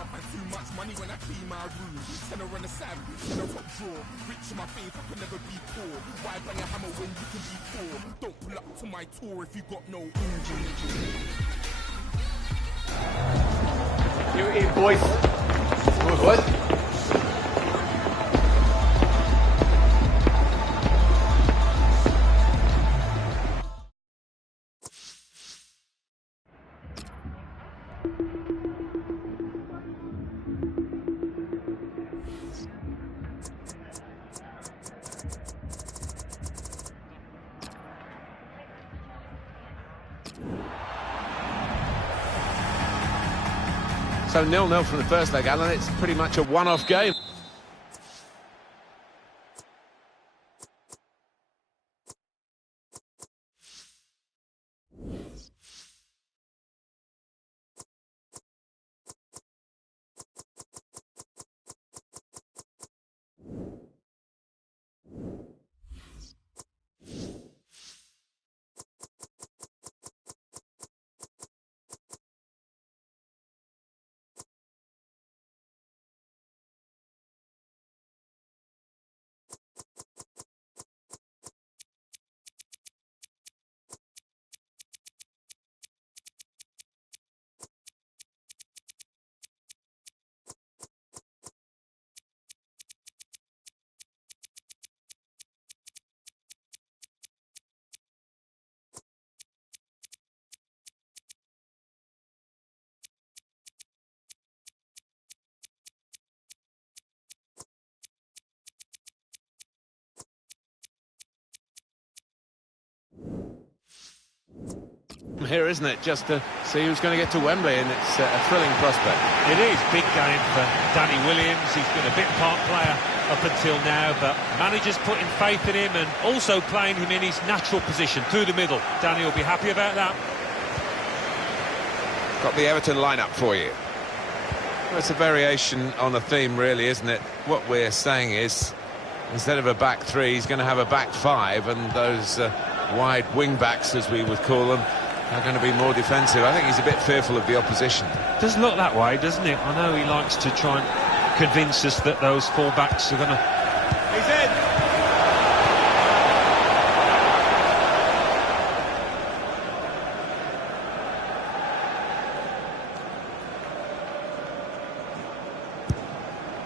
I find too much money when I clean my room. Center on the sand, center top drawer. Rich in my faith, I can never be poor. Why bang a hammer when you can be poor? Don't pull up to my tour if you got no You in, boys. Boys. So 0-0 from the first leg, Alan. It's pretty much a one-off game. Here, isn't it? Just to see who's going to get to Wembley, and it's a thrilling prospect. It is big game for Danny Williams. He's been a bit part player up until now, but managers putting faith in him and also playing him in his natural position through the middle. Danny will be happy about that. Got the Everton lineup for you. Well, it's a variation on a theme, really, isn't it? What we're saying is, instead of a back three, he's going to have a back five, and those wide wing-backs, as we would call them, are going to be more defensive. I think he's a bit fearful of the opposition. Does look that way, doesn't it? I know he likes to try and convince us that those full-backs are going to... He's in!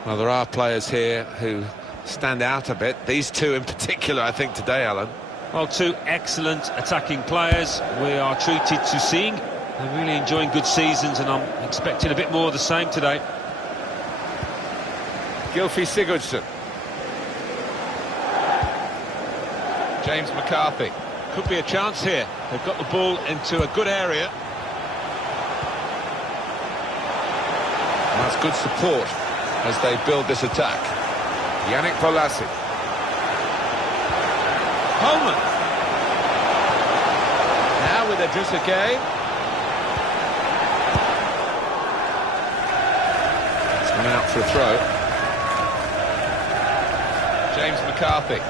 Well, there are players here who stand out a bit. These two in particular, I think, today, Alan. Well, two excellent attacking players we are treated to seeing. They're really enjoying good seasons, and I'm expecting a bit more of the same today. Gylfi Sigurdsson. James McCarthy. Could be a chance here. They've got the ball into a good area. And that's good support as they build this attack. Yannick Bolasie. Holman. Now with Idrissa Gueye. It's coming out for a throw. James McCarthy.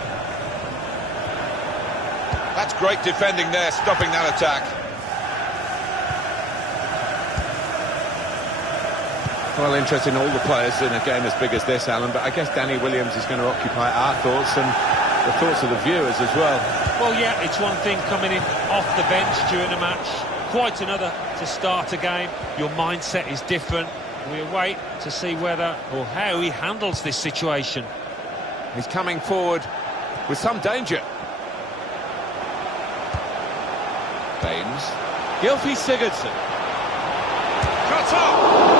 That's great defending there, stopping that attack. Well, interesting, all the players in a game as big as this, Alan, but I guess Danny Williams is going to occupy our thoughts and the thoughts of the viewers as well. Well, yeah, it's one thing coming in off the bench during a match, quite another to start a game. Your mindset is different. We await to see whether or how he handles this situation. He's coming forward with some danger. Baines. Gylfi Sigurdsson. Shot off!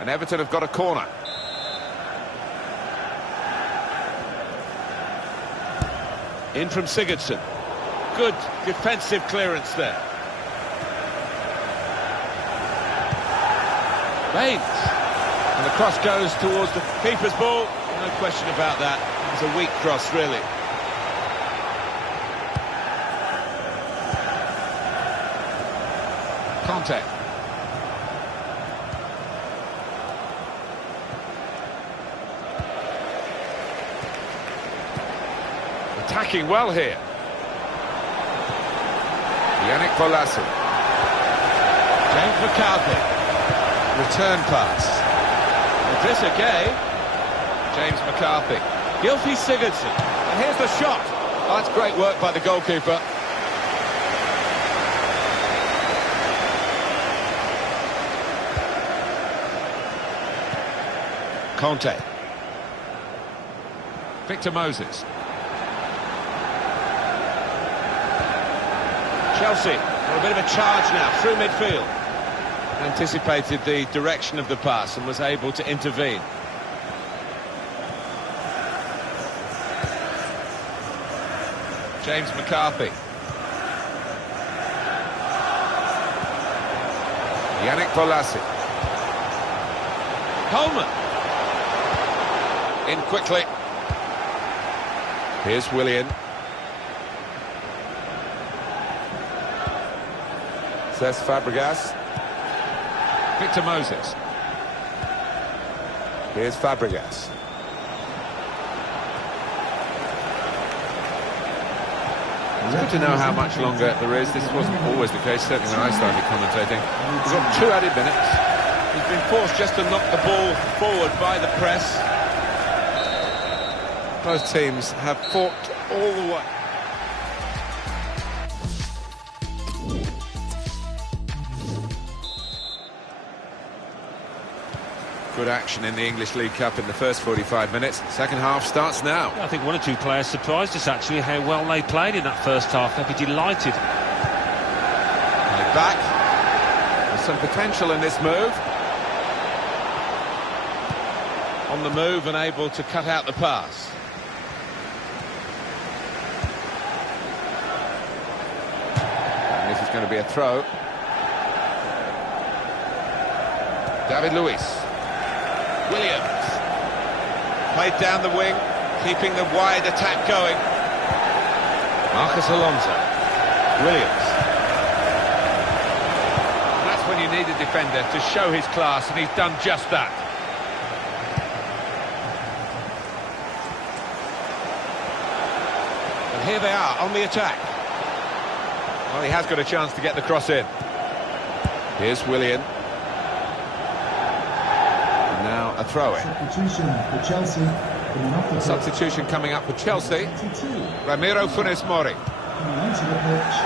And Everton have got a corner. In from Sigurdsson. Good defensive clearance there. Baines. And the cross goes towards the keeper's ball. No question about that. It was a weak cross, really. Conte. Attacking well here. Yannick Bolasie. James McCarthy. Return pass. Idrissa Gueye. James McCarthy. Gylfi Sigurdsson. And here's the shot. Oh, that's great work by the goalkeeper. Conte. Victor Moses. Chelsea for a bit of a charge now through midfield. Anticipated the direction of the pass and was able to intervene. James McCarthy. Yannick Bolasie. Coleman. In quickly. Here's Willian. Cesc Fabregas. Victor Moses. Here's Fabregas. It's good to know how much longer there is. This wasn't always the case, certainly when I started commentating. We've got 2 added minutes. He's been forced just to knock the ball forward by the press. Both teams have fought all the way. Good action in the English League Cup in the first 45 minutes. Second half starts now. I think 1 or 2 players surprised us actually how well they played in that first half. They'll be delighted. Played back. There's some potential in this move. On the move and able to cut out the pass. And this is going to be a throw. David Luiz. Williams. Played down the wing, keeping the wide attack going. Marcos Alonso. Williams. And that's when you need a defender to show his class, and he's done just that. And here they are on the attack. Well, he has got a chance to get the cross in. Here's Willian. Now a throw-in. Substitution for Chelsea. Coming off the Substitution coming up for Chelsea. Ramiro Funes Mori. Coming into the pitch,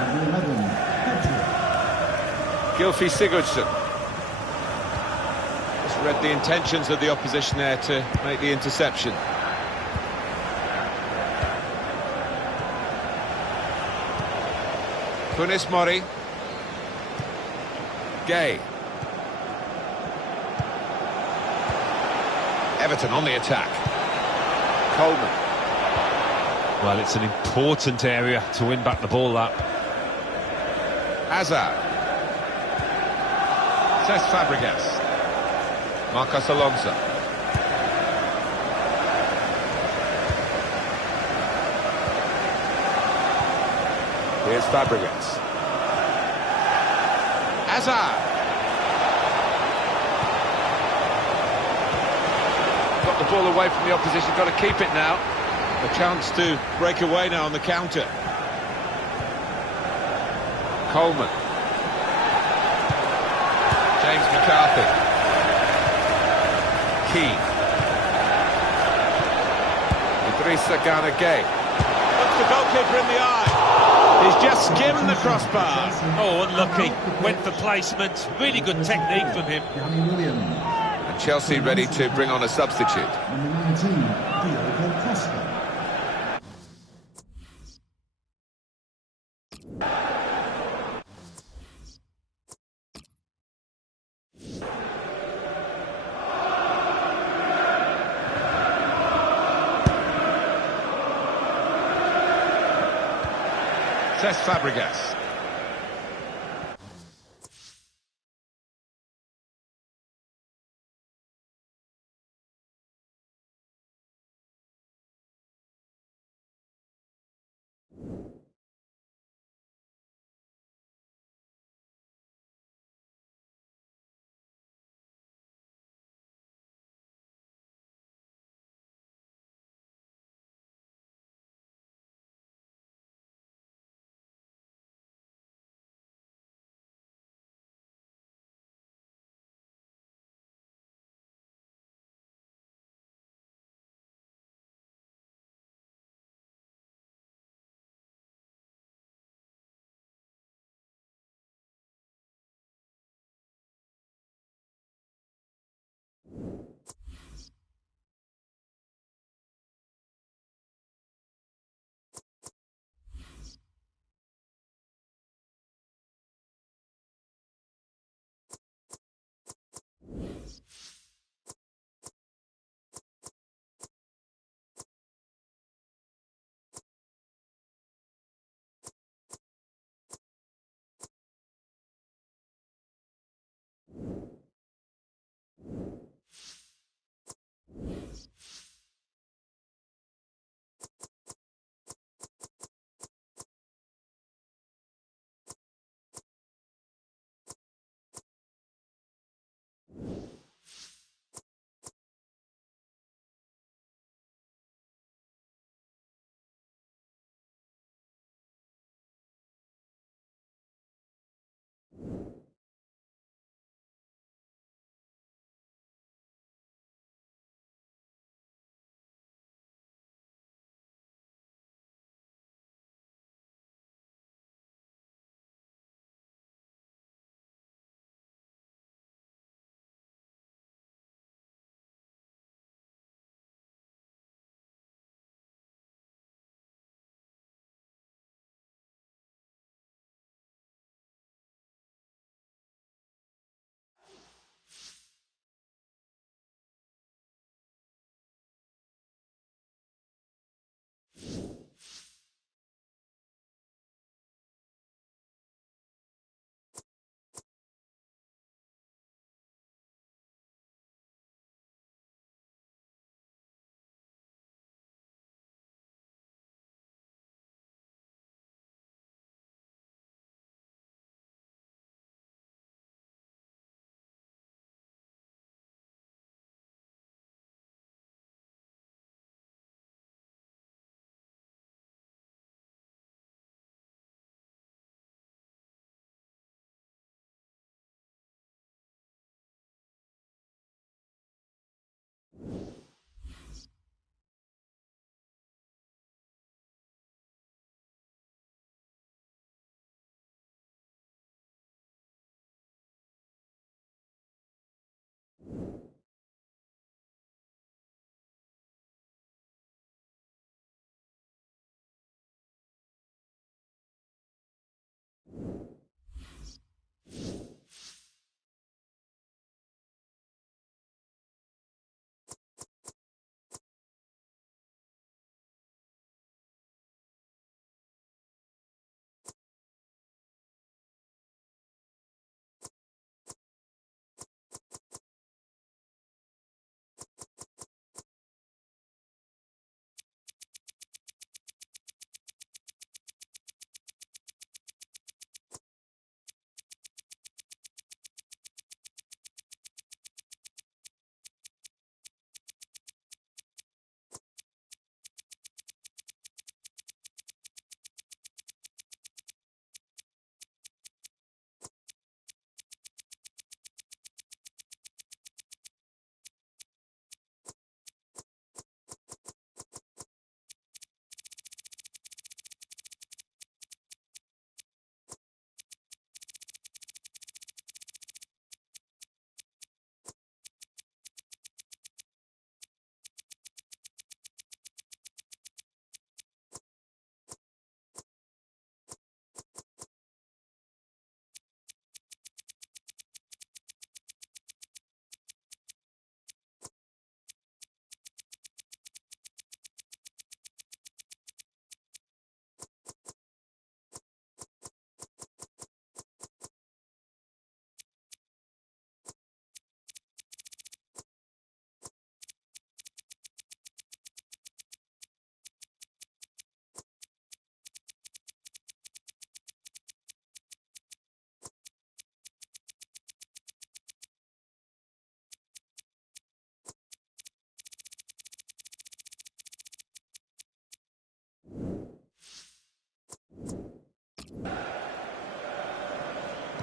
number 11, Pedro. Gylfi Sigurdsson. Just read the intentions of the opposition there to make the interception. Funes Mori. Gueye. Everton on the attack. Coleman. Well, it's an important area to win back the ball, that. Hazard. Cesc Fabregas. Marcos Alonso. Here's Fabregas. Hazard. Got the ball away from the opposition, got to keep it now. A chance to break away now on the counter. Coleman. James McCarthy. Keane. Idrissa Gana Gueye. Looks the goalkeeper in the eye. He's just skimmed the crossbar. Oh, unlucky. Went for placement. Really good technique from him. Johnny Williams. And Chelsea ready to bring on a substitute. Number 19, Diogo Costa. Cesc Fabregas.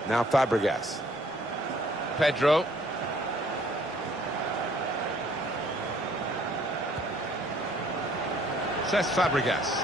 Now Fabregas. Pedro. Cesc Fabregas.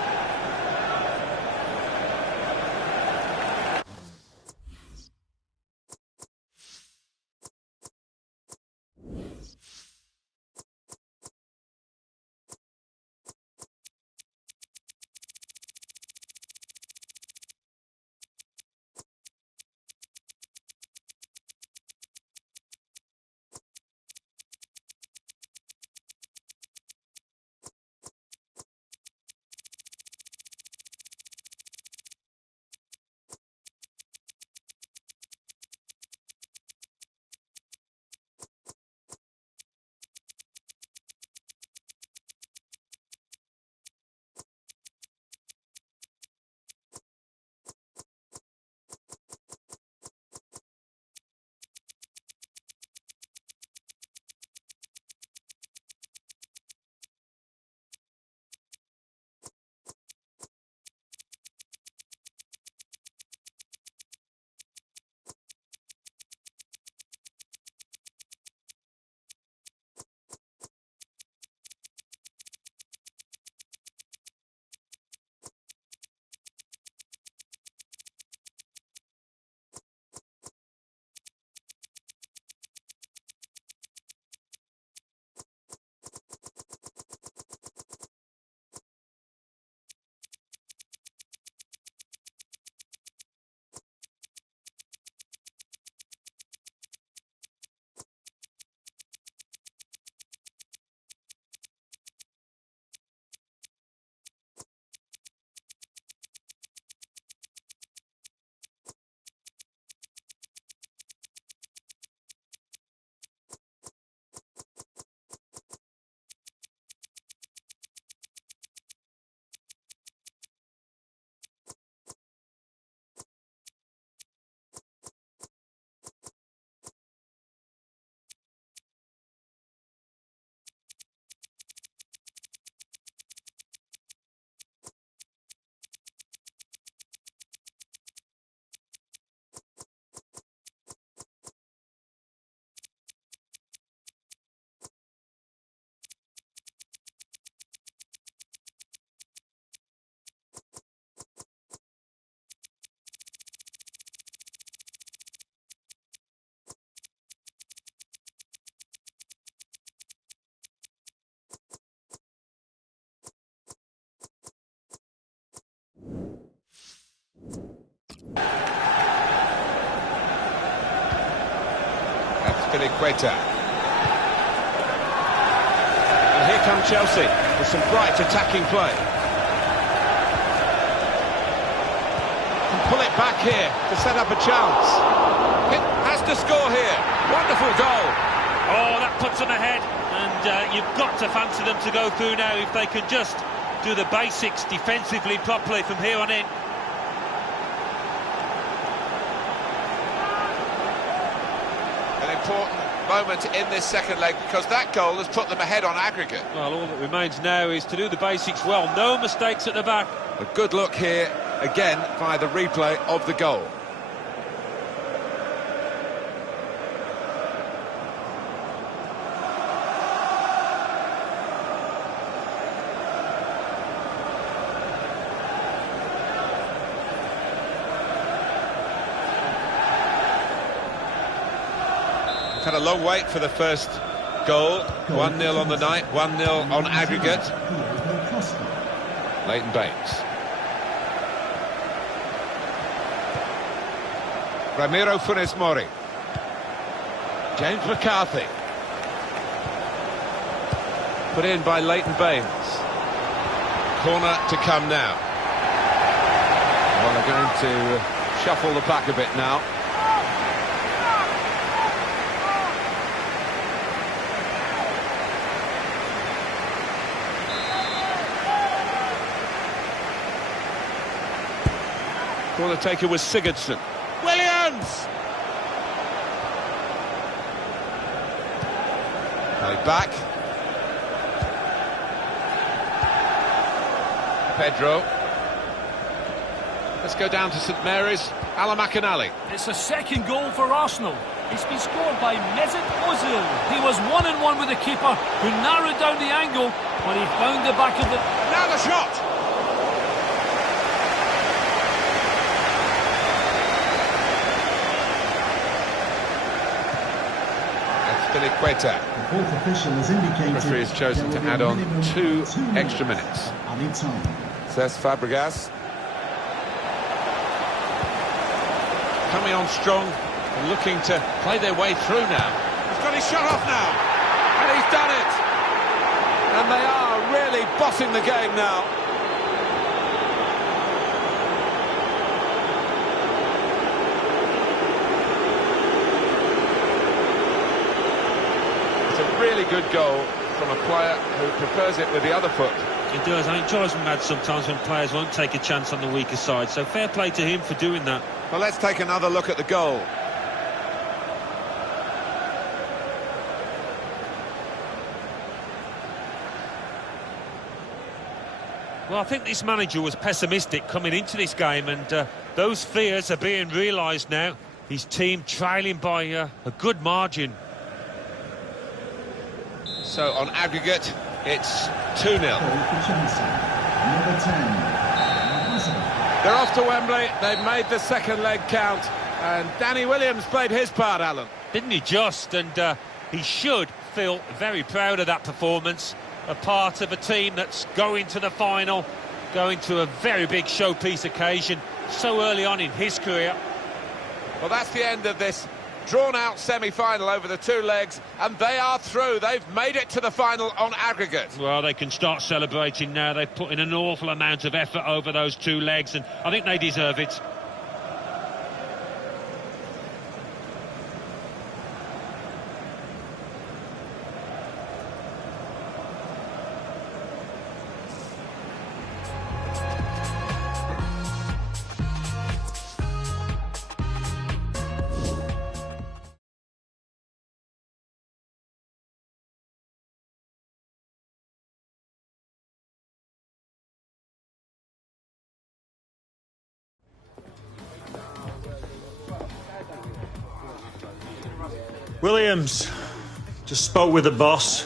Azpilicueta. And here come Chelsea with some bright attacking play. And pull it back here to set up a chance. It has to score here. Wonderful goal. Oh, that puts them ahead. And you've got to fancy them to go through now if they can just do the basics defensively properly from here on in. Important moment in this second leg because that goal has put them ahead on aggregate. Well, all that remains now is to do the basics well. No mistakes at the back. A good look here again via the replay of the goal. Had a long wait for the first goal. 1-0 on the night, 1-0 on aggregate. Leighton Baines. Ramiro Funes Mori. James McCarthy. Put in by Leighton Baines. Corner to come now. Well, they're going to shuffle the pack a bit now. Corner taker was Sigurdsson. Williams! Played back. Pedro. Let's go down to St Mary's. Alan McInally. It's a second goal for Arsenal. It's been scored by Mesut Ozil. He was 1-on-1 with the keeper, who narrowed down the angle when he found the back of the... Now the shot! That's Filiqueta. The fourth official has indicated The referee has chosen to there will add be a on minimum of 2 2 extra minutes. added time. Cesc Fabregas. Coming on strong and looking to play their way through now. He's got his shot off now. And he's done it. And they are really bossing the game now. It's a really good goal from a player who prefers it with the other foot. He does. I think it drives me mad sometimes when players won't take a chance on the weaker side. So fair play to him for doing that. Well, let's take another look at the goal. Well, I think this manager was pessimistic coming into this game, and those fears are being realised now. His team trailing by a good margin. So, on aggregate, it's 2-0. Goal for Chelsea. Number 10. Hazard. They're off to Wembley. They've made the second leg count. And Danny Williams played his part, Alan. Didn't he just? And he should feel very proud of that performance. A part of a team that's going to the final, going to a very big showpiece occasion so early on in his career. Well, that's the end of this drawn-out semi-final over the 2 legs, and they are through. They've made it to the final on aggregate. Well, they can start celebrating now. They've put in an awful amount of effort over those 2 legs, and I think they deserve it. Williams, just spoke with the boss.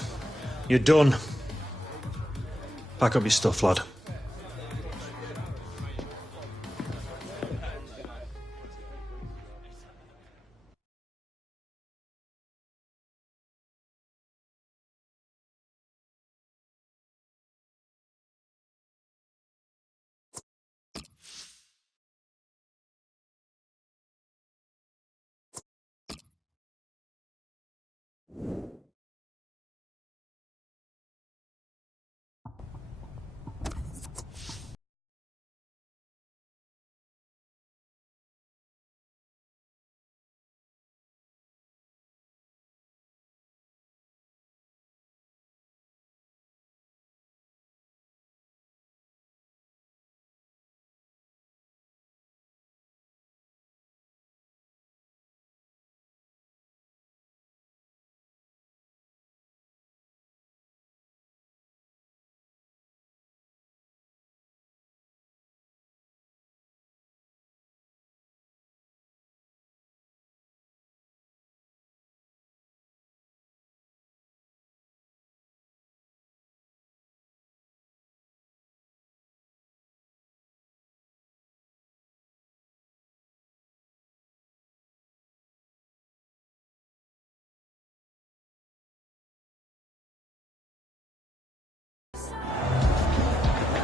You're done. Pack up your stuff, lad.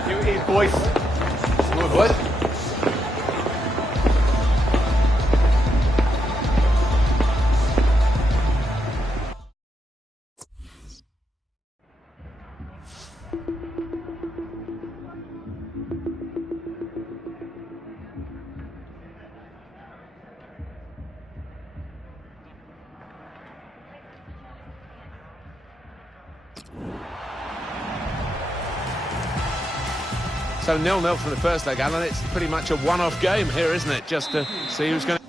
You eat, boys. Good, boys. So 0-0 from the first leg, Alan. It's pretty much a one-off game here, isn't it? Just to see who's going to...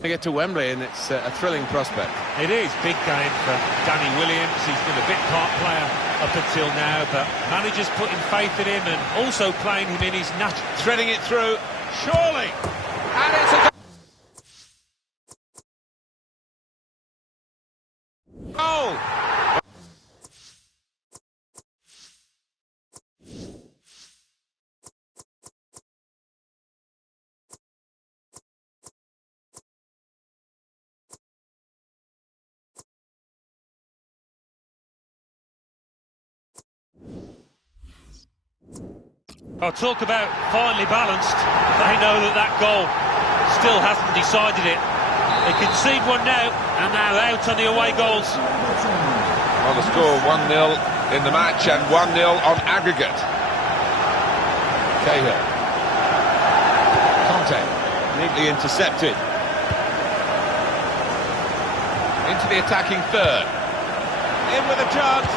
They get to Wembley and it's a thrilling prospect. It is big game for Danny Williams. He's been a bit part player up until now, but managers putting faith in him and also playing him in his natural... Threading it through, surely! And it's a goal! I'll talk about finely balanced. They know that goal still hasn't decided it. They concede one now, and now out on the away goals. On the score, 1-0 in the match and 1-0 on aggregate. Cahill. Conte, neatly intercepted. Into the attacking third. In with a chance.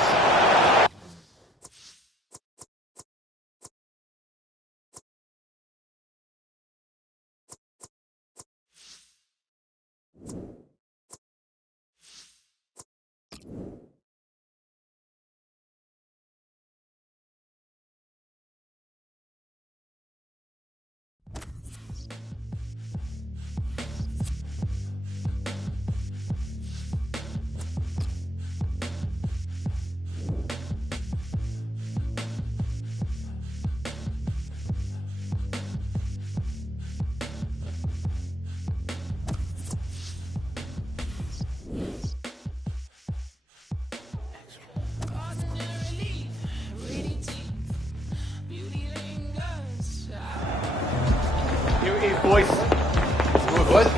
Here it is, boys. Good, boys.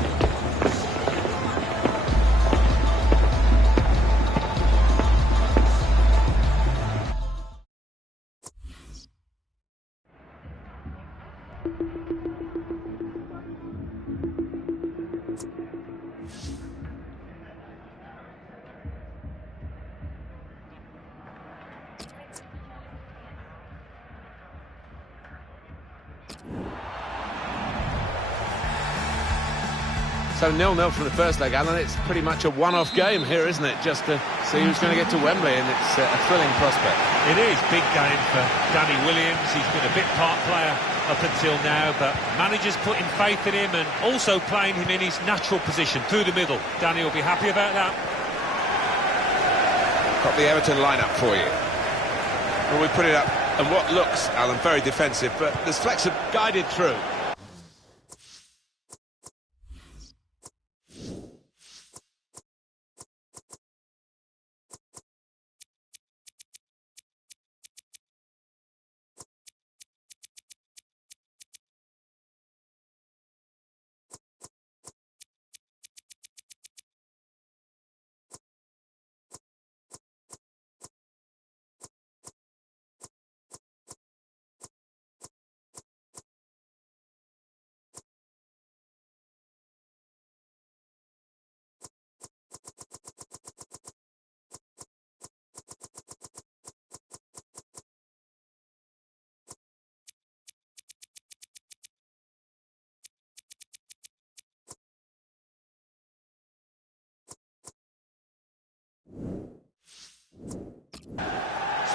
So 0-0 from the first leg, Alan. It's pretty much a one-off game here, isn't it? Just to see who's going to get to Wembley, and it's a thrilling prospect. It is big game for Danny Williams. He's been a bit part player up until now, but managers putting faith in him and also playing him in his natural position through the middle. Danny will be happy about that. Got the Everton lineup for you. Well, we put it up, and what looks, Alan, very defensive, but there's flexibility guided through.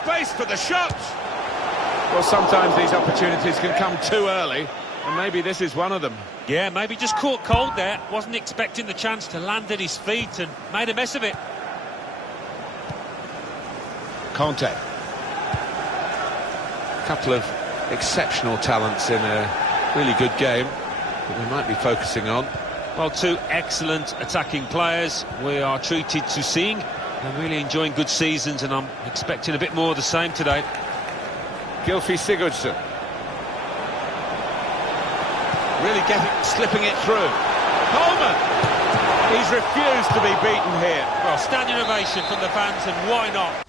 Space for the shot! Well, sometimes these opportunities can come too early, and maybe this is one of them. Yeah, maybe just caught cold there. Wasn't expecting the chance to land at his feet and made a mess of it. Conte. A couple of exceptional talents in a really good game that we might be focusing on. Well, two excellent attacking players we are treated to seeing. I'm really enjoying good seasons, and I'm expecting a bit more of the same today. Gylfi Sigurdsson. Really slipping it through. Coleman! He's refused to be beaten here. Well, standing ovation from the fans, and why not?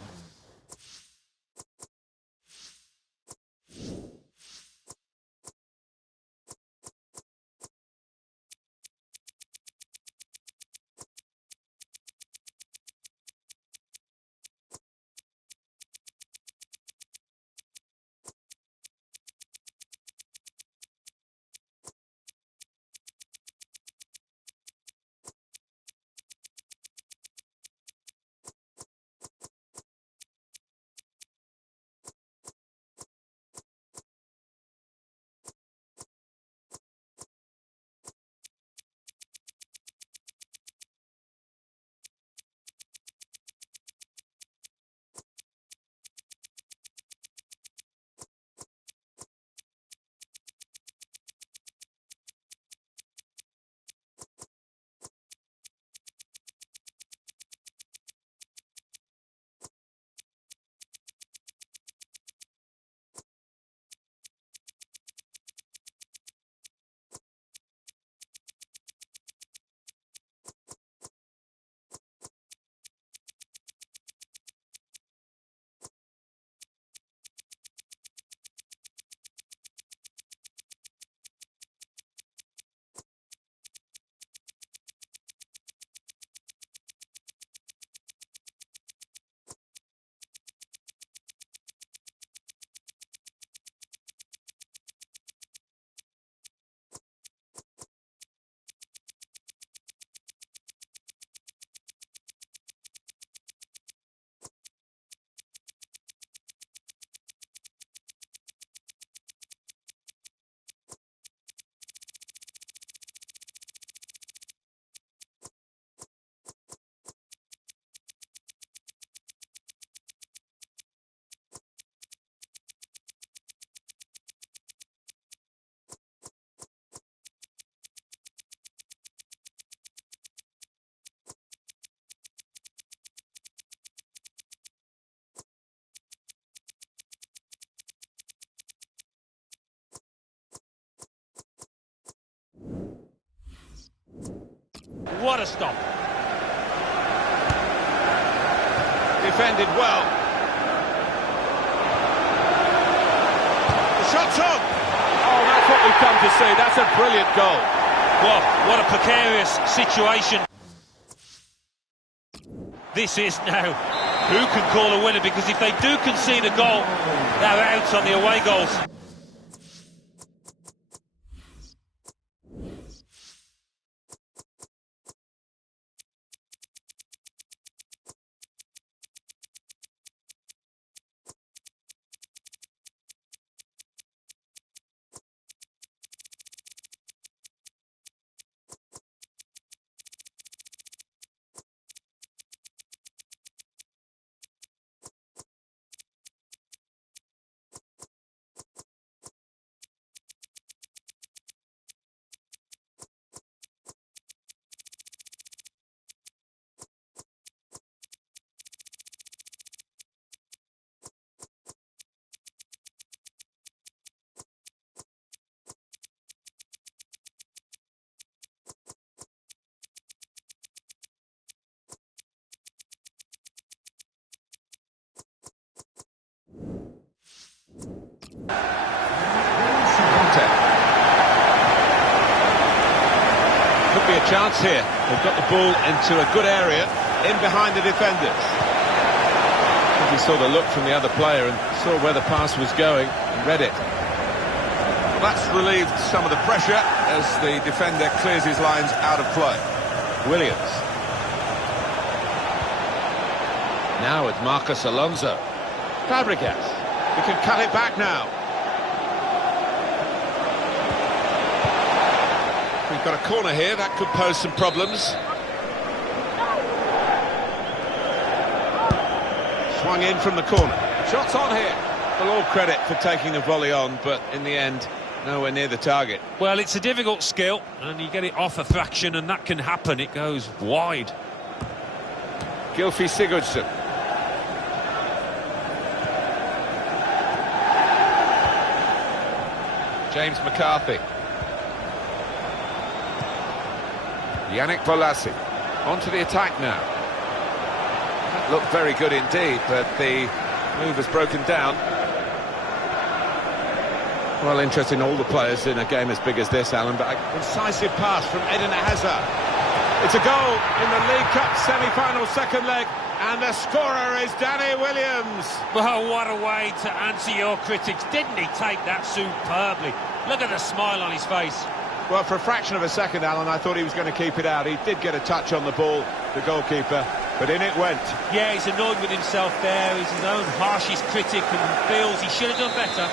What a stop. Defended well. The shot's on! Oh, that's what we've come to see. That's a brilliant goal. Well, what a precarious situation this is now. Who can call a winner? Because if they do concede a goal, they're out on the away goals. Could be a chance here. They've got the ball into a good area, in behind the defenders. I think he saw the look from the other player and saw where the pass was going and read it. Well, that's relieved some of the pressure as the defender clears his lines out of play. Williams. Now it's Marcos Alonso. Fabregas. He can cut it back now. We've got a corner here, that could pose some problems. Swung in from the corner. Shots on here. Well, all credit for taking the volley on, but in the end, nowhere near the target. Well, it's a difficult skill, and you get it off a fraction, and that can happen. It goes wide. Gylfi Sigurdsson. James McCarthy. Yannick Bolasie. Onto the attack now. That looked very good indeed, but the move has broken down. Well, interesting, all the players in a game as big as this, Alan, but a incisive pass from Eden Hazard. It's a goal in the League Cup semi-final second leg, and the scorer is Danny Williams. Well, what a way to answer your critics. Didn't he take that superbly? Look at the smile on his face. Well, for a fraction of a second, Alan, I thought he was going to keep it out. He did get a touch on the ball, the goalkeeper, but in it went. Yeah, he's annoyed with himself there. He's his own harshest critic and feels he should have done better.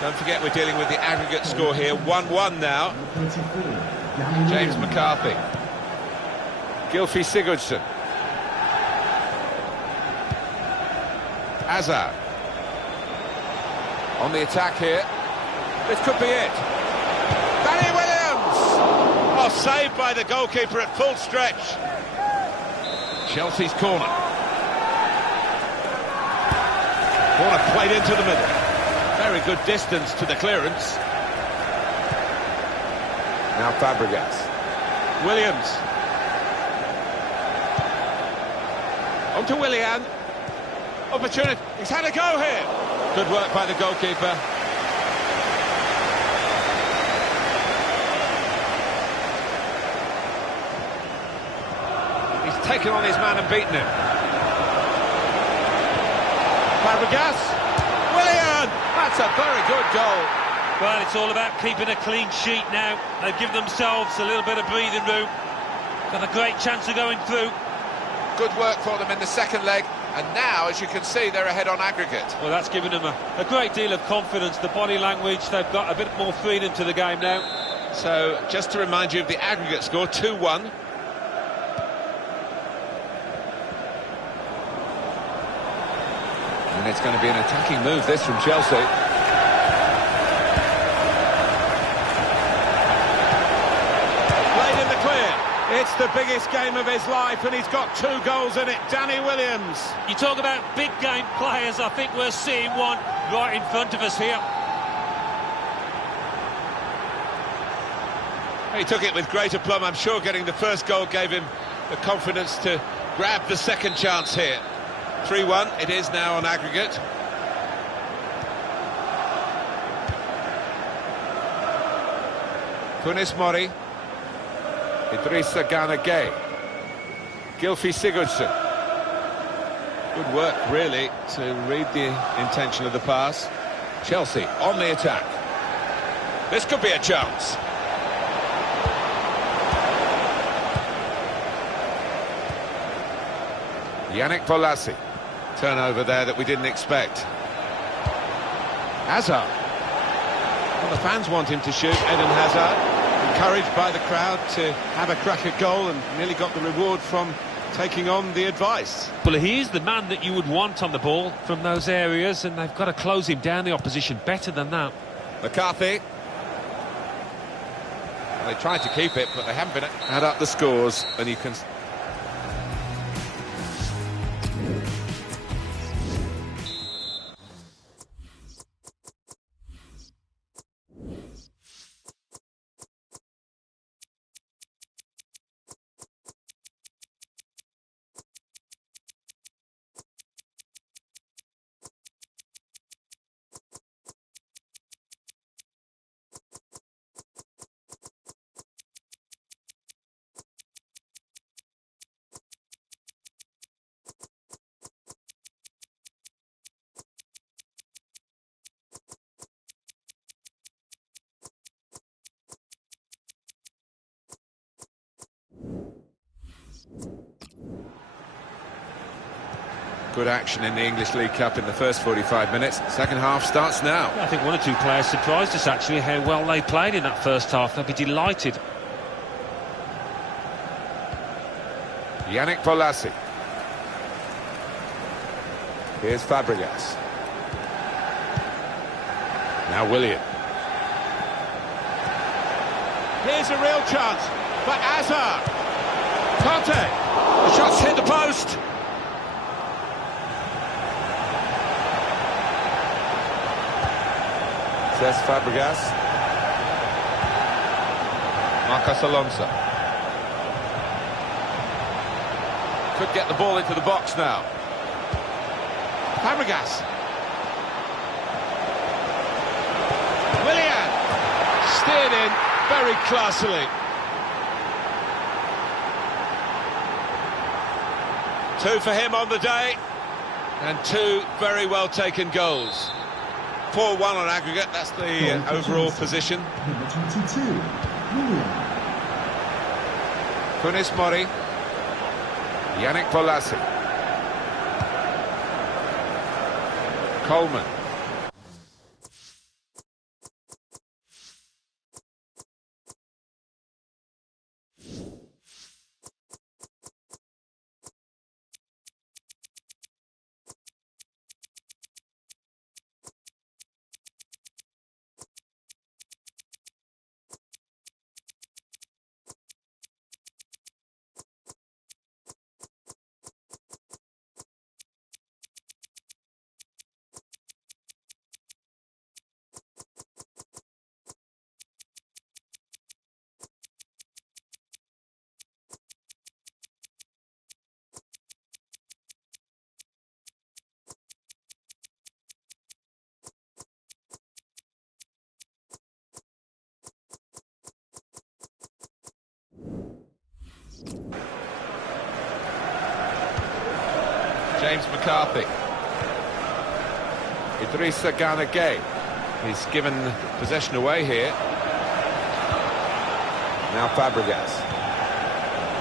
Don't forget we're dealing with the aggregate score here. 1-1 now. James McCarthy. Gylfi Sigurdsson. Hazard. On the attack here. This could be it. Danny Williams! Oh, saved by the goalkeeper at full stretch. Chelsea's corner. Corner played into the middle. Very good distance to the clearance. Now Fabregas. Williams. On to Willian. Opportunity. He's had a go here. Good work by the goalkeeper. He's taken on his man and beaten him. Fabregas. Willian. That's a very good goal. Well, it's all about keeping a clean sheet now. They've given themselves a little bit of breathing room. Got a great chance of going through. Good work for them in the second leg, and now, as you can see, they're ahead on aggregate. Well, that's given them a great deal of confidence. The body language, they've got a bit more freedom to the game now. So, just to remind you of the aggregate score, 2-1. And it's going to be an attacking move, this, from Chelsea. Played in the clear. It's the biggest game of his life, and he's got 2 goals in it. Danny Williams. You talk about big game players, I think we're seeing one right in front of us here. He took it with great aplomb. I'm sure getting the first goal gave him the confidence to grab the second chance here. 3-1 it is now on aggregate. Funes Mori, Idrissa Gana Gueye, Gylfi Sigurdsson. Good work, really, to read the intention of the pass. Chelsea on the attack. This could be a chance. Yannick Bolasie. Turnover there that we didn't expect. Hazard. Well, the fans want him to shoot, Eden Hazard. Encouraged by the crowd to have a crack at goal and nearly got the reward from taking on the advice. Well, he is the man that you would want on the ball from those areas, and they've got to close him down, the opposition, better than that. McCarthy. Well, they tried to keep it, but they haven't been. Add up the scores, and you can... Good action in the English League Cup in the first 45 minutes. Second half starts now. I think one or two players surprised us, actually, how well they played in that first half. They'll be delighted. Yannick Bolasie. Here's Fabregas. Now Willian. Here's a real chance for Hazard. Conte. The shot's hit the post. Says Fabregas. Marcos Alonso. Could get the ball into the box now. Fabregas. Willian. Steered in very classily. 2 for him on the day. And 2 very well taken goals. 4-1 on aggregate, that's the overall position. Number 22, Willian. Funes Mori. Yannick Bolasie. Coleman. James McCarthy. Idrissa Gana Gueye. He's given possession away here. Now Fabregas.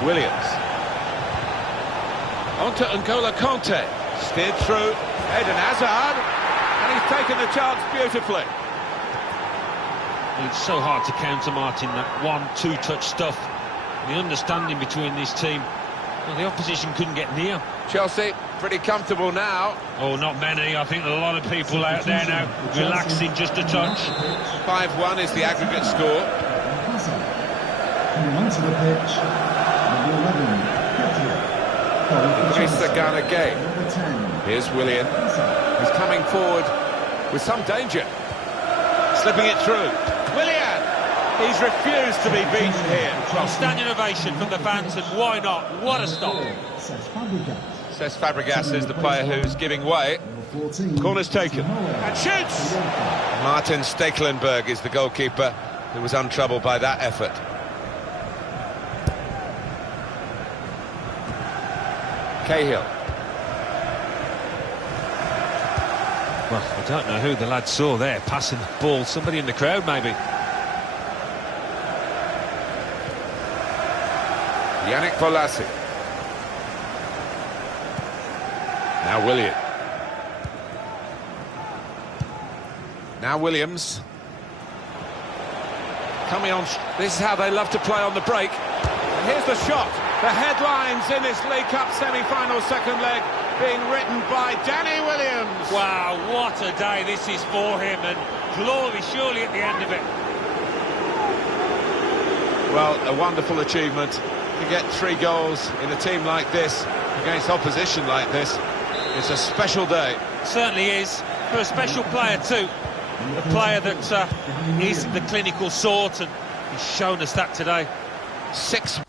Williams. On to N'Golo Kanté. Steered through. Eden Hazard. And he's taken the chance beautifully. It's so hard to counter, Martin, that 1-2 touch stuff. The understanding between this team. Well, the opposition couldn't get near. Chelsea pretty comfortable now. Oh, not many. I think a lot of people out there now relaxing just a touch. 5-1 is the aggregate score. Coming onto the pitch, number 11, Pedro. Idrissa Gana Gueye. Number 10. Here's Willian. He's coming forward with some danger. Slipping it through. Willian! He's refused to be beaten here. Well, standing ovation from the fans, and why not? What a stop. Cesc Fabregas is the player who's giving way. Corner's taken. And shoots! Martin Stekelenburg is the goalkeeper who was untroubled by that effort. Cahill. Well, I don't know who the lad saw there passing the ball. Somebody in the crowd, maybe. Yannick Bolasie. Now William. Now Williams. Coming on. This is how they love to play on the break. And here's the shot. The headlines in this League Cup semi-final second leg being written by Danny Williams. Wow, what a day this is for him, and glory surely at the end of it. Well, a wonderful achievement to get 3 goals in a team like this, against opposition like this. It's a special day. Certainly is, for a special player too. A player that isn't the clinical sort, and he's shown us that today. 6.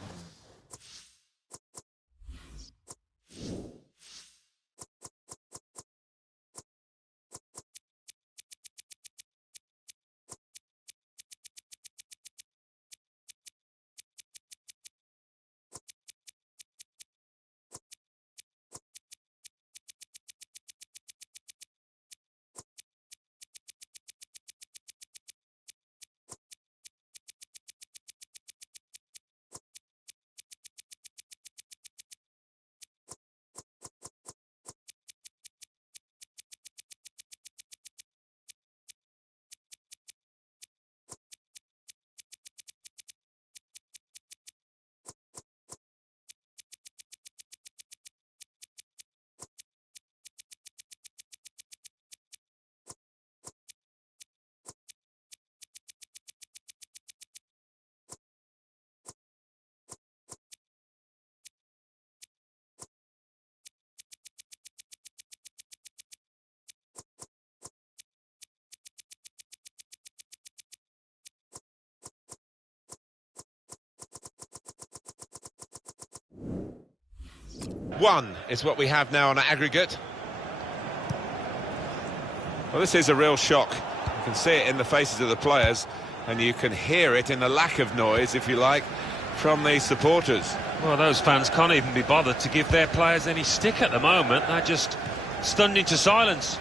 One is what we have now on aggregate. Well, this is a real shock. You can see it in the faces of the players, and you can hear it in the lack of noise, if you like, from the supporters. Well, those fans can't even be bothered to give their players any stick at the moment. They're just stunned into silence.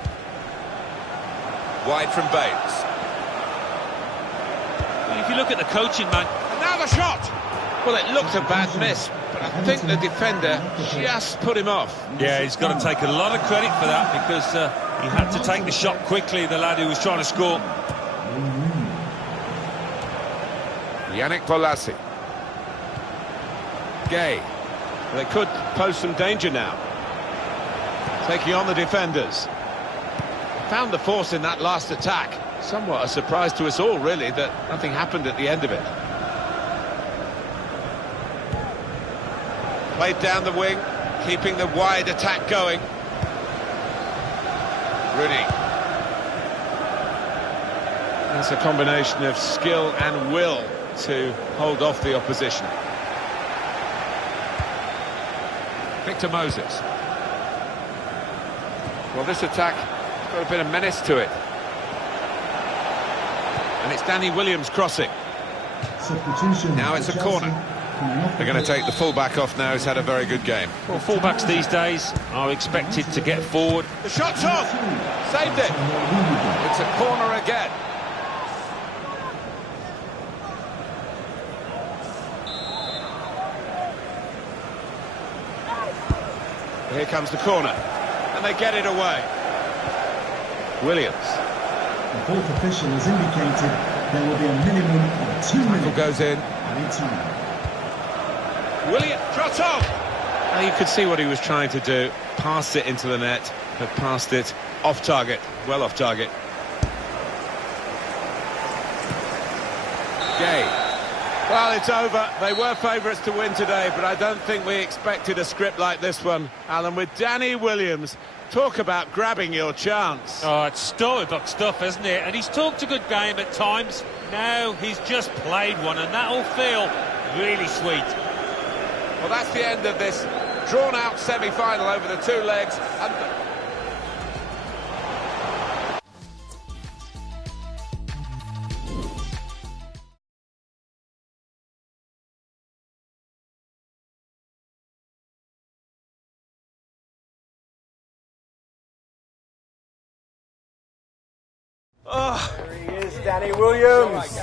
Wide from Baines. Well, if you look at the coaching, man... And now the shot! Well, it looked a bad miss, but I think the defender just put him off. Yeah, he's got to take a lot of credit for that, because he had to take the shot quickly, the lad who was trying to score. Yannick Bolasie. Gay. They could pose some danger now. Taking on the defenders. Found the force in that last attack. Somewhat a surprise to us all, really, that nothing happened at the end of it. Played down the wing, keeping the wide attack going. Rooney. That's a combination of skill and will to hold off the opposition. Victor Moses. Well, this attack has got a bit of menace to it. And it's Danny Williams crossing. Now it's a corner. They're going to take the full-back off now. He's had a very good game. Well, full-backs these days are expected to get forward. The shot's on! Saved it! It's a corner again. Here comes the corner. And they get it away. Williams. The fourth official has indicated there will be a minimum of 2 minutes. Tackle goes in. Anytime. William, trot on! Now you could see what he was trying to do. Pass it into the net, but passed it off target. Well off target. Gay. Well, it's over. They were favourites to win today, but I don't think we expected a script like this one, Alan, with Danny Williams Talk about grabbing your chance. Oh, it's storybook stuff, isn't it? And he's talked a good game at times. Now he's just played one, and that'll feel really sweet. Well, that's the end of this drawn-out semi-final over the two legs. And There he is, Danny Williams.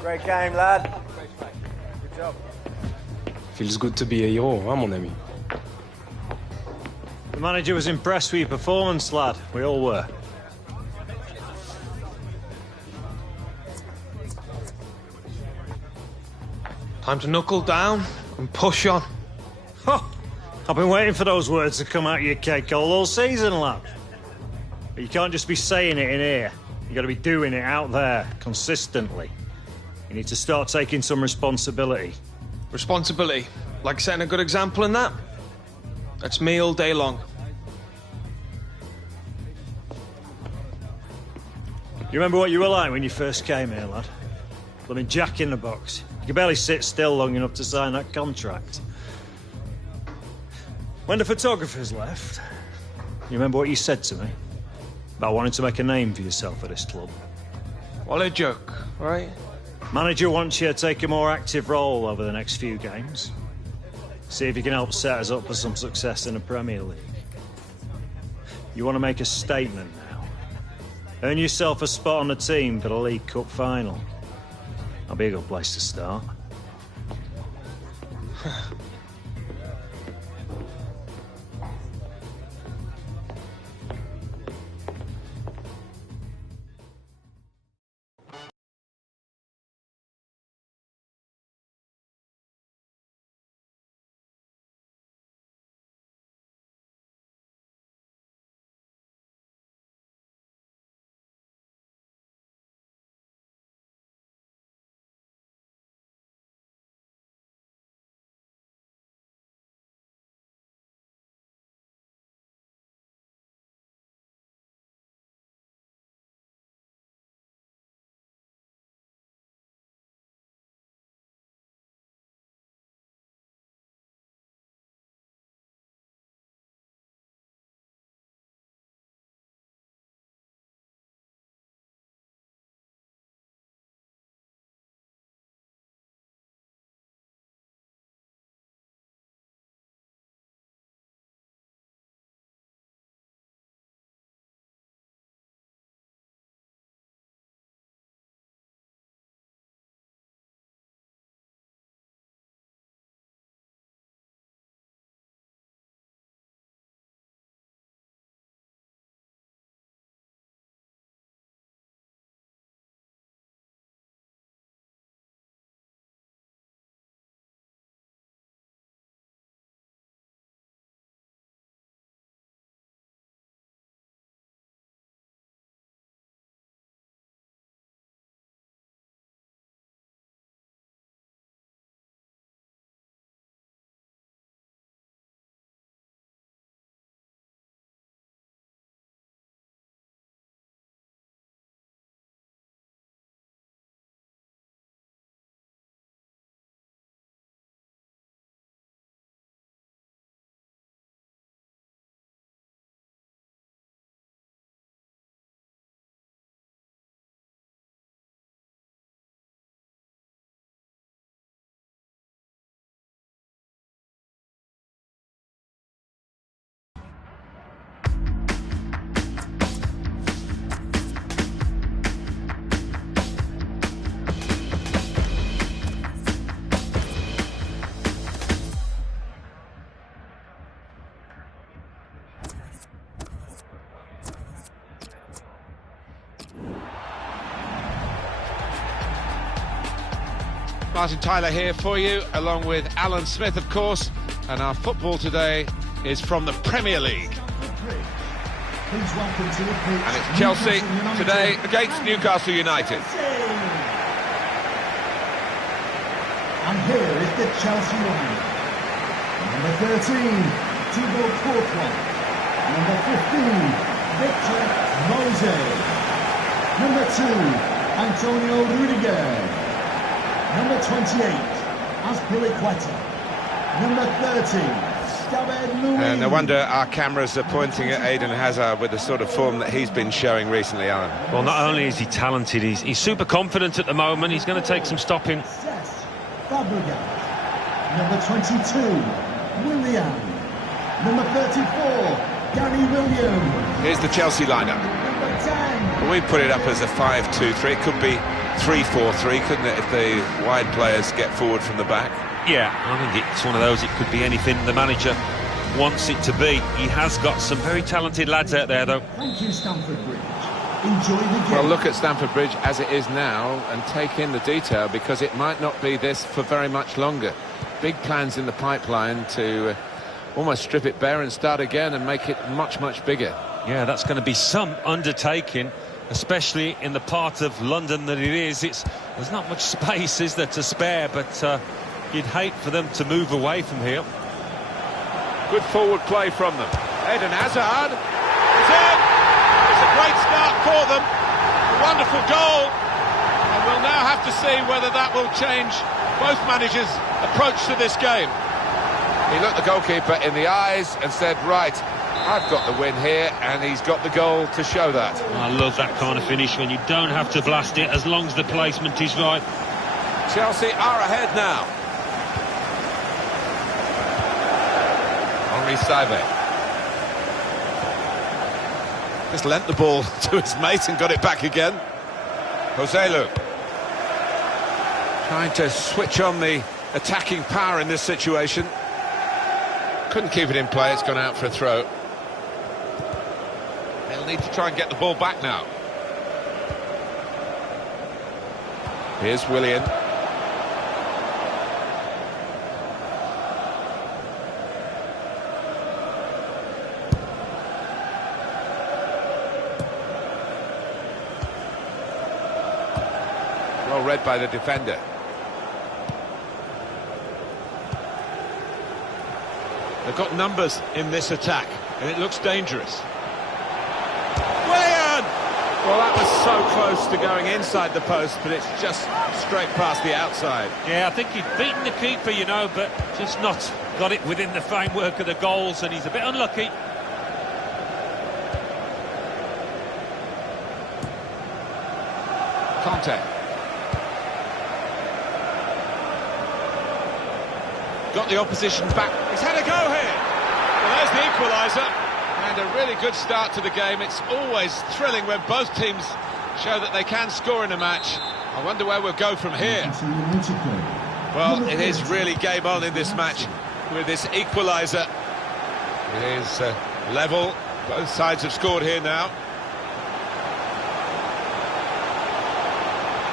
Great game, lad. Good job. Feels good to be a hero, hein, mon ami? The manager was impressed with your performance, lad. We all were. Time to knuckle down and push on. Huh. I've been waiting for those words to come out of your cake all season, lad. But you can't just be saying it in here. You got to be doing it out there, consistently. You need to start taking some responsibility. Responsibility. Like setting a good example in that? That's me all day long. You remember what you were like when you first came here, lad? Blooming Jack in the box. You could barely sit still long enough to sign that contract. When the photographers left, you remember what you said to me? About wanting to make a name for yourself at this club. What a joke, right? Manager wants you to take a more active role over the next few games. See if you can help set us up for some success in the Premier League. You want to make a statement now. Earn yourself a spot on the team for the League Cup final. That'll be a good place to start. Martin Tyler here for you, along with Alan Smith, of course. And our football today is from the Premier League. And it's Chelsea today against Newcastle United. And here is the Chelsea line. Number 13, Thibaut Courtois. Number 15, Victor Moses. Number 2, Antonio Rudiger. Number 28, Azpilicueta. Number 30, David Luiz. No wonder our cameras are pointing at Eden Hazard with the sort of form that he's been showing recently, Alan. Well, not only is he talented, he's super confident at the moment. He's going to take some stopping. Cesc Fabregas. Number 22, Willian. Number 34, Danny Williams. Here's the Chelsea lineup. Number 10. Well, we put it up as a 5-2-3. It could be 3-4-3, couldn't it, if the wide players get forward from the back? Yeah, I think it's one of those. It could be anything the manager wants it to be. He has got some very talented lads out there, though. Thank you, Stamford Bridge. Enjoy the game. Well, look at Stamford Bridge as it is now and take in the detail, because it might not be this for very much longer. Big plans in the pipeline to almost strip it bare and start again and make it much, much bigger. Yeah, that's going to be some undertaking, especially in the part of London that it is. There's not much space, is there, to spare, but you'd hate for them to move away from here. Good forward play from them. Eden Hazard is in. It's a great start for them. A wonderful goal. And we'll now have to see whether that will change both managers' approach to this game. He looked the goalkeeper in the eyes and said, right, I've got the win here, and he's got the goal to show that. I love that kind of finish when you don't have to blast it as long as the placement is right. Chelsea are ahead now. Henri Saivet just lent the ball to his mate and got it back again. Joselu trying to switch on the attacking power in this situation. Couldn't keep it in play, it's gone out for a throw. They'll need to try and get the ball back now. Here's Willian. Well read by the defender. They've got numbers in this attack, and it looks dangerous. Willian! Well, that was so close to going inside the post, but it's just straight past the outside. Yeah, I think he'd beaten the keeper, you know, but just not got it within the framework of the goals, and he's a bit unlucky. Conte. Got the opposition back. He's had a go here. Well, there's the equaliser. And a really good start to the game. It's always thrilling when both teams show that they can score in a match. I wonder where we'll go from here. Well, it is really game on in this match with this equaliser. It is level. Both sides have scored here now.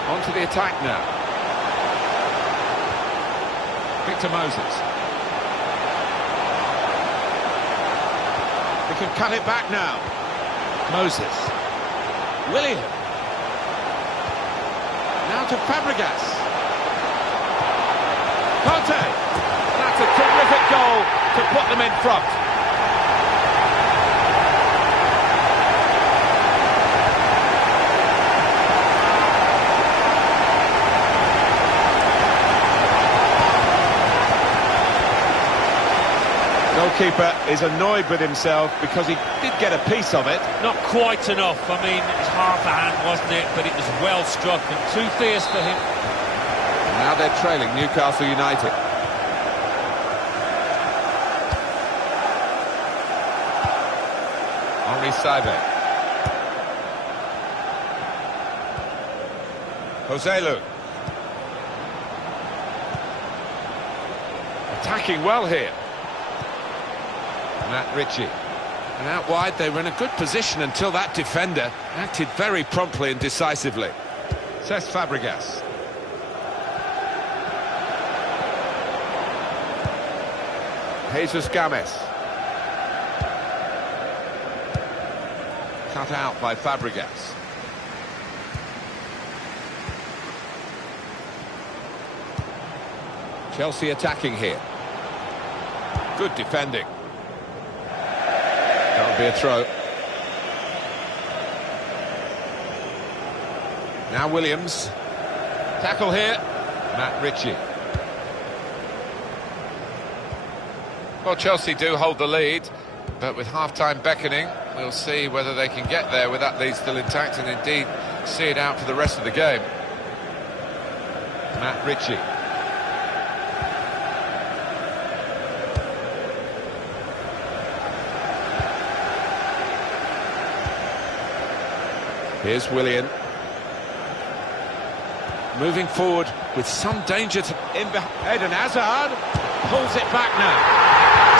On to the attack now. Victor Moses. They can cut it back now. Moses. Willian. Now to Fabregas. Conte. That's a terrific goal to put them in front. Goalkeeper is annoyed with himself because he did get a piece of it. Not quite enough. I mean, it was half a hand, wasn't it? But it was well struck and too fierce for him. And now they're trailing Newcastle United. Henri Saivet. Joselu. Attacking well here. Matt Ritchie. And out wide, they were in a good position until that defender acted very promptly and decisively. Cesc Fabregas. Jesus Games. Cut out by Fabregas. Chelsea attacking here. Good defending. be a throw. Now Williams. Tackle here. Matt Ritchie. Well, Chelsea do hold the lead, but with half-time beckoning, we'll see whether they can get there with that lead still intact and indeed see it out for the rest of the game. Matt Ritchie. Here's Willian. Moving forward with some danger to Eden Hazard. Pulls it back now.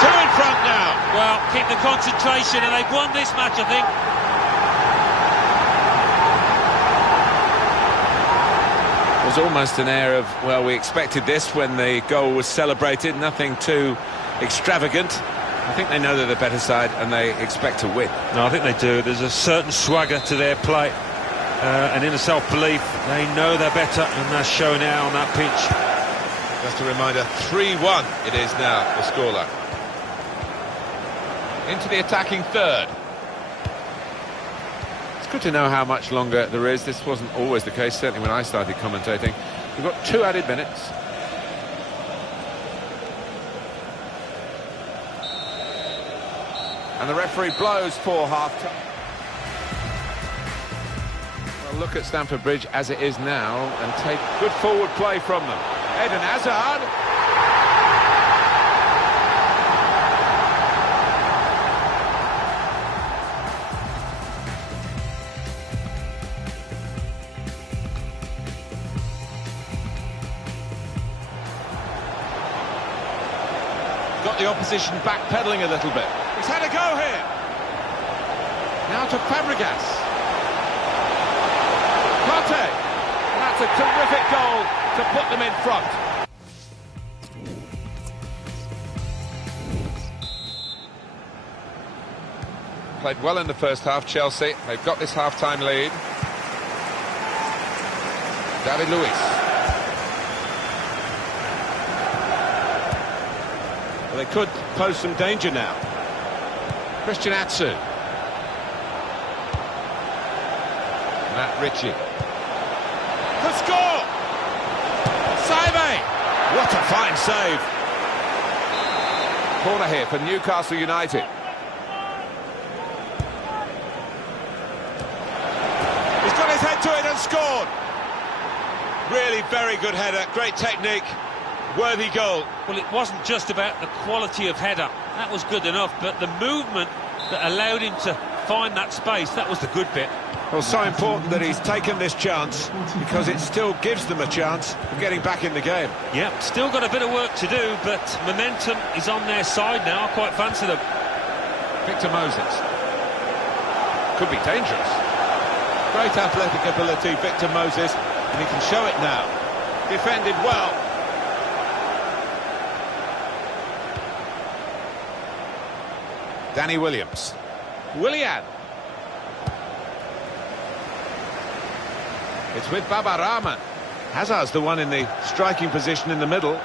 Two in front now. Well, keep the concentration, and they've won this match, I think. There's almost an air of, well, we expected this when the goal was celebrated. Nothing too extravagant. I think they know they're the better side and they expect to win. No, I think they do. There's a certain swagger to their play, and inner self-belief. They know they're better, and they're showing it out on that pitch. Just a reminder, 3-1 it is now, the scoreline. Into the attacking third. It's good to know how much longer there is. This wasn't always the case, certainly when I started commentating. We've got 2 added minutes. And the referee blows for half-time. Well, look at Stamford Bridge as it is now and take good forward play from them. Eden Hazard. Got the opposition backpedaling a little bit. He's had a go here. Now to Fabregas. Partey. And that's a terrific goal to put them in front. Played well in the first half, Chelsea. They've got this half-time lead. David Luiz. Well, they could pose some danger now. Christian Atsu. Matt Ritchie. The score! Saivay! What a fine save. Corner here for Newcastle United. He's got his head to it and scored. Really very good header, great technique, worthy goal. Well, it wasn't just about the quality of header. That was good enough, but the movement that allowed him to find that space, that was the good bit. Well, so important that he's taken this chance because it still gives them a chance of getting back in the game. Yep, still got a bit of work to do, but momentum is on their side now. I quite fancy them. Victor Moses. Could be dangerous. Great athletic ability, Victor Moses, and he can show it now. Defended well. Danny Williams. Willian. It's with Baba Rahman. Hazard's the one in the striking position in the middle.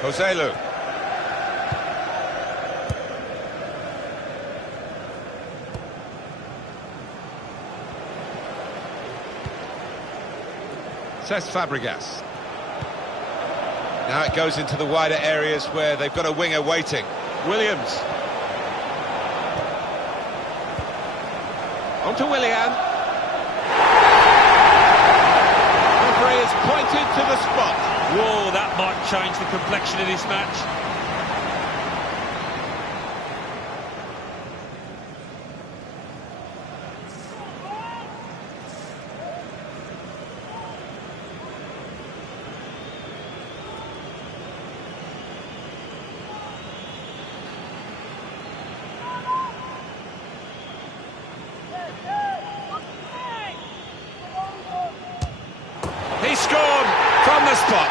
Joselu. Cesc Fabregas. Now it goes into the wider areas where they've got a winger waiting. Williams. On to Willian. Referee has pointed to the spot. Whoa, that might change the complexion of this match. He scored from the spot.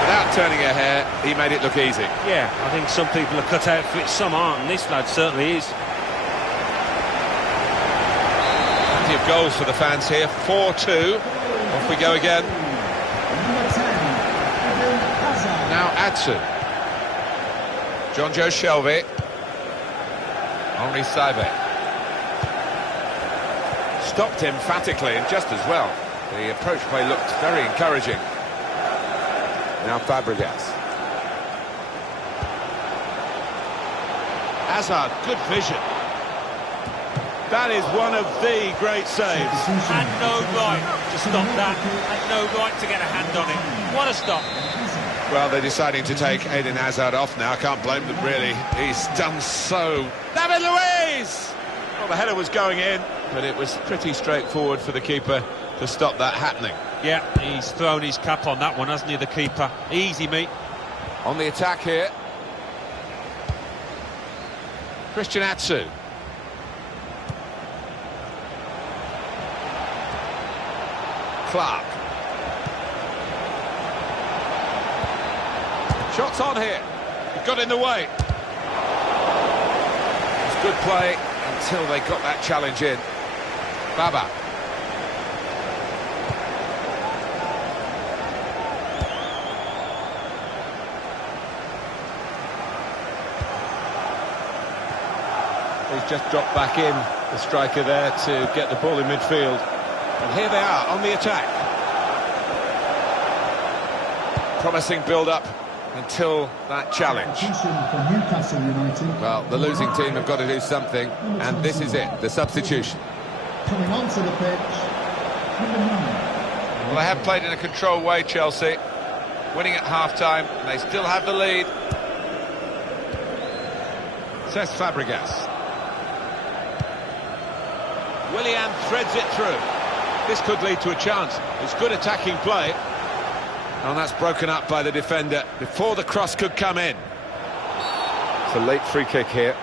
Without turning a hair, he made it look easy. Yeah, I think some people are cut out for it, some aren't, and this lad certainly is. And Plenty of goals for the fans here. 4-2. Off we go again. Number 10, Eden Hazard. Now Atsu. Jonjo Shelvey. Henri Saivet. Stopped emphatically and just as well. The approach play looked very encouraging. Now Fabregas. Hazard, good vision. That is one of the great saves. Had no right to stop that. Had no right to get a hand on it. What a stop. Well, they're deciding to take Eden Hazard off now. I can't blame them, really. He's done so. David Luiz! Well, the header was going in, but it was pretty straightforward for the keeper to stop that happening. Yeah, he's thrown his cap on that one, hasn't he, the keeper? Easy, mate. On the attack here. Christian Atsu. Clark. Shots on here. He got in the way. It's good play until they got that challenge in. Baba. He's just dropped back in, the striker there, to get the ball in midfield. And here they are on the attack. Promising build-up until that challenge. For Newcastle United. Well, the losing team have got to do something, and this is it, the substitution. Coming onto the pitch, number 9. Well, they have played in a controlled way, Chelsea, winning at half-time, and they still have the lead. Cesc Fabregas. Willian threads it through. This could lead to a chance. It's good attacking play. And that's broken up by the defender before the cross could come in. It's a late free kick here.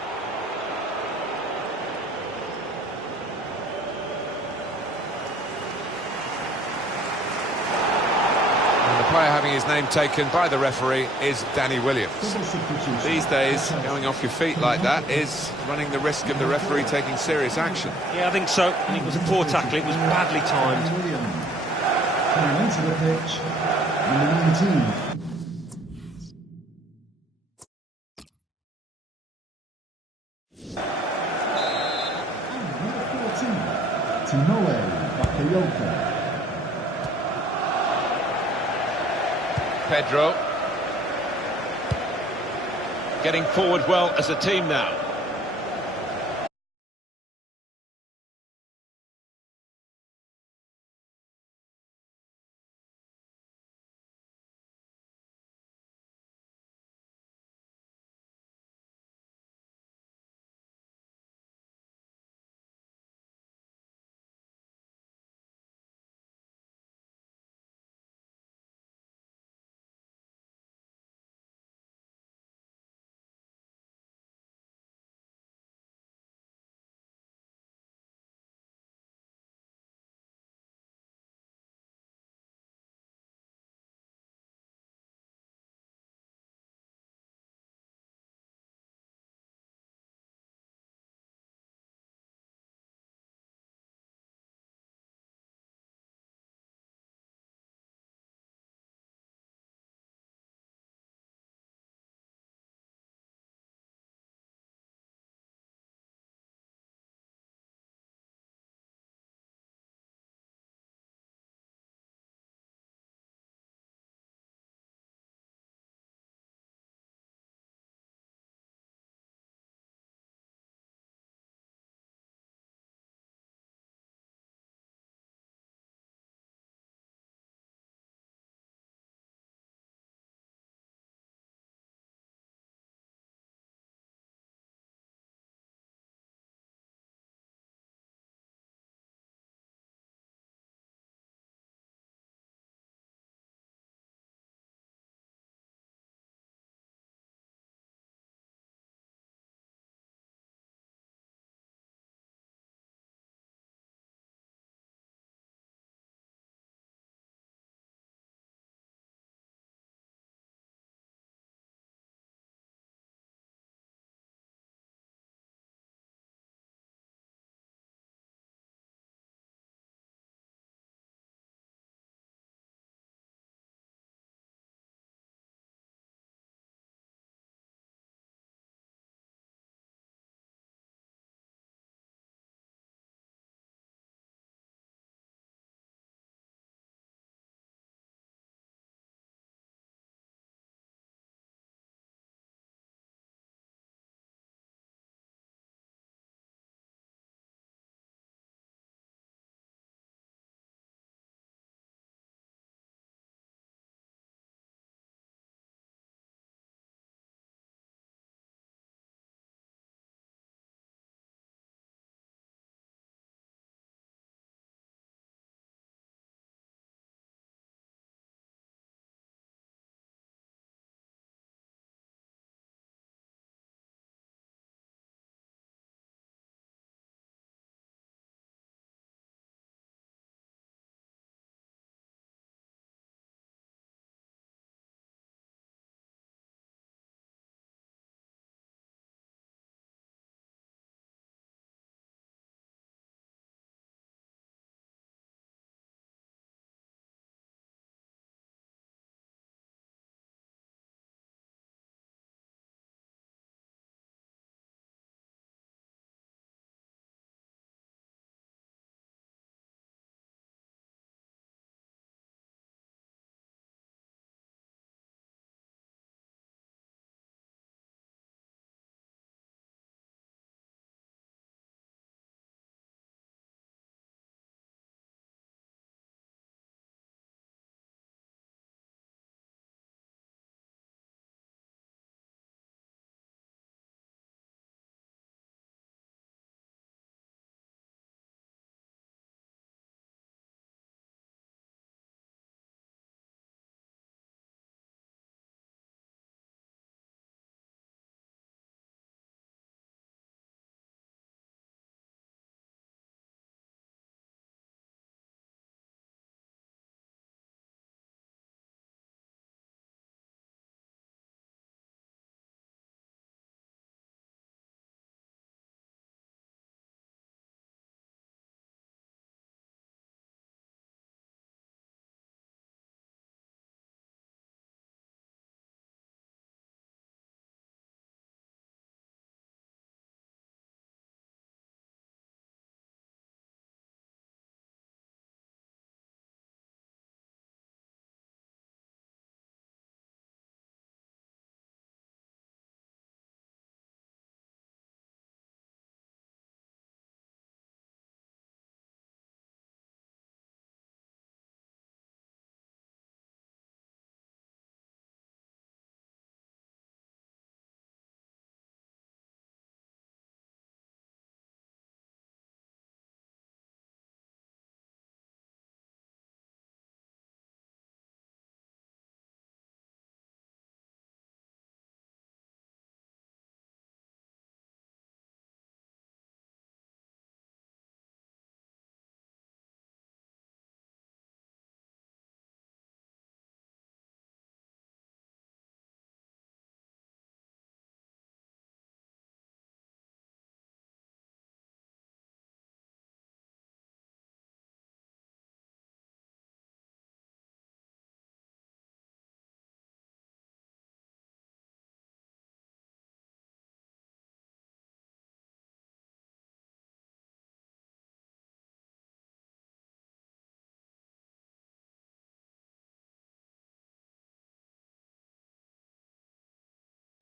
And the player having his name taken by the referee is Danny Williams. These days, going off your feet like that is running the risk of the referee taking serious action. Yeah, I think so. I think it was a poor tackle. It was badly timed. Williams. Coming onto the pitch, number 19. And number 14, Tinoe Bakayoko. Pedro. Getting forward well as a team now.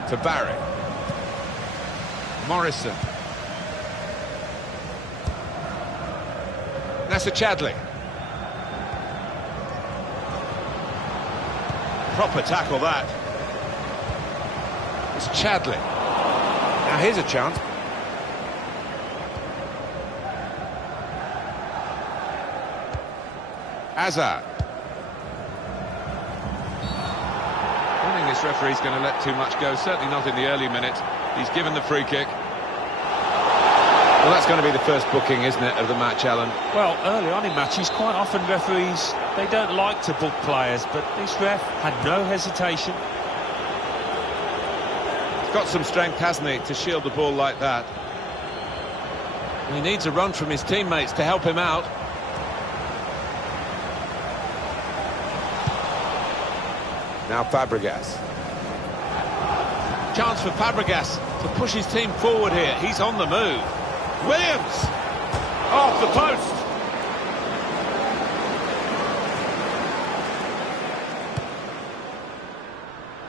to Barry. Morrison. Nacer Chadli. Proper tackle that. It's Chadli. Now here's a chance. Hazard. I don't think this referee's going to let too much go, certainly not in the early minutes. He's given the free kick. Well, that's going to be the first booking, isn't it, of the match, Alan? Well, early on in matches, quite often referees, they don't like to book players, but this ref had no hesitation. He's got some strength, hasn't he, to shield the ball like that. He needs a run from his teammates to help him out. Now Fabregas. Chance for Fabregas to push his team forward here. He's on the move. Williams! Off the post!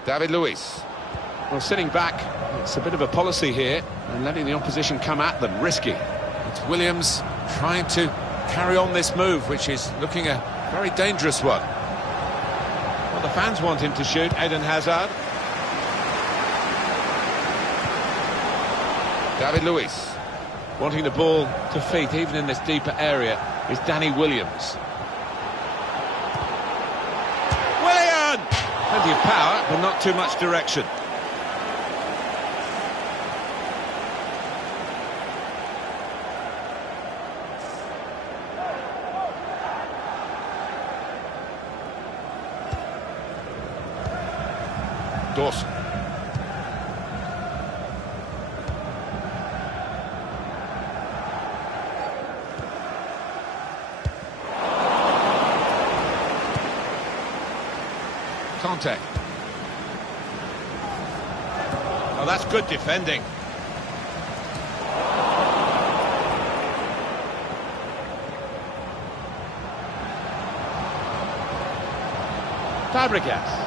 David Luiz. Well, sitting back, it's a bit of a policy here, and letting the opposition come at them, risky. It's Williams trying to carry on this move, which is looking a very dangerous one. Well, the fans want him to shoot, Eden Hazard. David Luiz. Wanting the ball to feet, even in this deeper area, is Danny Williams. Willian! Plenty of power, but not too much direction. Dawson. Conte. Oh, that's good defending. Fabregas.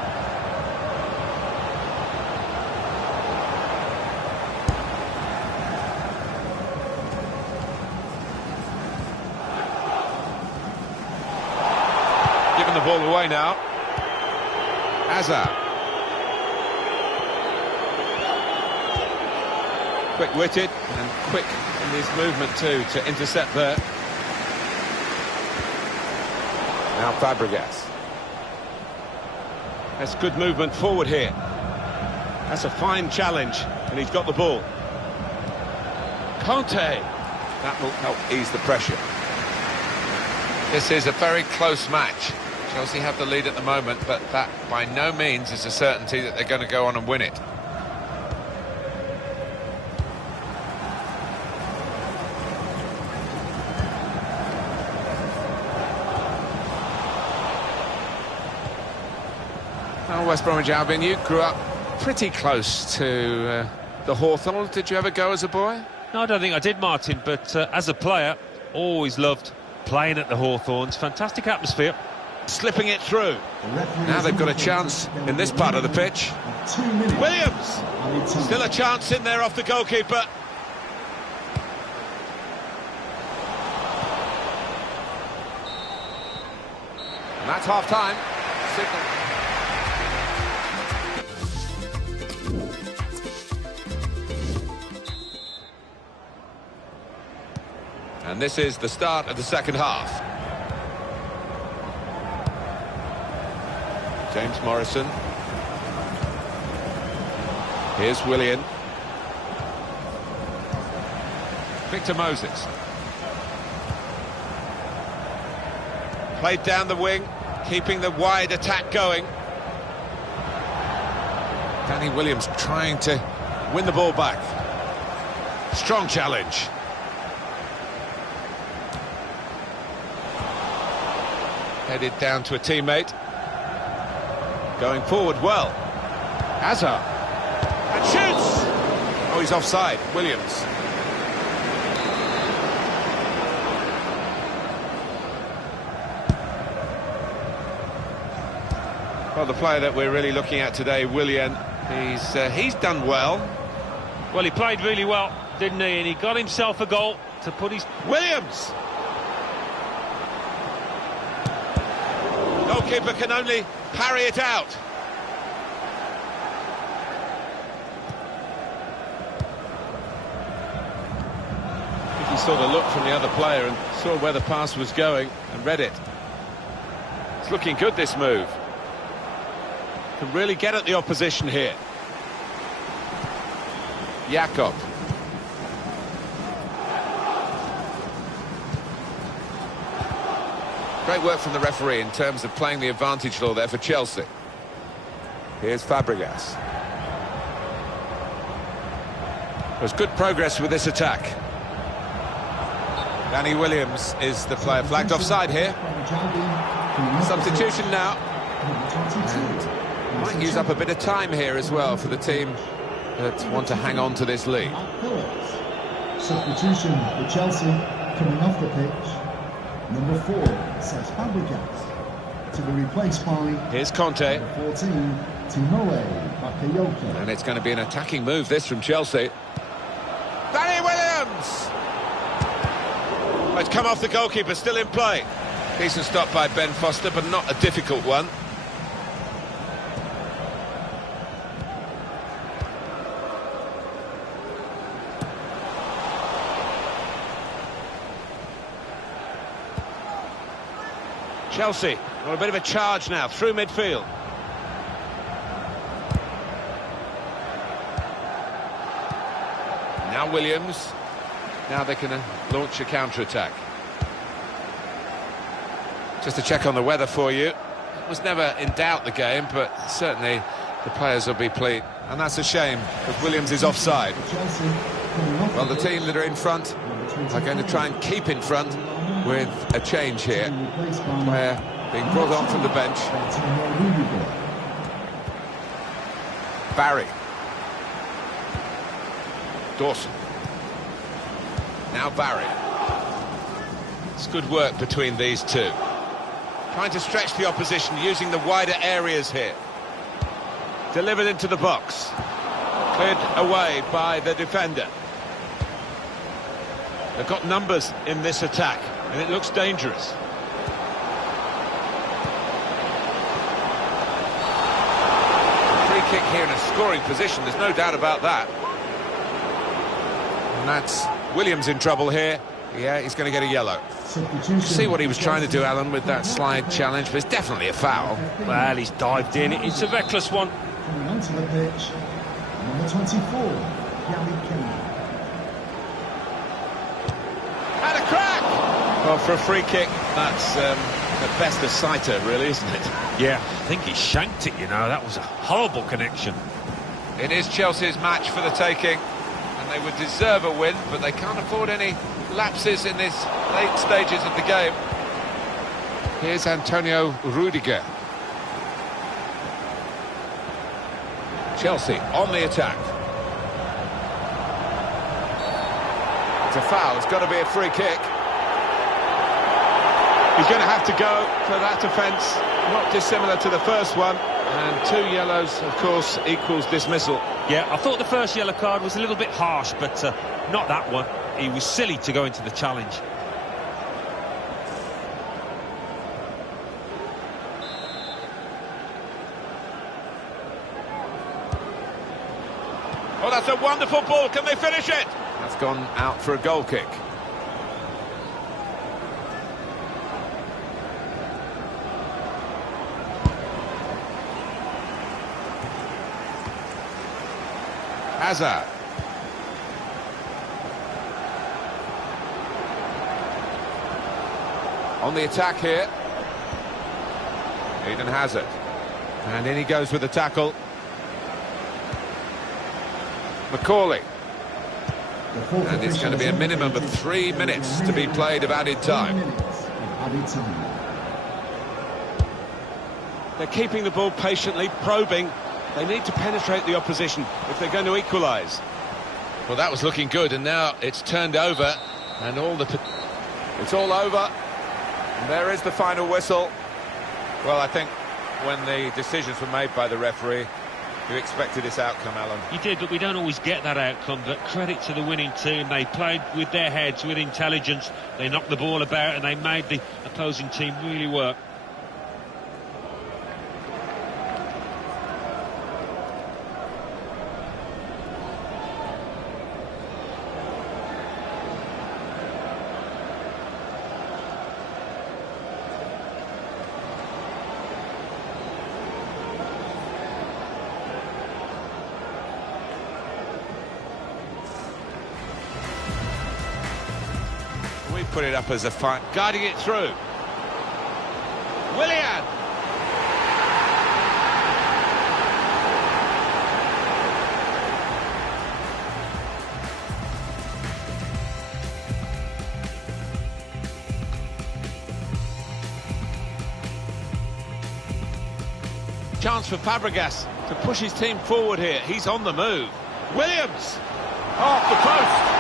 Giving the ball away now. Hazard. Quick-witted and quick in his movement too to intercept there. Now Fabregas. That's good movement forward here. That's a fine challenge, and he's got the ball. Conte. That will help ease the pressure. This is a very close match. Chelsea have the lead at the moment, but that by no means is a certainty that they're going to go on and win it. Well, West Bromwich Albion, you grew up pretty close to the Hawthorns. Did you ever go as a boy? No, I don't think I did, Martin, but as a player, always loved playing at the Hawthorns. Fantastic atmosphere. Slipping it through. Now they've got a chance in this part of the pitch. Williams! Still a chance in there off the goalkeeper. And that's half-time. And this is the start of the second half. James Morrison. Here's Willian. Victor Moses. Played down the wing, keeping the wide attack going. Danny Williams trying to win the ball back. Strong challenge. Headed down to a teammate. Going forward well. Hazard. And shoots! Oh, he's offside. Williams. Well, the player that we're really looking at today, Willian, He's done well. Well, he played really well, didn't he? And he got himself a goal to put his... Williams! Goalkeeper can only parry it out. He sort of looked from the other player and saw where the pass was going and read it. It's looking good, this move. Can really get at the opposition here. Jakob. Great work from the referee in terms of playing the advantage law there for Chelsea. Here's Fabregas. There's good progress with this attack. Danny Williams is the player flagged offside here. Substitution now. And might use up a bit of time here as well for the team that want to hang on to this lead. Substitution for Chelsea coming off the pitch. Number 4, Cesc Fabregas, to be replaced by... Here's Conte. Number 14, Timoe Bakayoko. And it's going to be an attacking move, this, from Chelsea. Danny Williams! It's come off the goalkeeper, still in play. Decent stop by Ben Foster, but not a difficult one. Chelsea got a bit of a charge now through midfield. Now Williams. Now they can launch a counter-attack. Just to check on the weather for you. It was never in doubt, the game, but certainly the players will be pleased. And that's a shame, because Williams is offside. Well, the team that are in front are going to try and keep in front with a change here. Player being brought on from the bench. Barry. Dawson. Now Barry. It's good work between these two. Trying to stretch the opposition using the wider areas here. Delivered into the box. Cleared away by the defender. They've got numbers in this attack, and it looks dangerous. Free kick here in a scoring position, there's no doubt about that. And that's Williams in trouble here. Yeah, he's going to get a yellow. See what he was trying to do, Alan, with that slide challenge, but it's definitely a foul. Well, he's dived in. It's a reckless one. Coming onto the pitch, number 24, Gary Kane. And a crack! Well, for a free kick, that's the best of sighter, really, isn't it? Yeah, I think he shanked it, you know. That was a horrible connection. It is Chelsea's match for the taking, and they would deserve a win, but they can't afford any lapses in this late stages of the game. Here's Antonio Rudiger. Chelsea on the attack. It's a foul, it's got to be a free kick. He's going to have to go for that offence, not dissimilar to the first one. And 2 yellows, of course, equals dismissal. Yeah, I thought the first yellow card was a little bit harsh, but not that one. He was silly to go into the challenge. Oh, that's a wonderful ball. Can they finish it? That's gone out for a goal kick. Hazard. On the attack here. Eden Hazard. And in he goes with the tackle. Macaulay. And it's going to be a minimum of 3 minutes to be played of added time. They're keeping the ball patiently, probing. They need to penetrate the opposition if they're going to equalise. Well, that was looking good, and now it's turned over, and it's all over. And there is the final whistle. Well, I think when the decisions were made by the referee, You expected this outcome, Alan. You did, but we don't always get that outcome. But credit to the winning team. They played with their heads, with intelligence. They knocked the ball about and they made the opposing team really work. We put it up as a fight, guiding it through. Willian! Chance for Fabregas to push his team forward here. He's on the move. Williams! Off the post!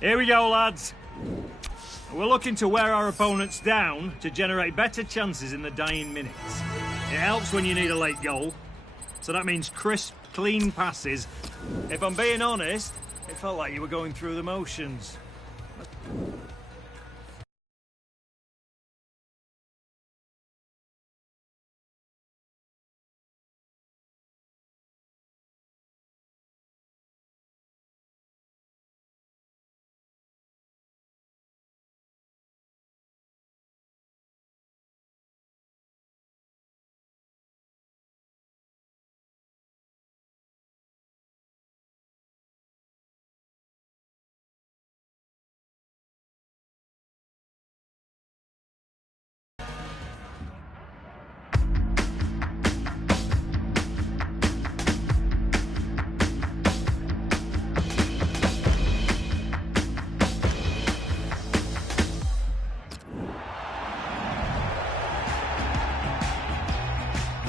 Here we go, lads. We're looking to wear our opponents down to generate better chances in the dying minutes. It helps when you need a late goal. So that means crisp, clean passes. If I'm being honest, it felt like you were going through the motions.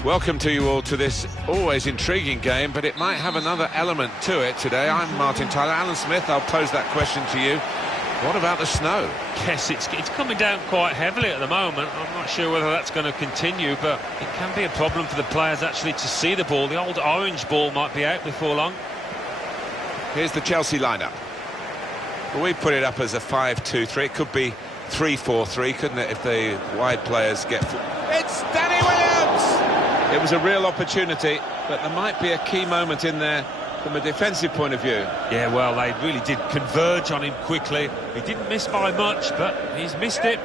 Welcome to you all to this always intriguing game, but it might have another element to it today. I'm Martin Tyler. Alan Smith, I'll pose that question to you. What about the snow? Yes, it's coming down quite heavily at the moment. I'm not sure whether that's going to continue, but it can be a problem for the players actually to see the ball. The old orange ball might be out before long. Here's the Chelsea lineup. Well, we put it up as a 5-2-3. It could be 3-4-3, couldn't it, if the wide players get... It's Danny Williams! It was a real opportunity, but there might be a key moment in there from a defensive point of view. Yeah, well, they really did converge on him quickly. He didn't miss by much, but he's missed it.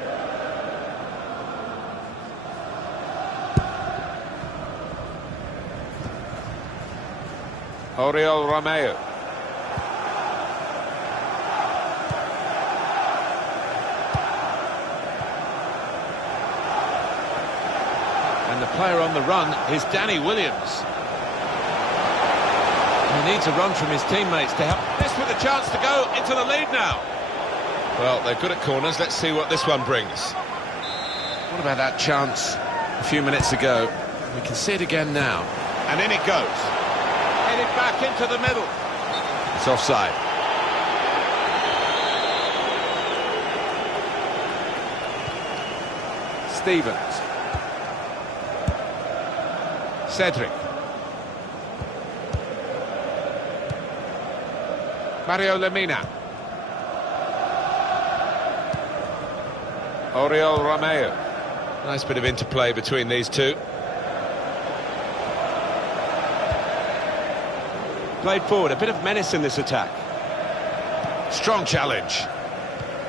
Oriol Romeu. And the player on the run is Danny Williams. He needs a run from his teammates to help. This with a chance to go into the lead now. Well, they're good at corners. Let's see what this one brings. What about that chance a few minutes ago? We can see it again now. And in it goes. Headed back into the middle. It's offside. Stevens. Cedric. Mario Lemina. Oriol Romeu. Nice bit of interplay between these two. Played forward, a bit of menace in this attack. Strong challenge.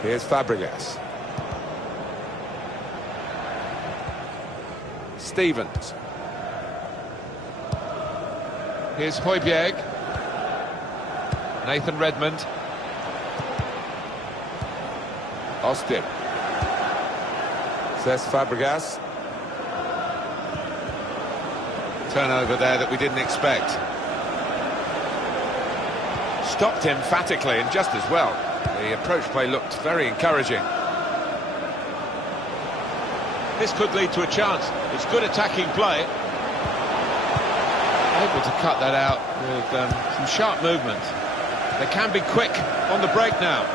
Here's Fabregas. Stevens. Here's Højbjerg. Nathan Redmond. Austin. Cesc Fabregas. Turnover there that we didn't expect. Stopped emphatically and just as well. The approach play looked very encouraging. This could lead to a chance. It's good attacking play. Able to cut that out with some sharp movement. They can be quick on the break now.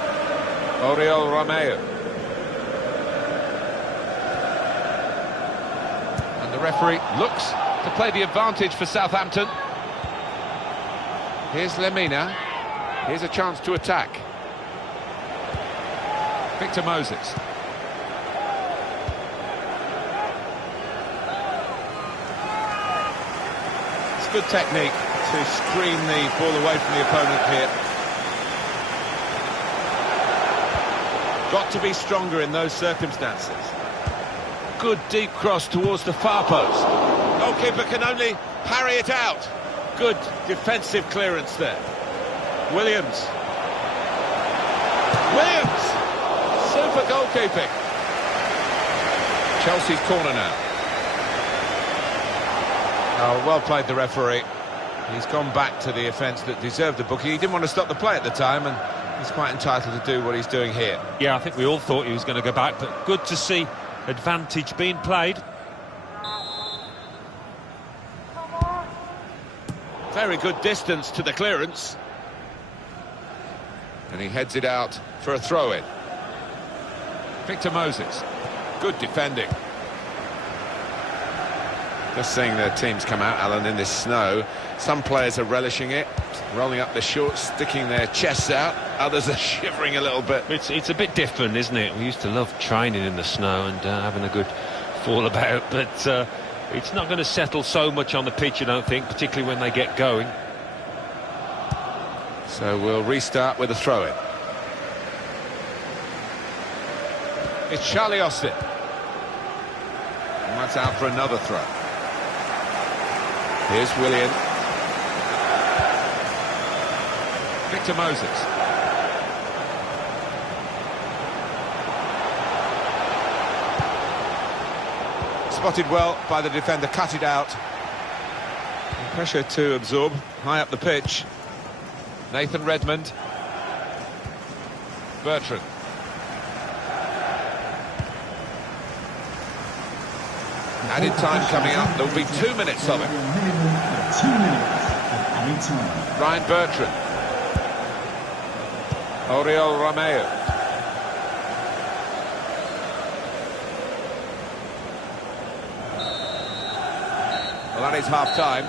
Oriol Romeu. And the referee looks to play the advantage for Southampton. Here's Lemina. Here's a chance to attack. Victor Moses. It's good technique to screen the ball away from the opponent here. Got to be stronger in those circumstances. Good deep cross towards the far post. Goalkeeper can only parry it out. Good defensive clearance there. Williams. Williams! Super goalkeeping. Chelsea's corner now. Oh, well played the referee. He's gone back to the offence that deserved the booking. He didn't want to stop the play at the time, and he's quite entitled to do what he's doing here. Yeah, I think we all thought he was going to go back, but good to see advantage being played. Very good distance to the clearance. And he heads it out for a throw-in. Victor Moses. Good defending. Just seeing their teams come out, Alan, in this snow. Some players are relishing it, rolling up their shorts, sticking their chests out. Others are shivering a little bit. It's a bit different, isn't it? We used to love training in the snow and having a good fall about, but it's not going to settle so much on the pitch, I don't think, particularly when they get going. So we'll restart with a throw-in. It's Charlie Austin. And that's out for another throw. Here's Willian. Victor Moses. Spotted well by the defender, cut it out. And pressure to absorb, high up the pitch. Nathan Redmond. Bertrand. Added time coming up. There'll be 2 minutes of it. 2 minutes of added time. Ryan Bertrand. Oriol Romeu. Well, that is half-time.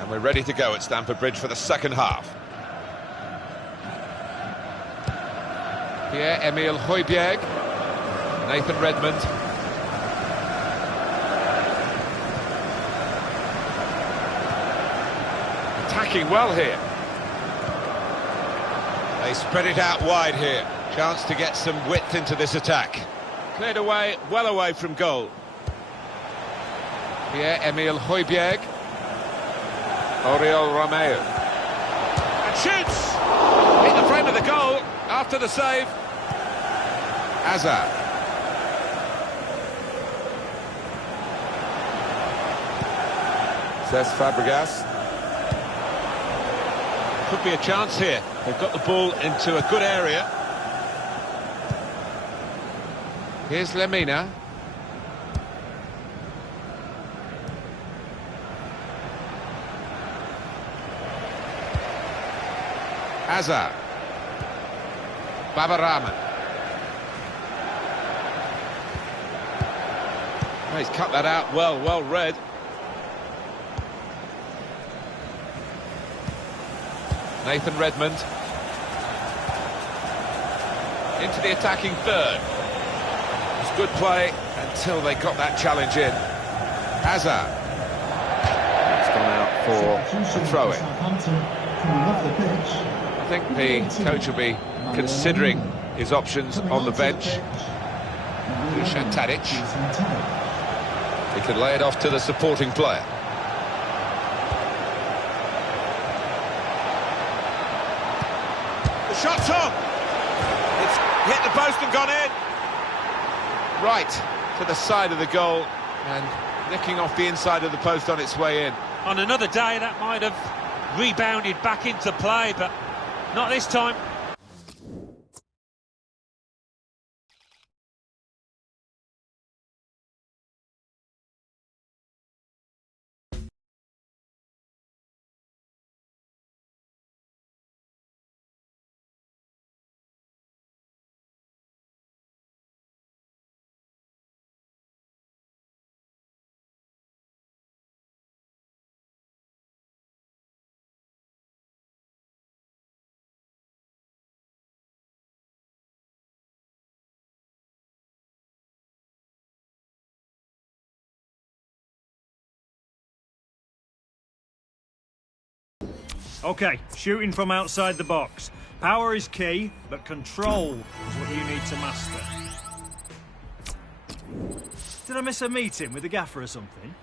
And we're ready to go at Stamford Bridge for the second half. Pierre-Emile Højbjerg. Nathan Redmond. Attacking well here. They spread it out wide here. Chance to get some width into this attack. Cleared away, well away from goal. Pierre-Emile Højbjerg. Oriol Romeu. And shoots! Hit the frame of the goal after the save. Hazard. Cesc Fabregas. Could be a chance here. They've got the ball into a good area. Here's Lemina. Hazard. Babarama. Oh, he's cut that out well read. Nathan Redmond. Into the attacking third. It was good play until they got that challenge in. Hazard. It's gone out for a throw-in. I think the coach will be considering his options on the bench. Dusan Tadic. He can lay it off to the supporting player. The shot's on! It's hit the post and gone in! Right to the side of the goal and nicking off the inside of the post on its way in. On another day, that might have rebounded back into play, but not this time. OK, shooting from outside the box. Power is key, but control is what you need to master. Did I miss a meeting with the gaffer or something?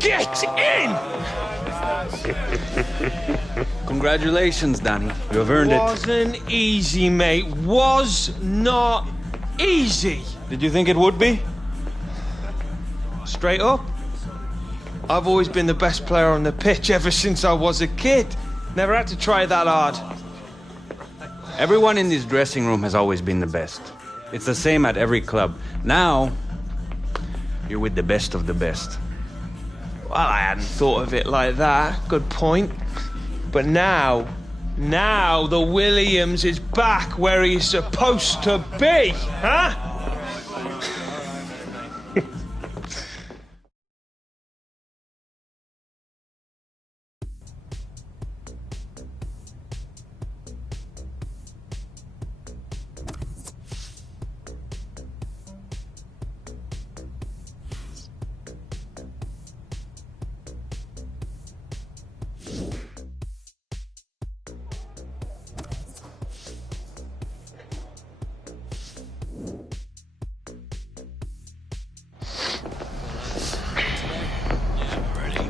Get in! Congratulations, Danny. You have earned it. Wasn't easy, mate. Was not easy. Did you think it would be? Straight up, I've always been the best player on the pitch ever since I was a kid. Never had to try that hard. Everyone in this dressing room has always been the best. It's the same at every club. Now, you're with the best of the best. Well, I hadn't thought of it like that. Good point. But now the Williams is back where he's supposed to be, huh?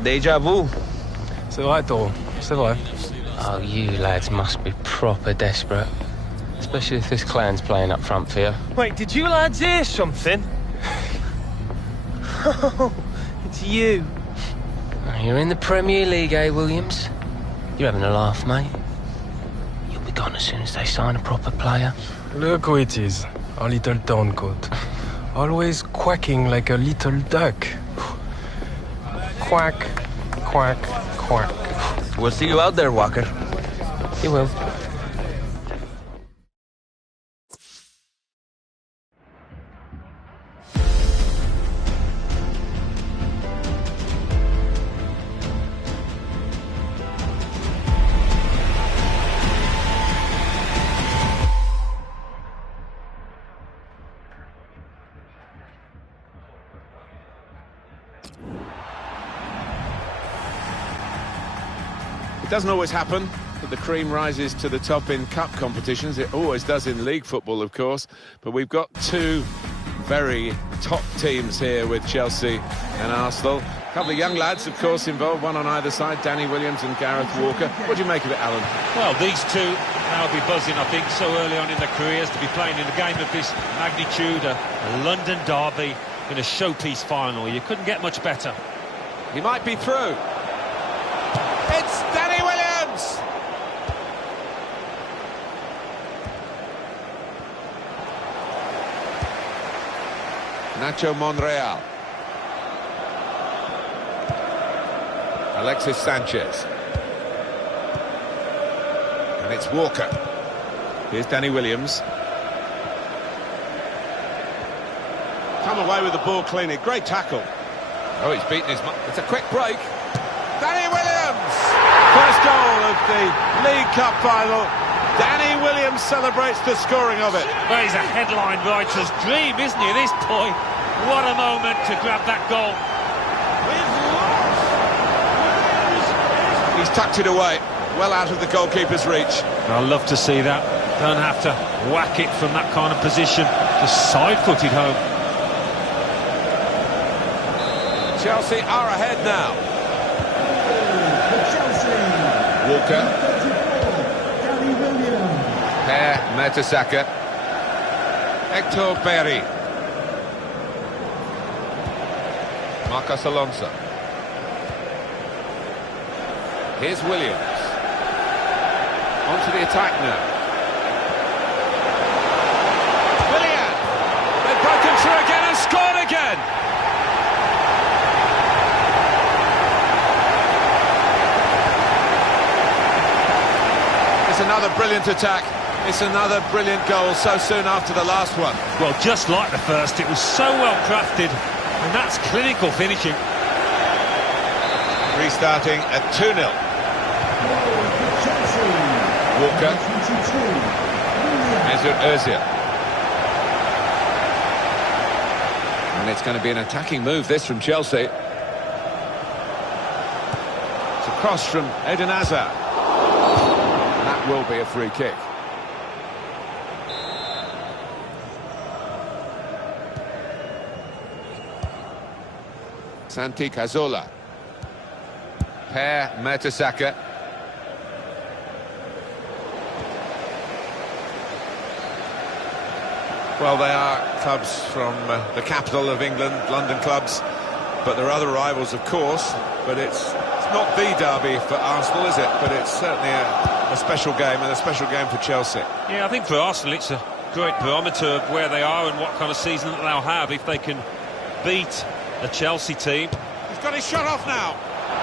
Deja vu. C'est vrai, Toro. C'est vrai. Oh, you lads must be proper desperate. Especially if this clan's playing up front for you. Wait, did you lads hear something? Oh, it's you. You're in the Premier League, eh, Williams? You're having a laugh, mate. You'll be gone as soon as they sign a proper player. Look who it is. Our little turncoat. Always quacking like a little duck. Quack, quack, quack. We'll see you out there, Walker. You will. doesn't always happen that the cream rises to the top in cup competitions. It always does in league football, of course. But we've got two very top teams here with Chelsea and Arsenal. A couple of young lads, of course, involved, one on either side, Danny Williams and Gareth Walker. What do you make of it, Alan? Well, these two now be buzzing, I think, so early on in their careers to be playing in a game of this magnitude, a London derby in a showpiece final. You couldn't get much better. He might be through. It's Danny Williams! Nacho Monreal. Alexis Sanchez. And it's Walker. Here's Danny Williams. Come away with the ball cleanly. Great tackle. Oh, he's beaten his... It's a quick break. Danny Williams! First goal of the League Cup final. Danny Williams celebrates the scoring of it. Well, he's a headline writer's dream, isn't he, at this point? What a moment to grab that goal. He's tucked it away, well out of the goalkeeper's reach. I love to see that. Don't have to whack it from that kind of position. Just side-footed home. Chelsea are ahead now. Walker. Per Mertesacker. Hector Berry. Marcos Alonso. Here's Williams. Onto the attack now. Willian! They've broken through again and scored again! It's another brilliant attack. It's another brilliant goal so soon after the last one. Well, just like the first, it was so well crafted, and that's clinical finishing. Restarting at 2-0. Walker. Mesut Ozil. And it's going to be an attacking move, this, from Chelsea. It's a cross from Eden Hazard. And that will be a free kick. Santi Cazorla. Per Mertesacker. Well, they are clubs from the capital of England, London clubs, but there are other rivals, of course. But it's not the derby for Arsenal, is it? But it's certainly a special game, and a special game for Chelsea. Yeah, I think for Arsenal it's a great barometer of where they are and what kind of season that they'll have if they can beat the Chelsea team. He's got his shot off now.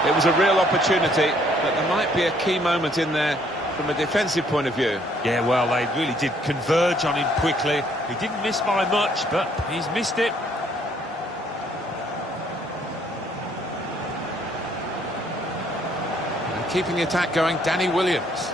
It was a real opportunity, but there might be a key moment in there from a defensive point of view. Yeah, well, they really did converge on him quickly. He didn't miss by much, but he's missed it. And keeping the attack going, Danny Williams.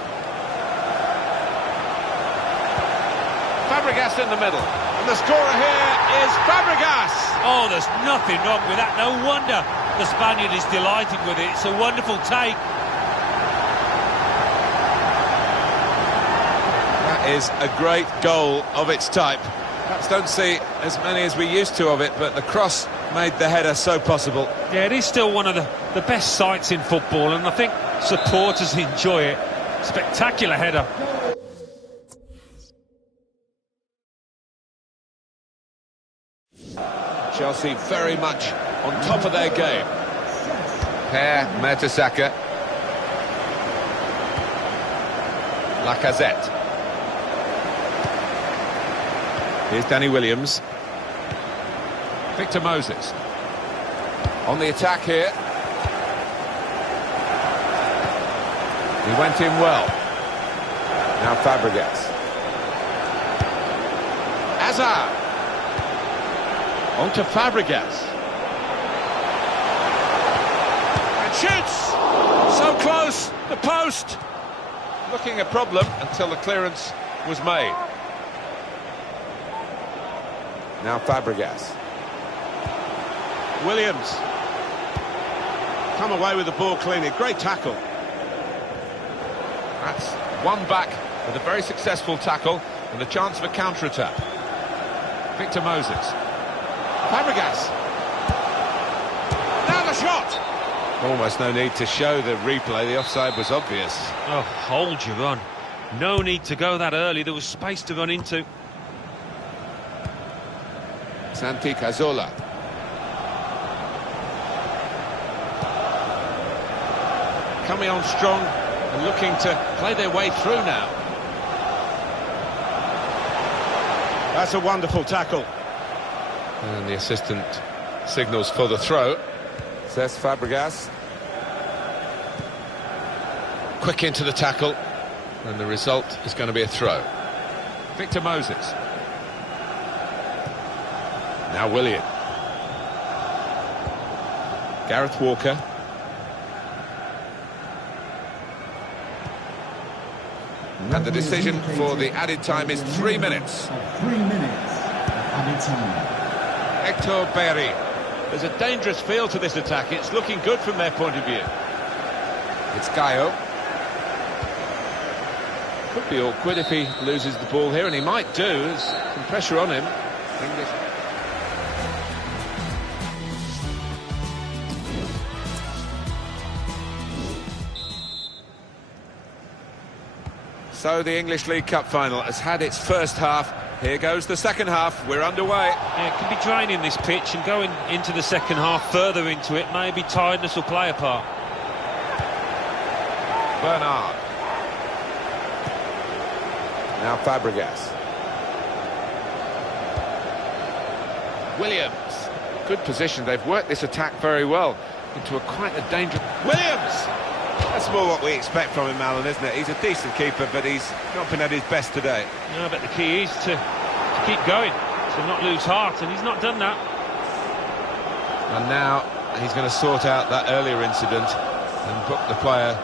Fabregas in the middle. And the scorer here is Fabregas. Oh, there's nothing wrong with that. No wonder the Spaniard is delighted with it. It's a wonderful take. Is a great goal of its type. Perhaps don't see as many as we used to of it, but the cross made the header so possible. Yeah, it is still one of the best sights in football, and I think supporters enjoy it. Spectacular header. Chelsea very much on top of their game. Per Mertesacker. Lacazette. Here's Danny Williams. Victor Moses. On the attack here. He went in well. Now Fabregas. Hazard. On to Fabregas. And shoots! So close! The post! Looking a problem until the clearance was made. Now Fabregas. Williams. Come away with the ball cleanly. Great tackle. That's one back with a very successful tackle and the chance of a counter-attack. Victor Moses. Fabregas. Now the shot! Almost no need to show the replay, the offside was obvious. Oh, hold your run. No need to go that early, there was space to run into. Santi Cazorla. Coming on strong and looking to play their way through now. That's a wonderful tackle. And the assistant signals for the throw. Cesc Fabregas. Quick into the tackle. And the result is going to be a throw. Victor Moses. Now Willian. Gareth Walker. And the decision for the added time is 3 minutes. 3 minutes added time. Hector Berry. There's a dangerous feel to this attack. It's looking good from their point of view. It's Gaio. Could be awkward if he loses the ball here, and he might do. There's some pressure on him. English. So the English League Cup final has had its first half. Here goes the second half. We're underway. Yeah, it can be draining, this pitch, and going into the second half, further into it, maybe tiredness will play a part. Bernard. Now Fabregas. Williams. Good position. They've worked this attack very well into quite a dangerous... Williams! That's more what we expect from him, Alan, isn't it? He's a decent keeper, but he's not been at his best today. No, but the key is to keep going, to not lose heart, and he's not done that. And now he's going to sort out that earlier incident and book the player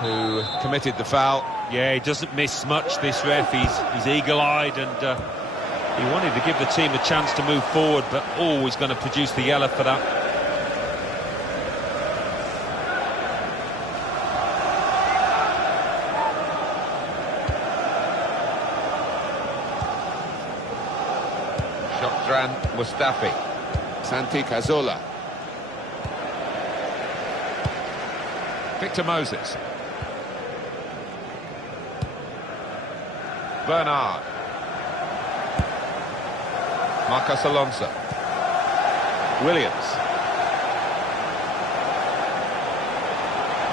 who committed the foul. Yeah, he doesn't miss much, this ref. He's eagle-eyed, and he wanted to give the team a chance to move forward, but always going to produce the yellow for that. Shokran Mustafi. Santi Cazorla. Victor Moses. Bernard. Marcos Alonso. Williams.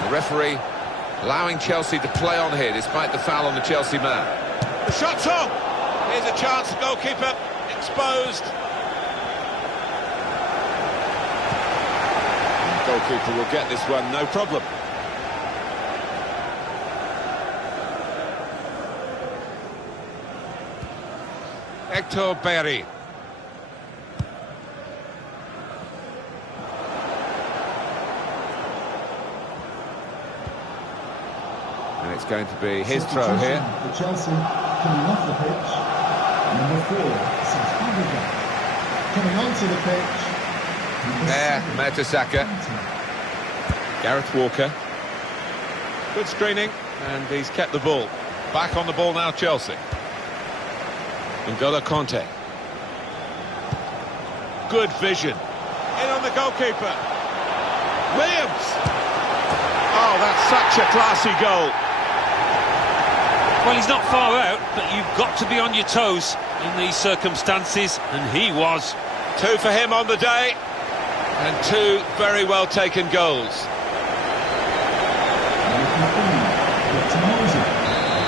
The referee allowing Chelsea to play on here despite the foul on the Chelsea man. The shot's on! Here's a chance, goalkeeper exposed. The goalkeeper will get this one, no problem. Hector Berry. And it's going to be his throw here. For Chelsea, coming off the pitch, number 4, Cesc Fabregas. Coming onto the pitch, there, Mertesacker. Gareth Walker. Good screening, and he's kept the ball. Back on the ball now, Chelsea. N'Golo Kanté. Good vision. In on the goalkeeper. Williams. Oh, that's such a classy goal. Well, he's not far out, but you've got to be on your toes in these circumstances, and he was. 2 for him on the day, and 2 very well taken goals.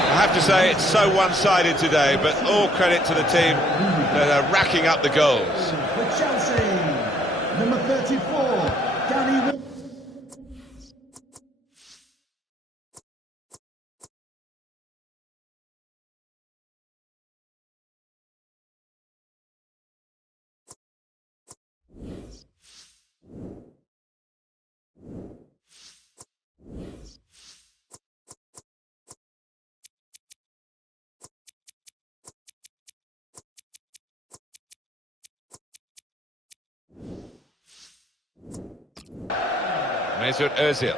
I have to say it's so one-sided today, but all credit to the team that are racking up the goals. For Chelsea, number 34, Danny Williams. Mesut Ozil.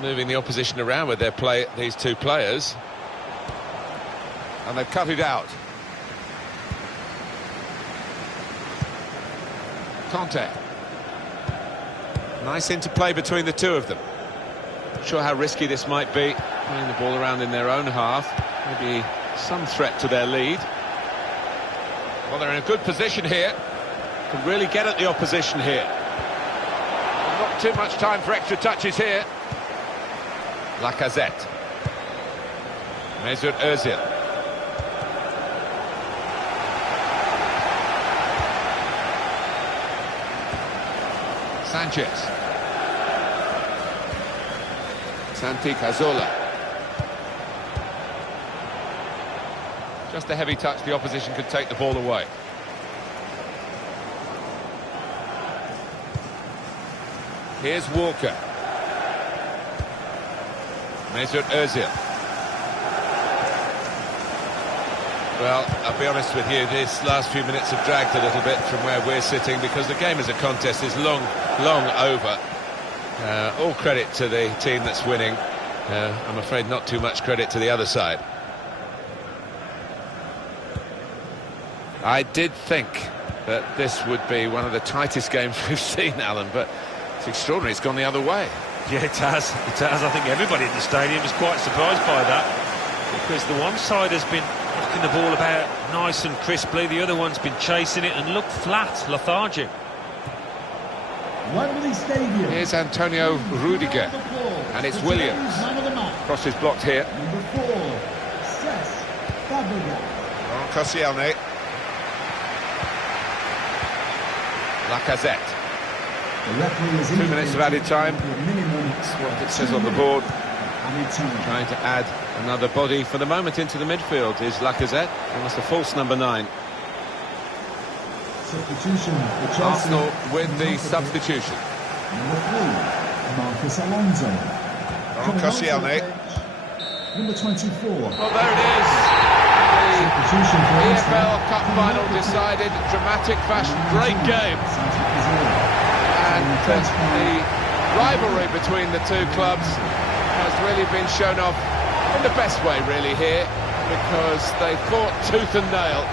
moving the opposition around with these two players. And they've cut it out. Conte. Nice interplay between the two of them. Not sure how risky this might be, playing the ball around in their own half. Maybe some threat to their lead. Well, they're in a good position here. Can really get at the opposition here. Not too much time for extra touches here. Lacazette. Mesut Ozil. Sanchez. Santi Cazorla. Just a heavy touch, the opposition could take the ball away. Here's Walker. Mesut Ozil. Well, I'll be honest with you, these last few minutes have dragged a little bit from where we're sitting because the game as a contest is long over. All credit to the team that's winning. I'm afraid not too much credit to the other side. I did think that this would be one of the tightest games we've seen, Alan, but it's extraordinary. It's gone the other way. Yeah, it has. It has. I think everybody in the stadium is quite surprised by that, because the one side has been knocking the ball about nice and crisply, the other one's been chasing it and looked flat, lethargic. Wembley Stadium. Here's Antonio Rudiger, and it's Williams. Cross is blocked here. Number 4, Cesc Fabregas. Koscielny. Lacazette. 2 minutes of added time. That's what it says on the board. Trying to add another body for the moment into the midfield is Lacazette, and that's a false number 9. Substitution. Arsenal with the substitution. Number 3, Marcos Alonso. Koscielny. Number 24. Well, there it is. The EFL Cup final decided, dramatic fashion, great game. And the rivalry between the two clubs has really been shown off in the best way, really, here, because they fought tooth and nail.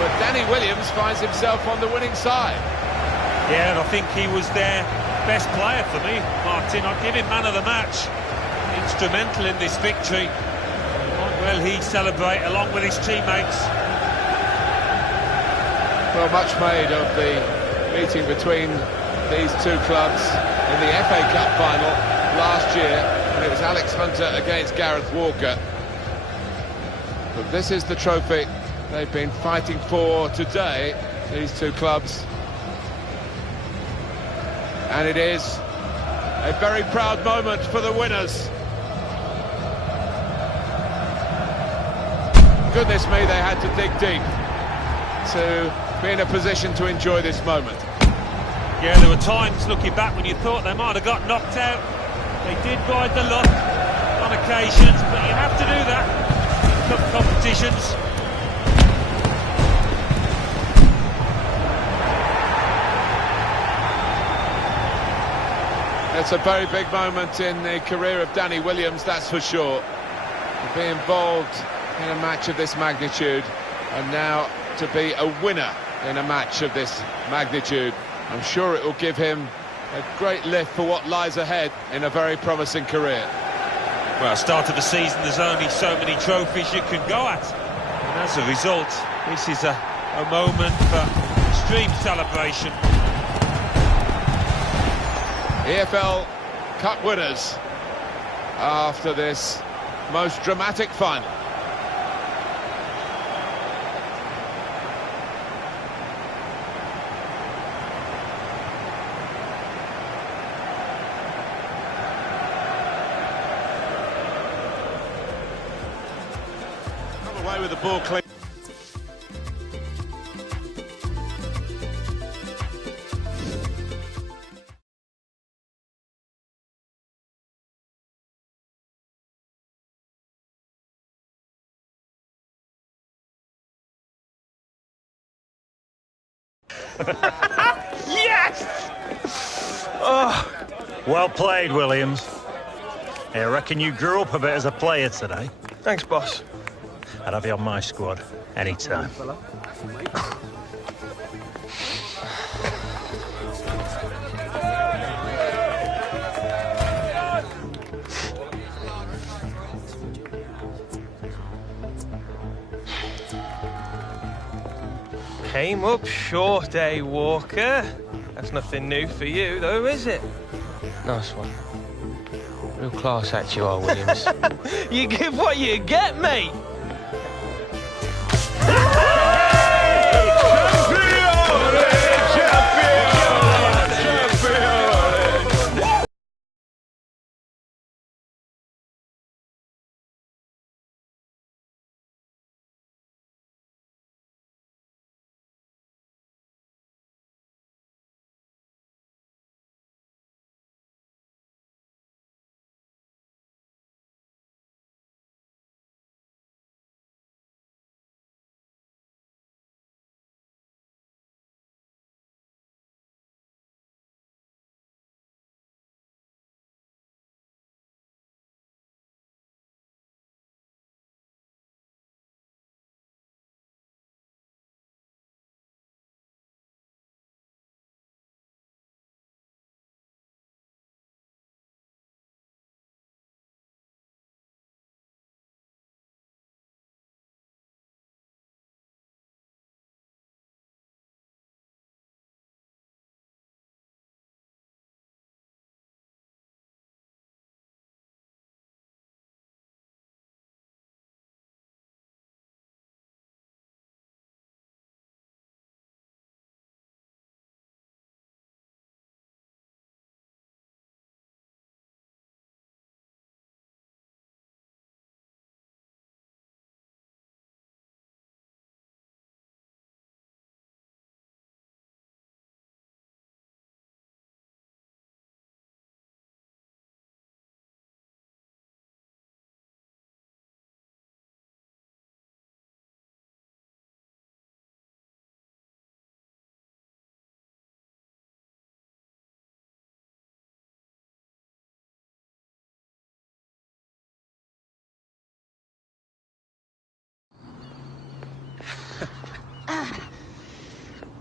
But Danny Williams finds himself on the winning side. Yeah, and I think he was their best player for me, Martin. I'd give him man of the match. Instrumental in this victory. Might well he celebrate along with his teammates. Well, much made of the meeting between these two clubs in the FA Cup final last year, and it was Alex Hunter against Gareth Walker. But this is the trophy they've been fighting for today, these two clubs. And it is a very proud moment for the winners. Goodness me, they had to dig deep to be in a position to enjoy this moment. Yeah, there were times looking back when you thought they might have got knocked out. They did ride the luck on occasions, but you have to do that in cup competitions. It's a very big moment in the career of Danny Williams, that's for sure. To be involved in a match of this magnitude, and now to be a winner in a match of this magnitude. I'm sure it will give him a great lift for what lies ahead in a very promising career. Well, start of the season, there's only so many trophies you can go at. And as a result, this is a moment for extreme celebration. EFL Cup winners after this most dramatic final. Come away with the ball clean. Yes! Oh, well played, Williams. Hey, I reckon you grew up a bit as a player today. Thanks, boss. I'd have you on my squad anytime. Came up short, eh, Walker? That's nothing new for you, though, is it? Nice one. Real class act you are, Williams. You give what you get, mate.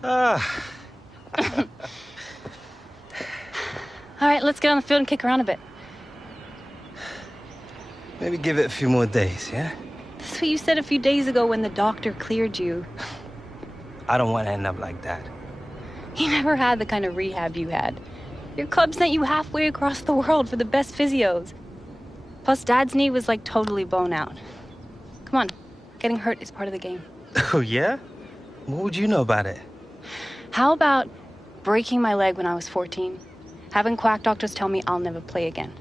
All right, let's get on the field and kick around a bit. Maybe give it a few more days, yeah? That's what you said a few days ago when the doctor cleared you. I don't want to end up like that. You never had the kind of rehab you had. Your club sent you halfway across the world for the best physios. Plus, Dad's knee was like totally blown out. Come on, getting hurt is part of the game. Oh, yeah? What would you know about it? How about breaking my leg when I was 14? Having quack doctors tell me I'll never play again.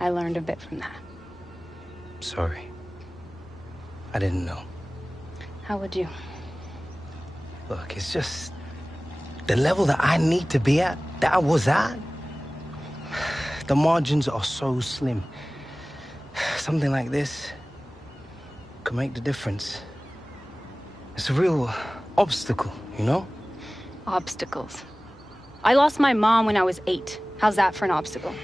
I learned a bit from that. Sorry. I didn't know. How would you? Look, it's just the level that I need to be at, that I was at. The margins are so slim. Something like this could make the difference. It's a real obstacle, you know? Obstacles. I lost my mom when I was 8. How's that for an obstacle?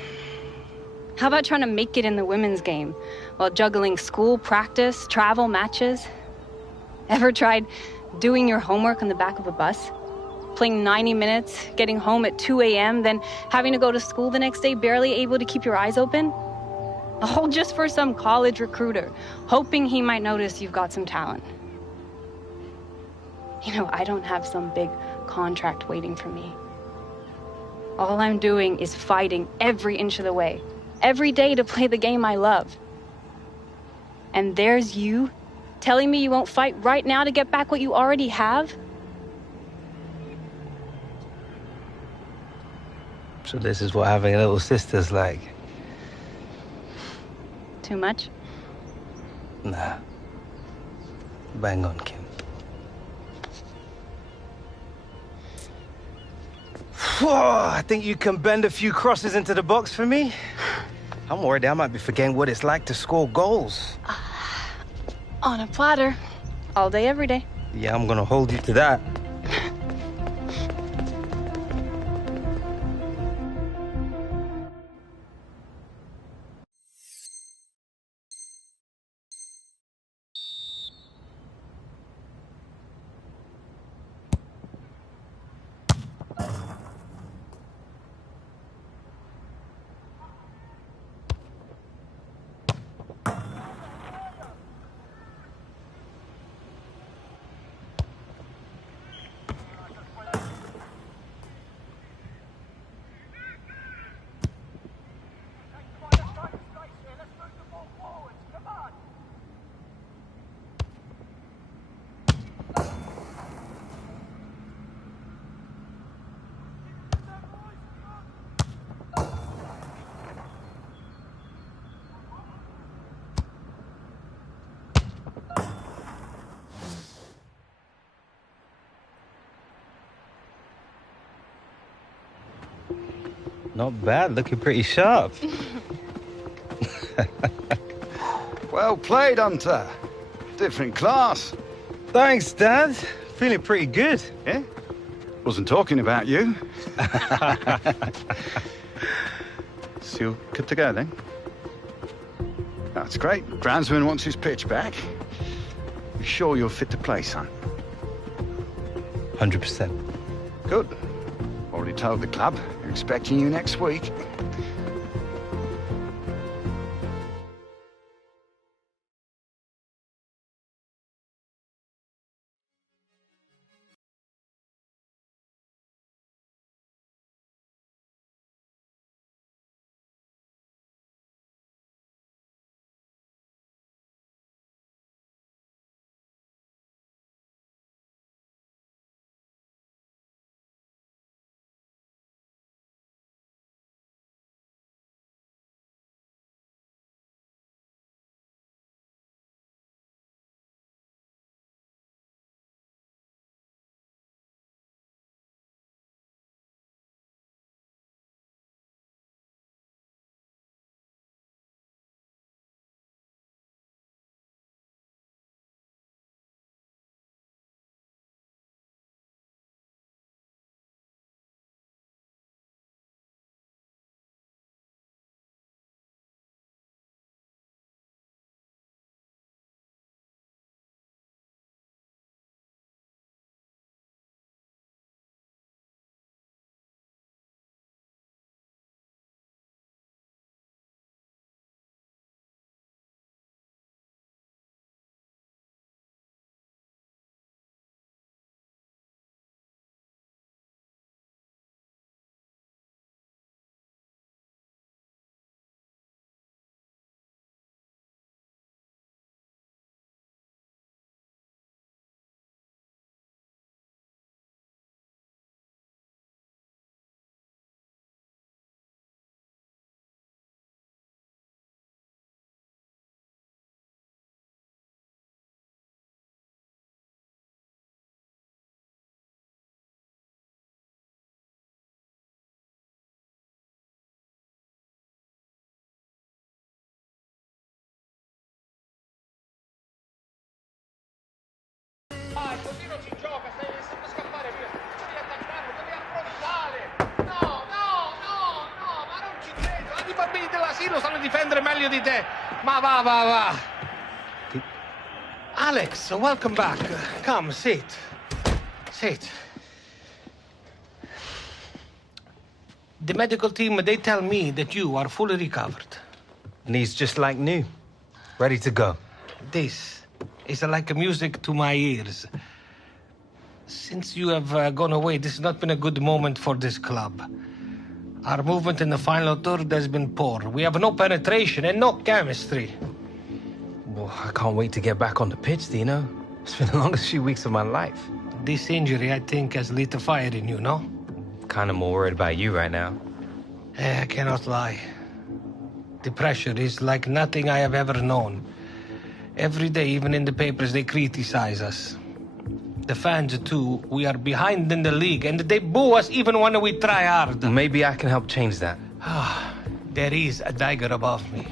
How about trying to make it in the women's game while juggling school, practice, travel, matches? Ever tried doing your homework on the back of a bus? Playing 90 minutes, getting home at 2 a.m., then having to go to school the next day, barely able to keep your eyes open? All just for some college recruiter, hoping he might notice you've got some talent. You know, I don't have some big contract waiting for me. All I'm doing is fighting every inch of the way, every day to play the game I love. And there's you telling me you won't fight right now to get back what you already have? So this is what having a little sister's like. Too much? Nah. Bang on, Kim. I think you can bend a few crosses into the box for me. I'm worried I might be forgetting what it's like to score goals. On a platter. All day, every day. Yeah, I'm gonna hold you to that. Not bad, looking pretty sharp. Well played, Hunter. Different class. Thanks, Dad. Feeling pretty good. Yeah? Wasn't talking about you. So you're good to go, then? That's great. Groundsman wants his pitch back. You sure you're fit to play, son? 100%. Good. Already told the club. They're expecting you next week. Così non si gioca, stai sempre a scappare via. Devi attaccarlo, devi affrontare. No, ma non ci credo. Anche i bambini dell'asilo sanno difendere meglio di te. Ma va. Alex, welcome back. Come, sit. The medical team, they tell me that you are fully recovered. Knees just like new. Ready to go. This is like music to my ears. Since you have gone away, this has not been a good moment for this club. Our movement in the final third has been poor. We have no penetration and no chemistry. Well, I can't wait to get back on the pitch, Dino. It's been the longest few weeks of my life. This injury, I think, has lit a fire in you, no? Kind of more worried about you right now. I cannot lie. The pressure is like nothing I have ever known. Every day, even in the papers, they criticize us. The fans, too, we are behind in the league, and they boo us even when we try hard. Maybe I can help change that. There is a dagger above me.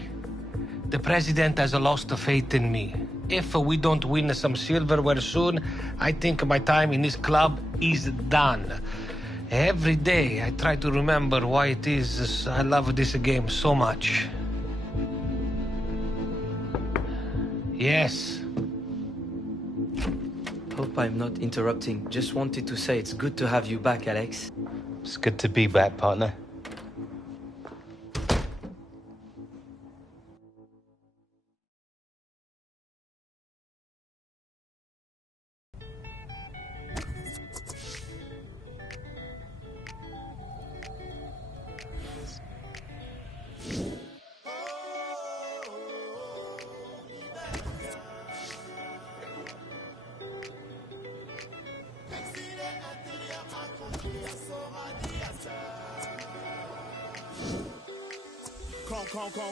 The president has lost faith in me. If we don't win some silverware soon, I think my time in this club is done. Every day, I try to remember why it is I love this game so much. Yes. Hope I'm not interrupting. Just wanted to say it's good to have you back, Alex. It's good to be back, partner.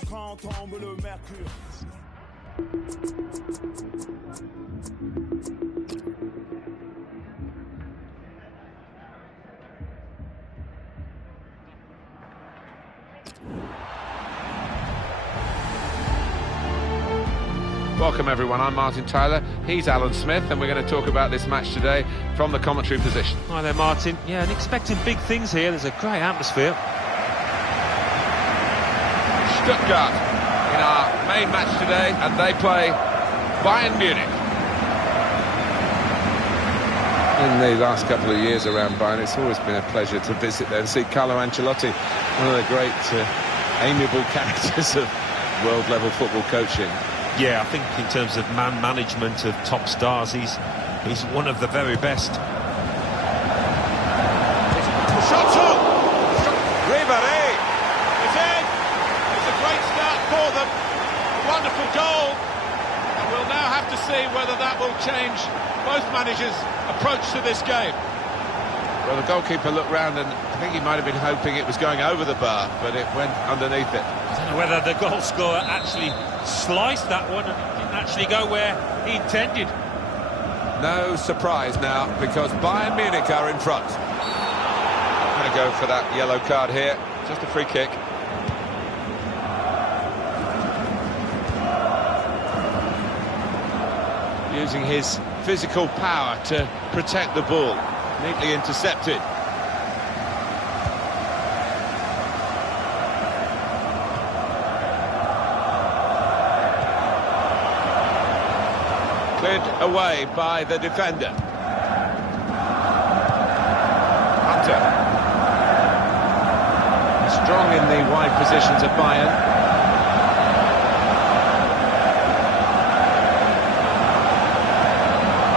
Quand tombe le mercure. welcome everyone. I'm Martin Tyler, he's Alan Smith, and we're going to talk about this match today from the commentary position. Hi there, Martin. Yeah, and expecting big things here. There's a great atmosphere. Stuttgart in our main match today, and they play Bayern Munich. In the last couple of years around Bayern, it's always been a pleasure to visit there and see Carlo Ancelotti, one of the great amiable characters of world-level football coaching. Yeah, I think in terms of man management of top stars, he's one of the very best. Shots on! Ribéry! It's in! It's a great start for them. A wonderful goal. And we'll now have to see whether that will change both managers' approach to this game. Well, the goalkeeper looked round and I think he might have been hoping it was going over the bar, but it went underneath it. I don't know whether the goal scorer actually sliced that one and it didn't actually go where he intended. No surprise now, because Bayern Munich are in front. I'm going to go for that yellow card here. Just a free kick. Using his physical power to protect the ball. Neatly intercepted. Cleared away by the defender. Hunter. Strong in the wide positions of Bayern.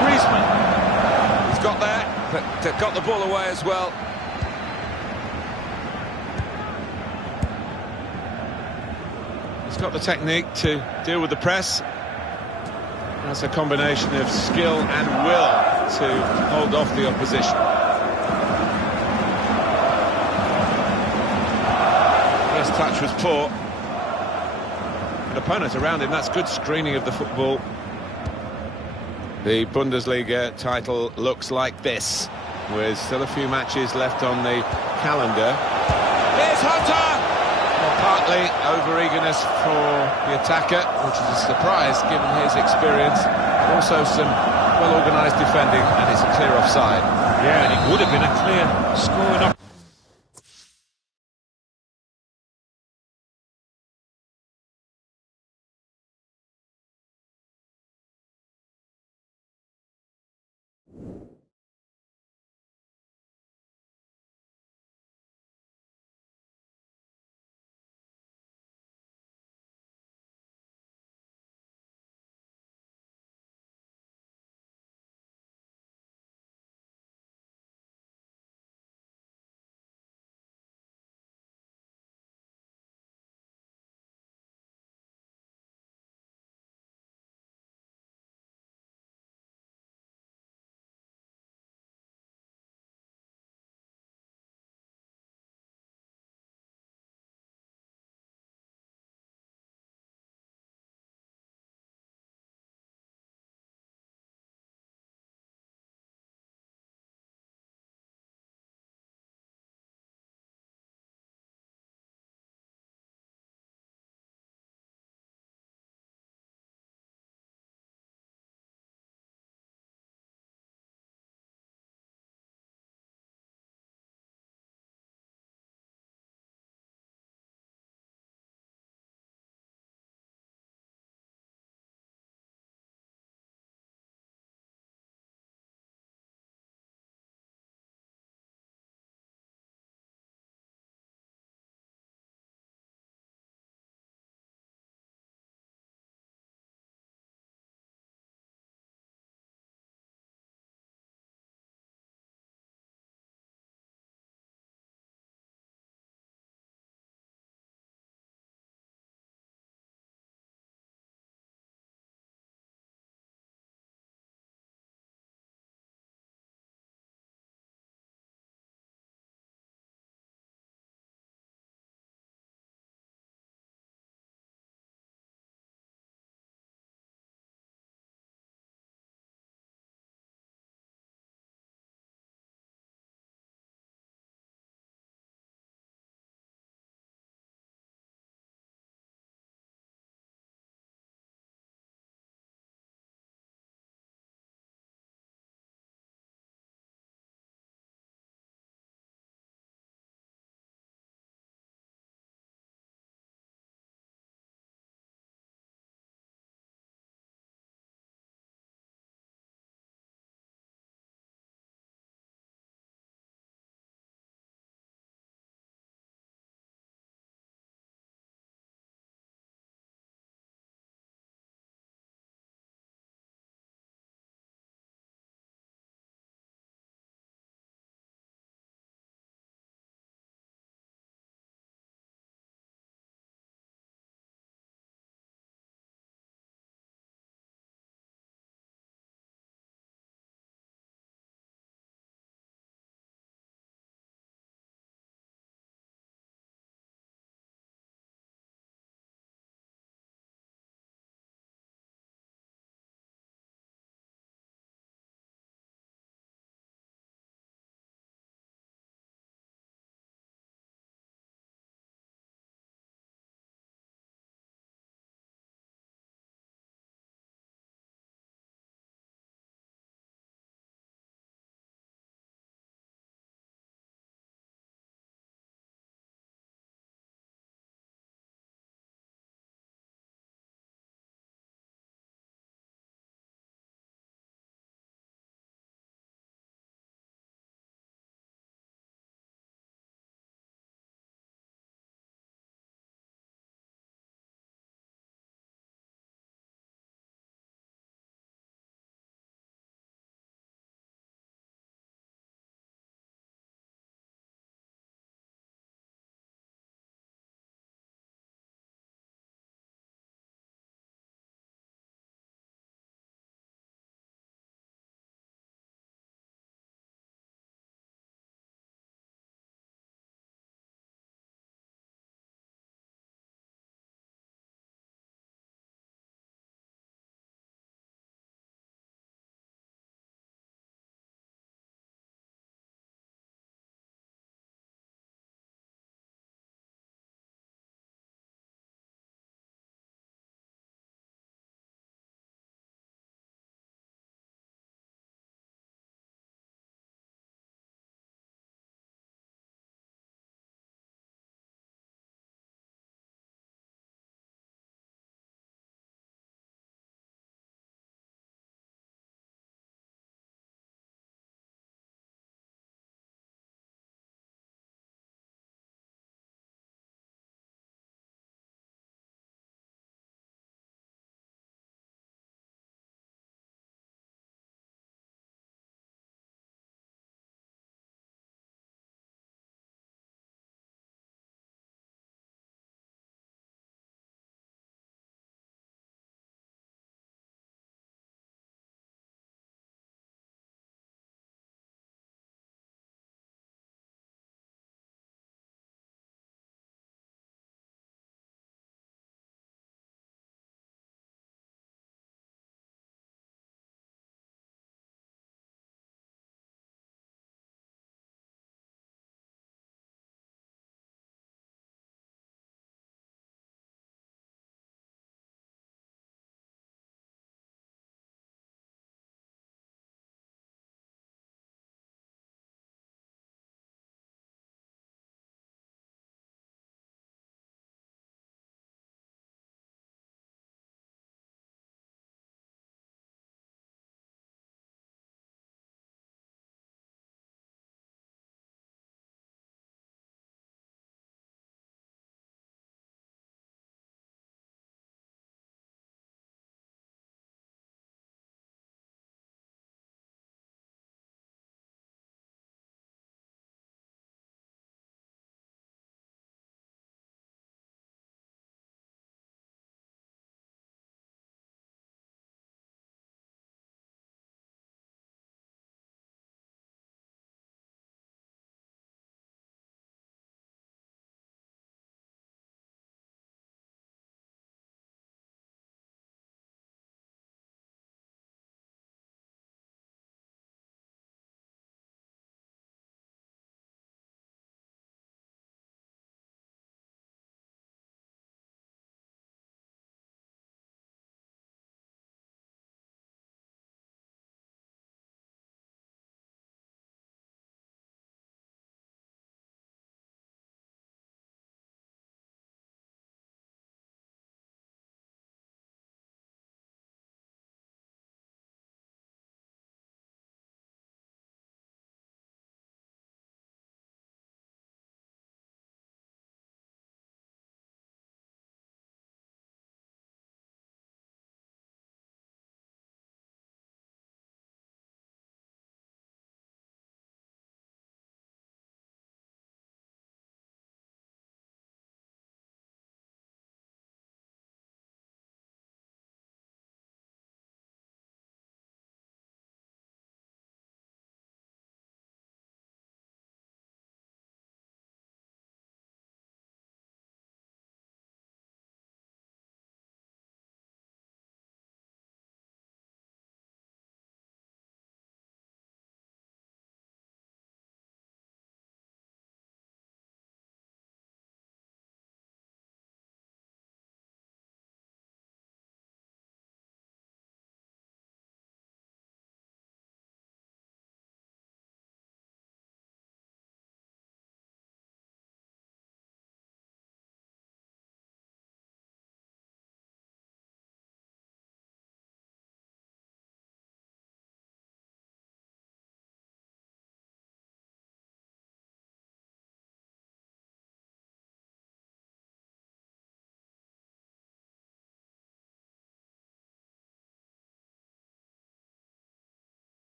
Griezmann. He's got there, but got the ball away as well. He's got the technique to deal with the press. That's a combination of skill and will to hold off the opposition. First touch was poor. An opponent around him, that's good screening of the football. The Bundesliga title looks like this, with still a few matches left on the calendar. Here's Hunter! Well, partly over-eagerness for the attacker, which is a surprise given his experience, but also some well-organised defending, and it's a clear offside. Yeah, and it would have been a clear scoring up.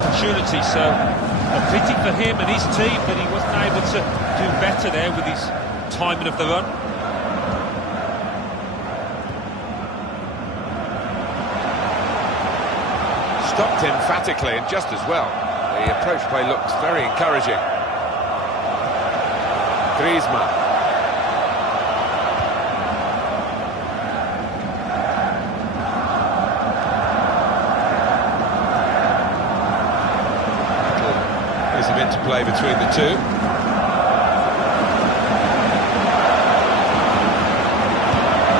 opportunity, so a pity for him and his team that he wasn't able to do better there with his timing of the run. Stopped emphatically and just as well. The approach play looked very encouraging. Griezmann. There's a interplay between the two.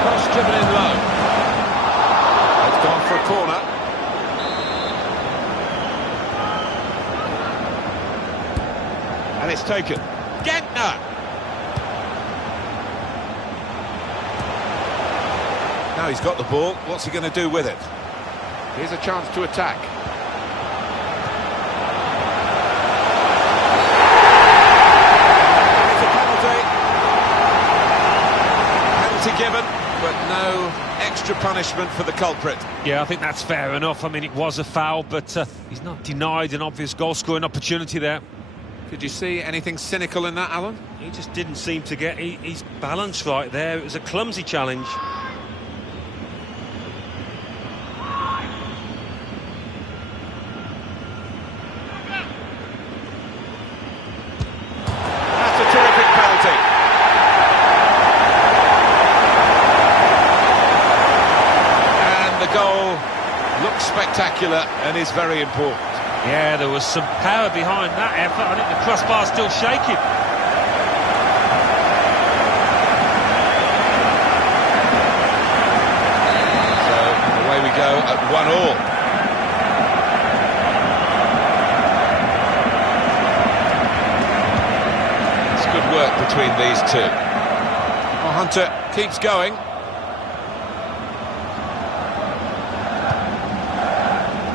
Cross driven in low. It's gone for a corner. And it's taken. Gentner! Now he's got the ball, what's he going to do with it? Here's a chance to attack. It's a penalty. Penalty given, but no extra punishment for the culprit. Yeah, I think that's fair enough. I mean, it was a foul, but he's not denied an obvious goal-scoring opportunity there. Did you see anything cynical in that, Alan? He just didn't seem to get his balance right there. It was a clumsy challenge. That's a terrific penalty. And the goal looks spectacular and is very important. Yeah, there was some power behind that effort. I think the crossbar's still shaking. So, away we go at 1-1. It's good work between these two. Well, Hunter keeps going.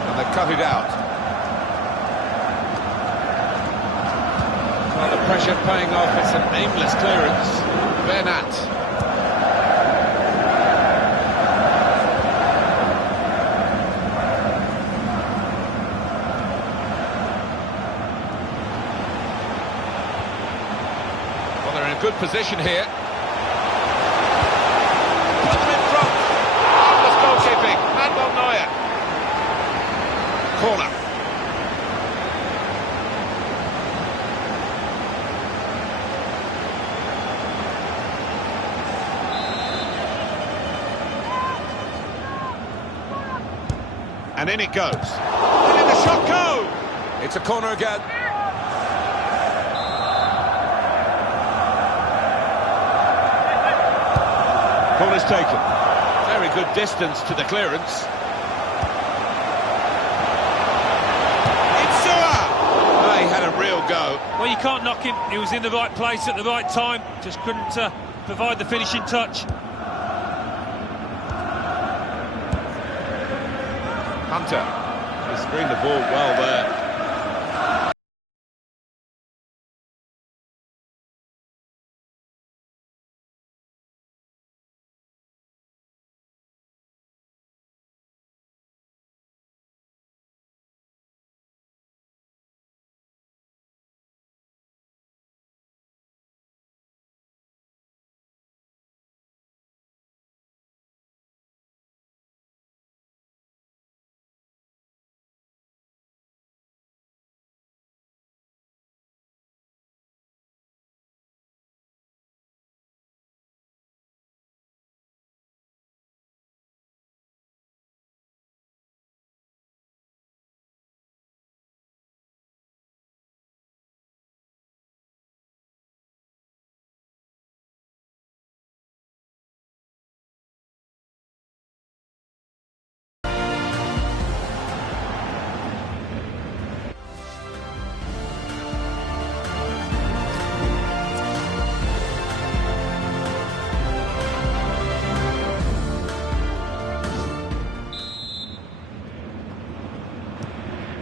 And they cut it out. Well, the pressure paying off. It's an aimless clearance. Bernat. Well, they're in a good position here. Put them in front. Marvellous goalkeeping. Manuel Neuer. Corner. And in it goes. And in the shot go! It's a corner again. Corner's taken. Very good distance to the clearance. It's Sua! Oh, he had a real go. Well, you can't knock him. He was in the right place at the right time. Just couldn't provide the finishing touch. Hunter. He screened the ball well there.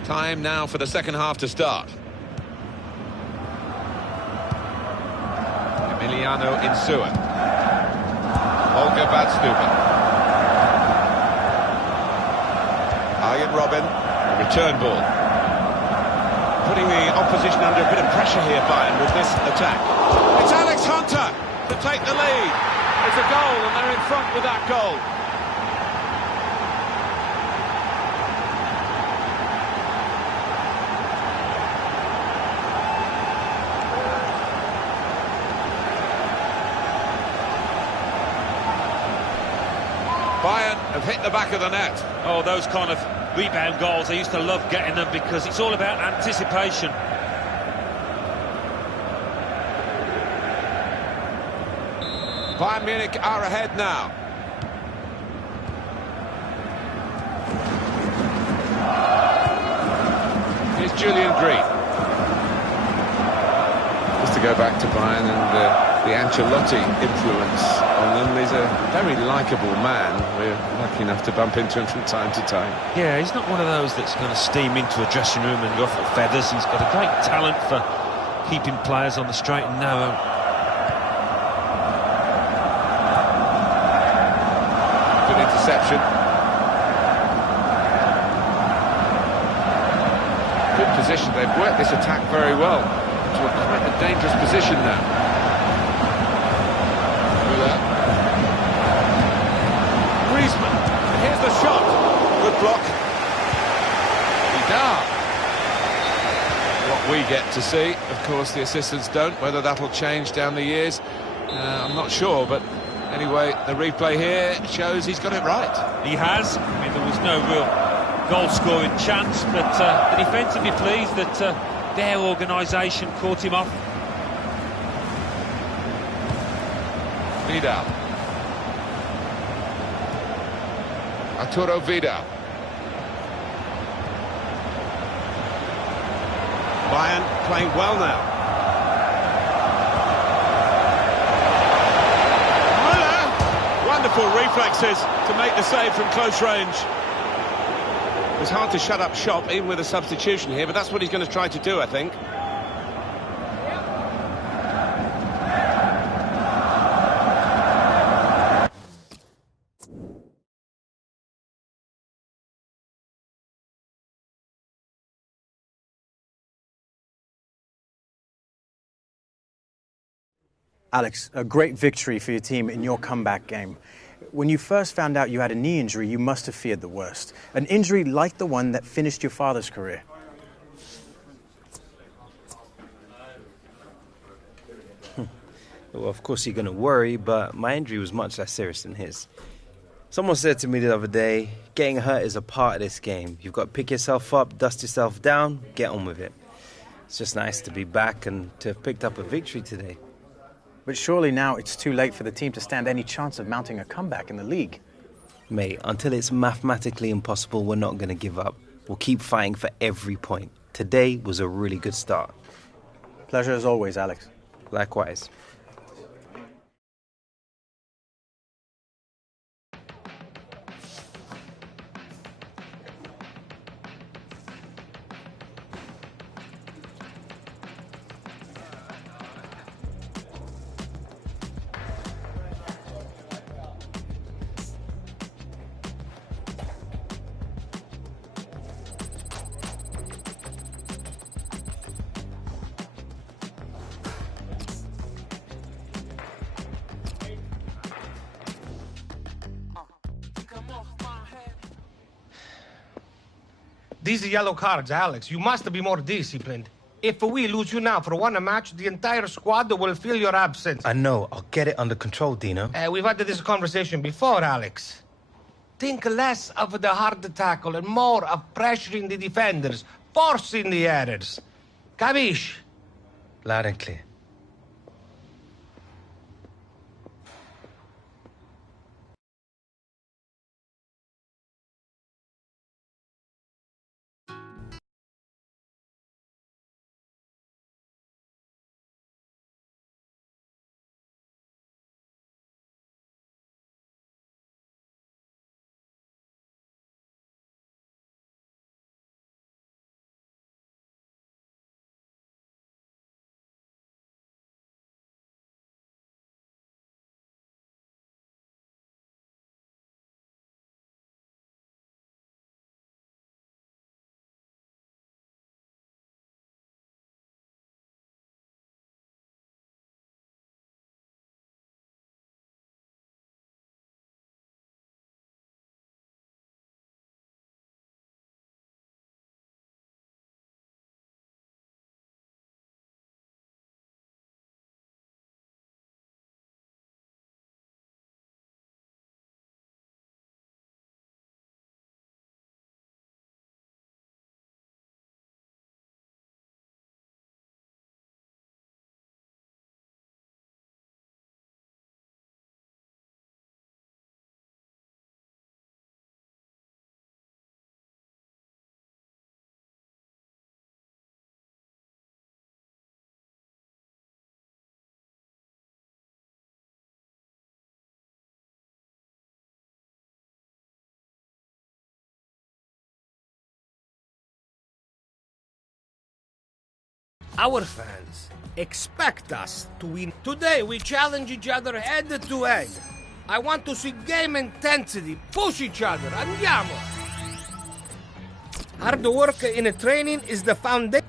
Time now for the second half to start. Emiliano Insua. Holger Badstuber. Arjen Robben. A return ball. putting the opposition under a bit of pressure here, Bayern, with this attack. It's Alex Hunter to take the lead. It's a goal, and they're in front with that goal. Bayern have hit the back of the net. Oh, those kind of rebound goals, I used to love getting them because it's all about anticipation. Bayern Munich are ahead now. Here's Julian Green. Just to go back to Bayern and the Ancelotti influence on them. He's a very likeable man. We're lucky enough to bump into him from time to time. Yeah, he's not one of those that's going to steam into a dressing room and ruffle feathers. He's got a great talent for keeping players on the straight and narrow. Good interception. Good position. They've worked this attack very well to quite a dangerous position now. Griezmann, here's the shot. Good block. Vidal. What we get to see, of course the assistants don't. Whether that'll change down the years, I'm not sure, but anyway, the replay here shows he's got it right. He has. I mean, there was no real goal-scoring chance, but defensively pleased that their organisation caught him off. Vidal. Arturo Vidal. Bayern playing well now. Müller! Wonderful reflexes to make the save from close range. It's hard to shut up shop, even with a substitution here, but that's what he's going to try to do, I think. Alex, a great victory for your team in your comeback game. When you first found out you had a knee injury, you must have feared the worst. An injury like the one that finished your father's career. Well, of course you're going to worry, but my injury was much less serious than his. Someone said to me the other day, getting hurt is a part of this game. You've got to pick yourself up, dust yourself down, get on with it. It's just nice to be back and to have picked up a victory today. But surely now it's too late for the team to stand any chance of mounting a comeback in the league. Mate, until it's mathematically impossible, we're not going to give up. We'll keep fighting for every point. Today was a really good start. Pleasure as always, Alex. Likewise. These are yellow cards, Alex. You must be more disciplined. If we lose you now for one match, the entire squad will feel your absence. I know. I'll get it under control, Dino. We've had this conversation before, Alex. Think less of the hard tackle and more of pressuring the defenders, forcing the errors. Capiche? Loud and clear. Our fans expect us to win. Today we challenge each other head to head. I want to see game intensity, push each other. Andiamo! Hard work in training is the foundation.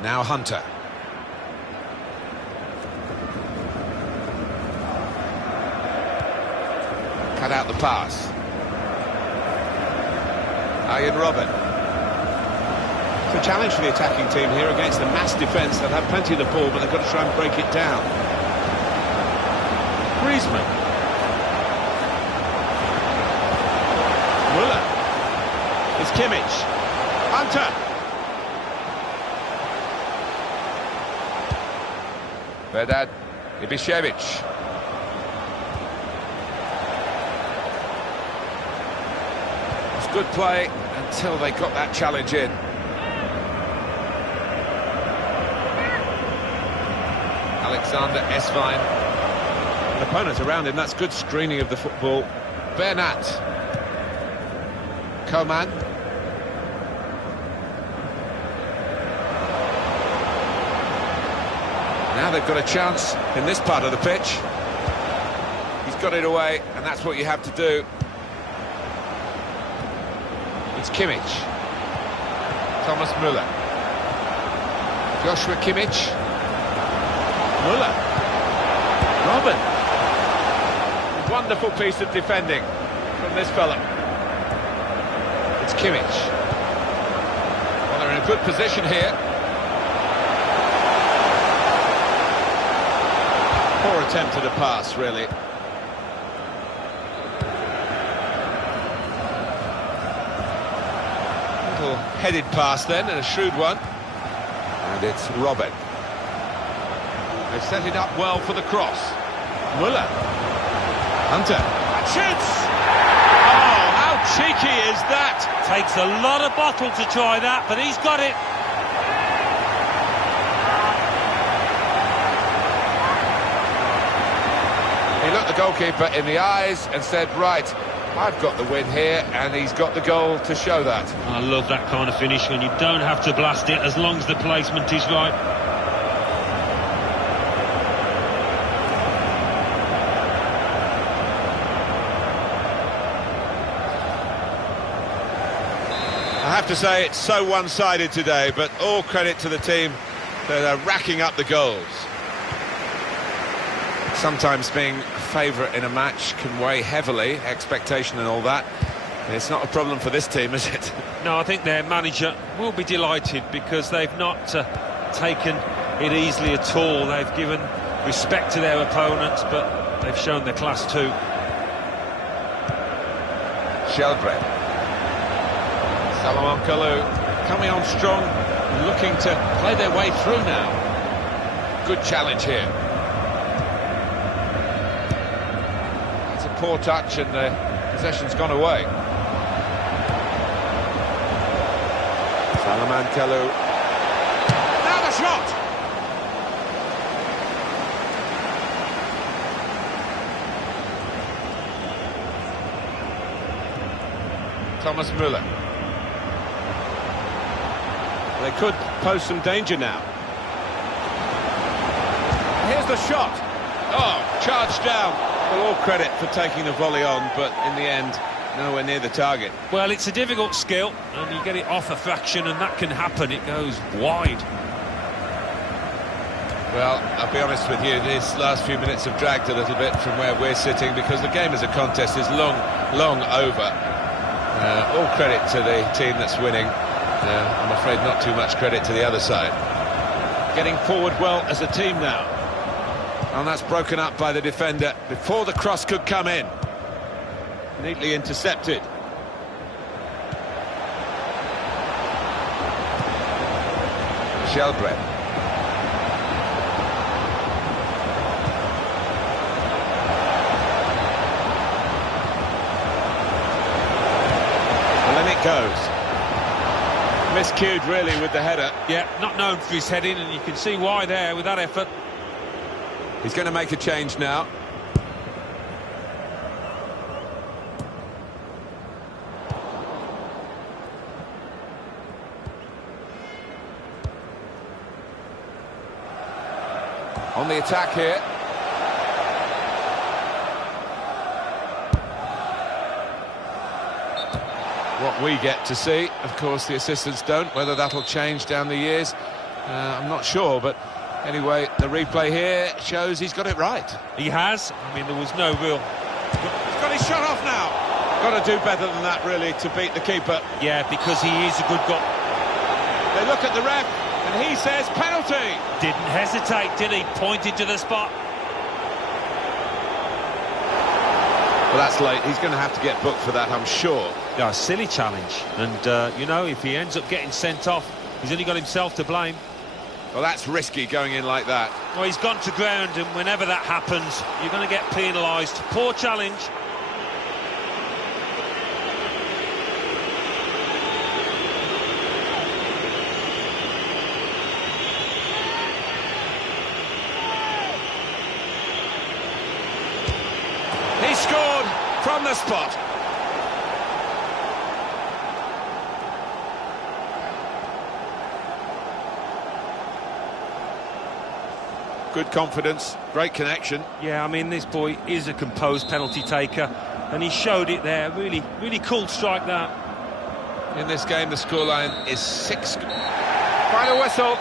Now Hunter. Cut out the pass. Arjen Robben. It's a challenge for the attacking team here against the mass defence. They'll have plenty of the ball, but they've got to try and break it down. Griezmann. Müller. It's Kimmich. Hunter. Vedad Ibišević. It's good play until they got that challenge in. Alexander Esvine. An opponent around him, that's good screening of the football. Bernat. Coman. Now they've got a chance in this part of the pitch. He's got it away, and that's what you have to do. It's Kimmich. Thomas Müller. Joshua Kimmich. Müller. Robben. Wonderful piece of defending from this fella. It's Kimmich. Well, they're in a good position here. Poor attempt at a pass, really. Little headed pass then, and a shrewd one. And it's Robben. They've set it up well for the cross. Müller. Hunter. And shoots! Oh, how cheeky is that? Takes a lot of bottle to try that, but he's got it. He looked the goalkeeper in the eyes and said, right, I've got the win here, and he's got the goal to show that. I love that kind of finish when you don't have to blast it as long as the placement is right. I have to say it's so one-sided today, but all credit to the team that are racking up the goals. Sometimes being favourite in a match can weigh heavily, expectation and all that. It's not a problem for this team, is it? No, I think their manager will be delighted because they've not taken it easily at all. They've given respect to their opponents, but they've shown their class too. Shelbrett. Salomon Kalou coming on strong, looking to play their way through now. Good challenge here. It's a poor touch and the possession's gone away. Salomon Kalou. Thomas Müller. They could pose some danger now. Here's the shot. Oh, charged down. Well, all credit for taking the volley on, but in the end, nowhere near the target. Well, it's a difficult skill, and you get it off a fraction, and that can happen. It goes wide. Well, I'll be honest with you, these last few minutes have dragged a little bit from where we're sitting because the game as a contest is long over. All credit to the team that's winning. I'm afraid not too much credit to the other side. Getting forward well as a team now. And that's broken up by the defender before the cross could come in. Neatly intercepted. Shelbrett. And then it goes. Miscued really with the header. Yeah, not known for his heading, and you can see why there with that effort. He's going to make a change now. On the attack here. What we get to see, of course, the assistants don't. Whether that'll change down the years, I'm not sure, but anyway, the replay here shows he's got it right. He has. I mean, there was no real... He's got his shot off now. Got to do better than that, really, to beat the keeper. Yeah, because he is a good goal. They look at the ref, and he says penalty. Didn't hesitate, did he? Pointed to the spot. Well, that's late. He's going to have to get booked for that, I'm sure. Yeah, silly challenge. And, you know, if he ends up getting sent off, he's only got himself to blame. Well, that's risky going in like that. Well, he's gone to ground, and whenever that happens, you're going to get penalised. Poor challenge. He scored from the spot. Good confidence, great connection. Yeah, I mean, this boy is a composed penalty taker, and he showed it there. Really, really cool strike, that. In this game, the scoreline is 6. Final whistle.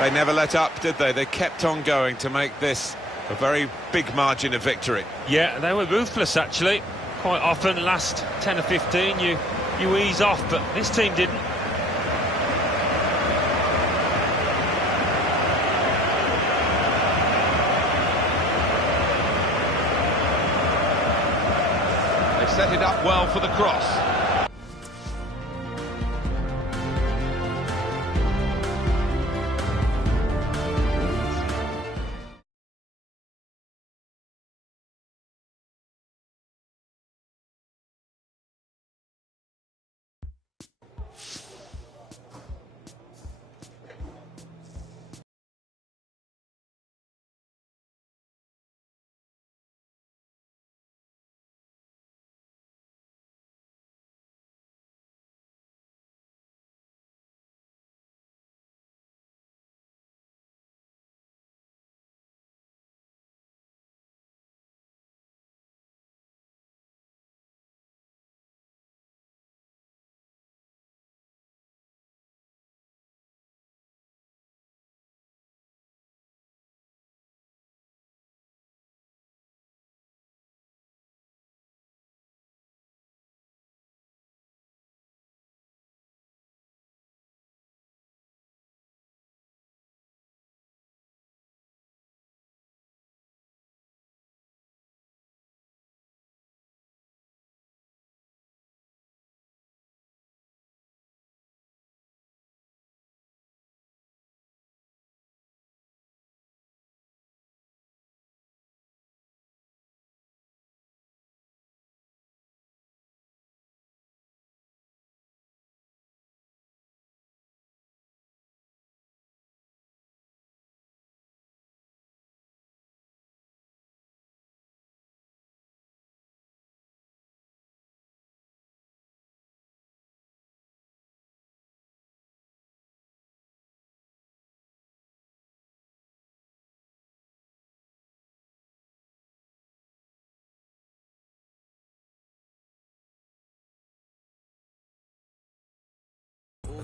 They never let up, did they? They kept on going to make this a very big margin of victory. Yeah, they were ruthless, actually. Quite often, last 10 or 15, you ease off, but this team didn't. Set it up well for the cross.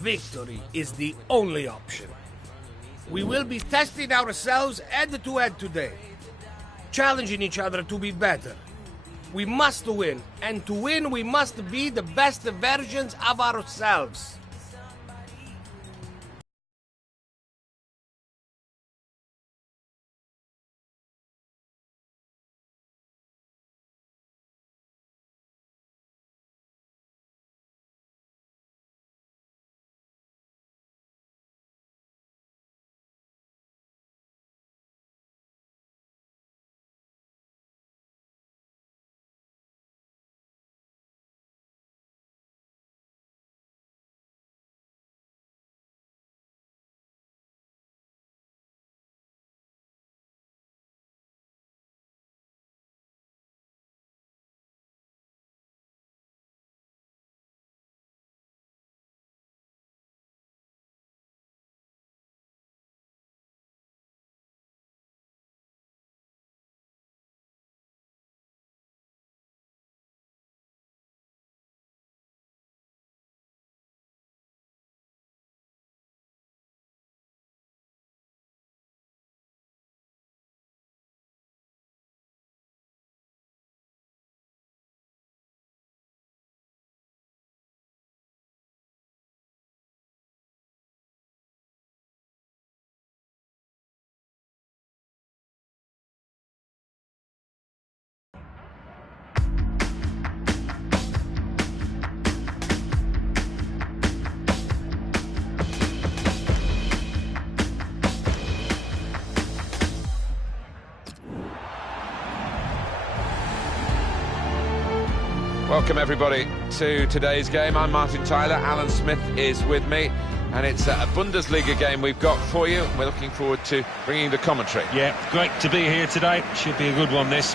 victory is the only option. We will be testing ourselves head-to-head today, challenging each other to be better. We must win, and to win we must be the best versions of ourselves. Welcome everybody to today's game. I'm Martin Tyler, Alan Smith is with me, and it's a Bundesliga game we've got for you. We're looking forward to bringing the commentary. Yeah, great to be here today. Should be a good one, this.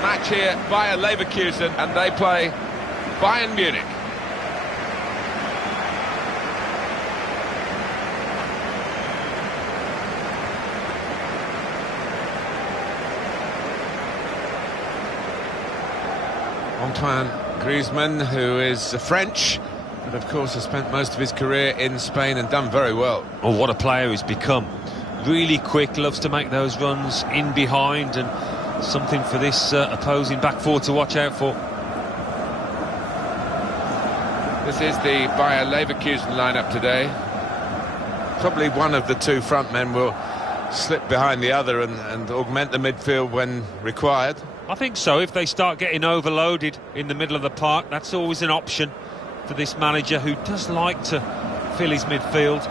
Match here, Bayer Leverkusen, and they play Bayern Munich. Antoine Griezmann, who is French, but of course has spent most of his career in Spain and done very well. Oh, what a player he's become. Really quick, loves to make those runs in behind, and something for this opposing back four to watch out for. This is the Bayer Leverkusen lineup today. Probably one of the two front men will slip behind the other and augment the midfield when required. I think so. If they start getting overloaded in the middle of the park, that's always an option for this manager, who does like to fill his midfield.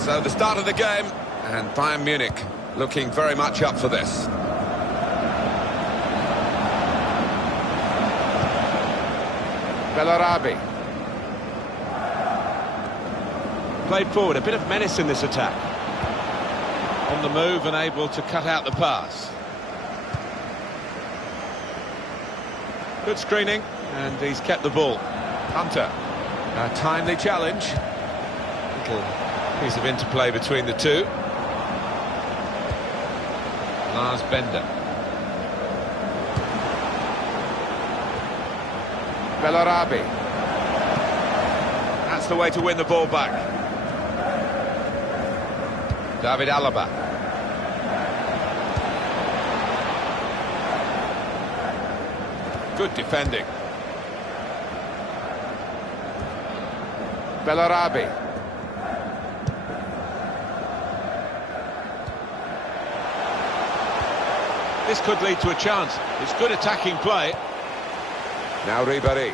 So the start of the game, and Bayern Munich looking very much up for this. Bellarabi. Played forward, a bit of menace in this attack. On the move and able to cut out the pass. Good screening, and he's kept the ball. Hunter, a timely challenge. Little piece of interplay between the two. Lars Bender. Bellarabi. That's the way to win the ball back. David Alaba. Good defending. Bellarabi. This could lead to a chance. It's good attacking play. Now Ribéry.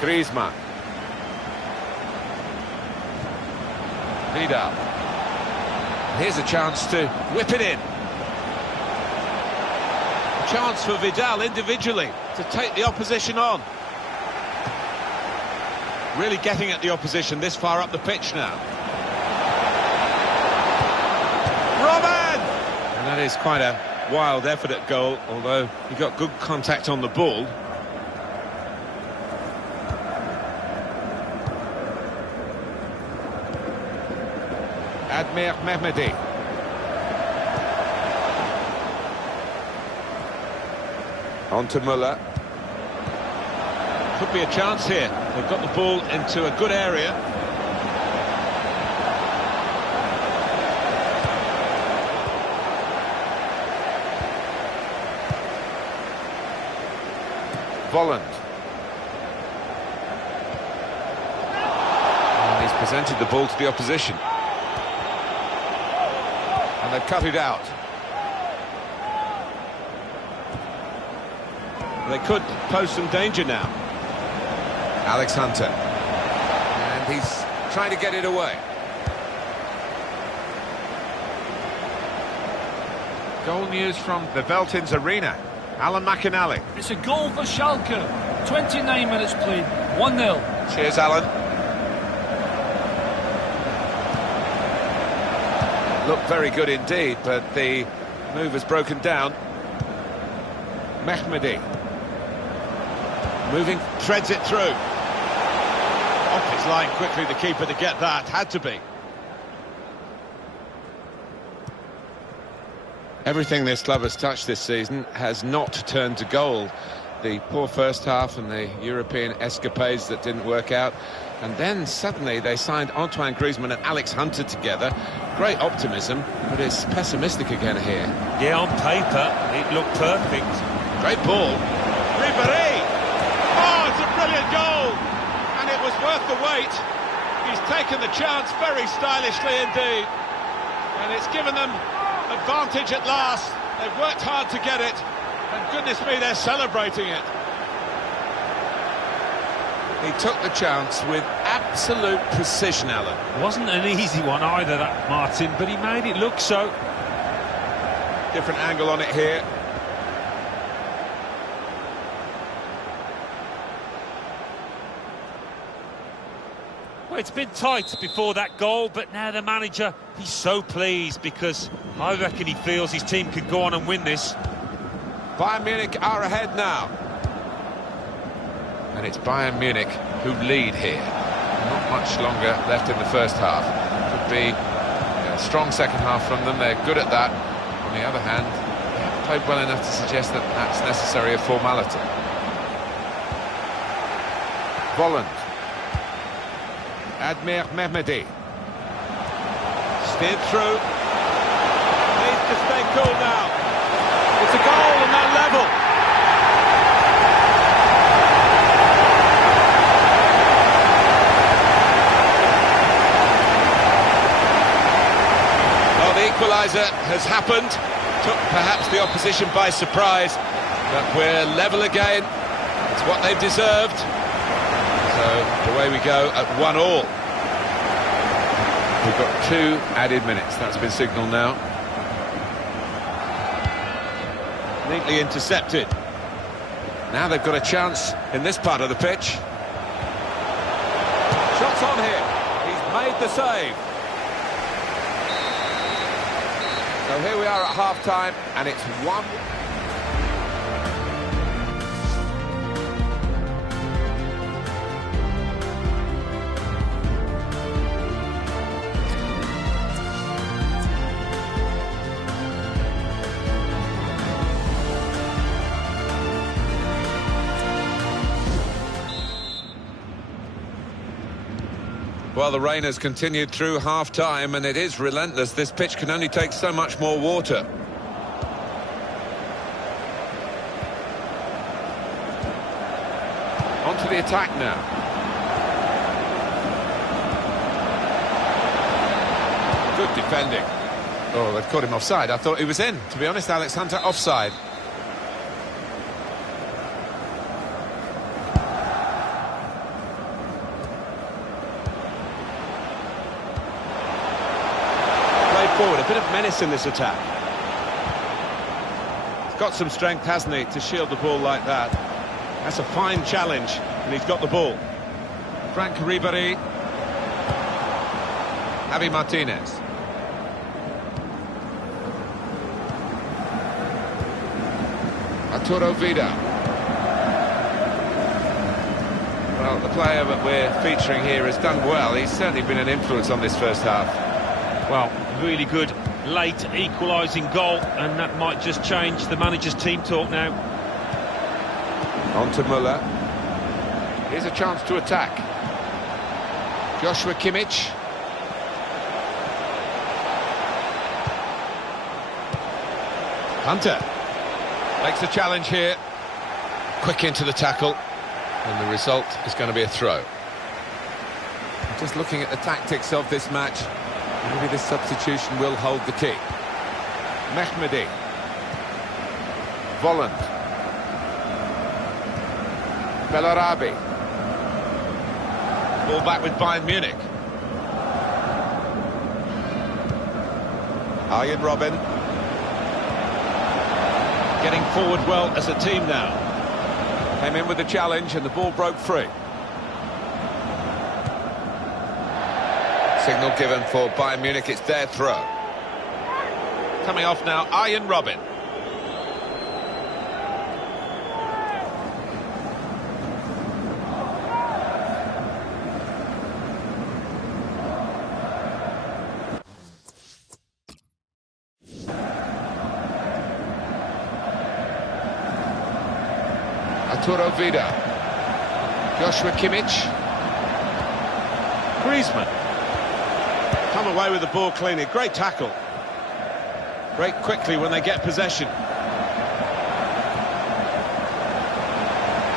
Griezmann. Vidal. Here's a chance to whip it in. A chance for Vidal individually to take the opposition on. Really getting at the opposition this far up the pitch now. Robben! And that is quite a wild effort at goal, although he got good contact on the ball. Admir Mehmedi. On to Müller. Could be a chance here. They've got the ball into a good area. Volland. And he's presented the ball to the opposition. And they've cut it out. They could pose some danger now. Alex Hunter. And he's trying to get it away. Goal news from the Veltins Arena. Alan McInally. It's a goal for Schalke. 29 minutes played, 1-0. Cheers, Alan. Looked very good indeed, but the move has broken down. Mehmedi. Moving, threads it through. Off his line quickly, the keeper to get that. Had to be. Everything this club has touched this season has not turned to gold. The poor first half and the European escapades that didn't work out. And then suddenly they signed Antoine Griezmann and Alex Hunter together. Great optimism, but it's pessimistic again here. Yeah, on paper, it looked perfect. Great ball. Ribéry! Oh, it's a brilliant goal! And it was worth the wait. He's taken the chance very stylishly indeed. And it's given them advantage at last. They've worked hard to get it. And goodness me, they're celebrating it. He took the chance with absolute precision, Alan. Wasn't an easy one either, that Martin, but he made it look so. Different angle on it here. Well, it's been tight before that goal, but now the manager, he's so pleased because I reckon he feels his team can go on and win this. Bayern Munich are ahead now. And it's Bayern Munich who lead here. Not much longer left in the first half. Could be a strong second half from them. They're good at that. On the other hand, they haven't played well enough to suggest that that's necessary a formality. Volland. Admir Mehmedi. Steered through. Needs to stay cool now. It's a goal and that level. Well, the equaliser has happened. Took perhaps the opposition by surprise. But we're level again. It's what they've deserved. So away we go at 1-1. We've got 2 added minutes. That's been signalled now. Neatly intercepted. Now they've got a chance in this part of the pitch. Shots on here. He's made the save. So here we are at half-time, and it's 1. Well, the rain has continued through half-time, and it is relentless. This pitch can only take so much more water. On to the attack now. Good defending. Oh, they've caught him offside. I thought he was in. To be honest, Alex Hunter, offside. Forward, a bit of menace in this attack. He's got some strength, hasn't he, to shield the ball like that. That's a fine challenge, and he's got the ball. Franck Ribéry. Javi Martinez. Arturo Vidal. Well, the player that we're featuring here has done well. He's certainly been an influence on this first half. Well, really good late equalising goal, and that might just change the manager's team talk now. On to Müller. Here's a chance to attack. Joshua Kimmich. Hunter makes the challenge here. Quick into the tackle, and the result is going to be a throw. Just looking at the tactics of this match, maybe this substitution will hold the key. Mehmedi. Volland. Bellarabi. Ball back with Bayern Munich. Arjen Robben. Getting forward well as a team now. Came in with the challenge and the ball broke free. Signal given for Bayern Munich, it's their throw. Coming off now, Arjen Robben. Arturo Vidal. Joshua Kimmich. Griezmann. Come away with the ball cleanly. Great tackle. Break quickly when they get possession.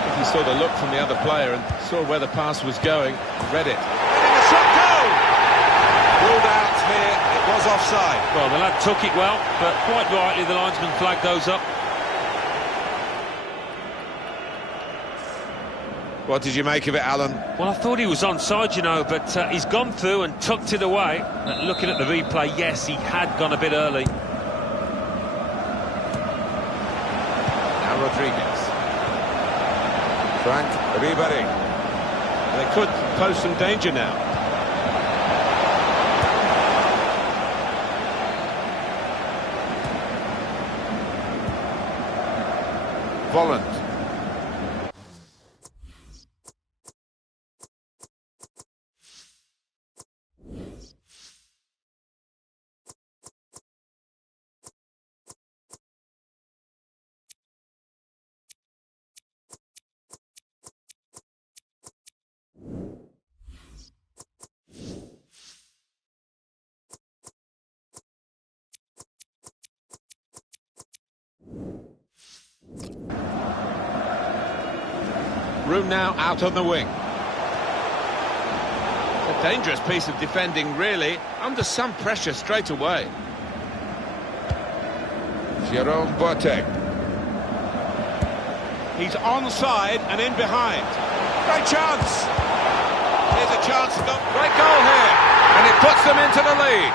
If he saw the look from the other player and saw where the pass was going, read it. And the shot goal! Ruled out here, it was offside. Well, the lad took it well, but quite rightly the linesman flagged those up. What did you make of it, Alan? Well, I thought he was onside, you know, but he's gone through and tucked it away. Looking at the replay, yes, he had gone a bit early. Now Rodriguez. Frank Ribéry. They could pose some danger now. Volland. Room now out on the wing. It's a dangerous piece of defending, really. Under some pressure straight away. Jerome Boateng. He's onside and in behind. Great chance! Here's a chance. Great goal here. And it puts them into the lead.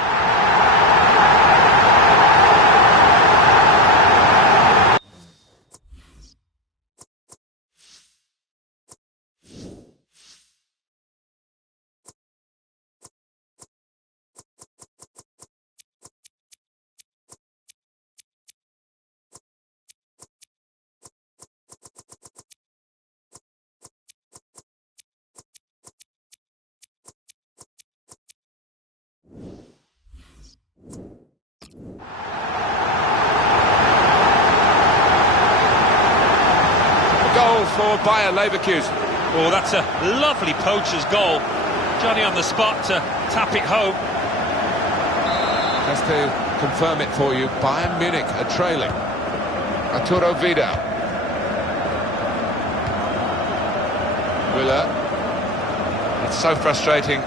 Goal for Bayer Leverkusen. Oh, that's a lovely poacher's goal. Johnny on the spot to tap it home. Just to confirm it for you, Bayern Munich are trailing. Arturo Vidal. Müller. It's so frustrating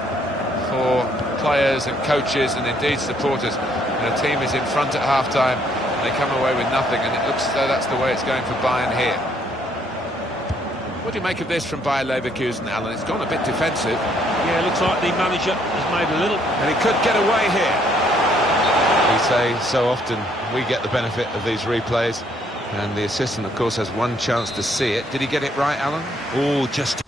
for players and coaches and indeed supporters when a team is in front at half-time and they come away with nothing, and it looks as though that's the way it's going for Bayern here. What do you make of this from Bayer Leverkusen, Alan? It's gone a bit defensive. Yeah, looks like the manager has made a little... And he could get away here. We say so often we get the benefit of these replays, and the assistant, of course, has one chance to see it. Did he get it right, Alan? Oh, just...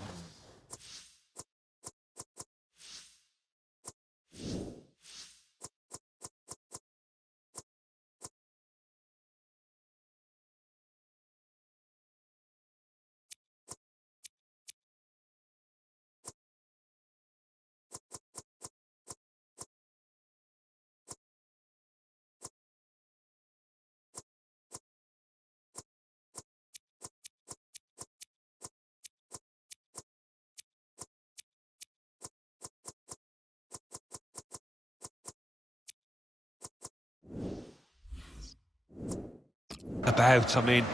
about. I mean,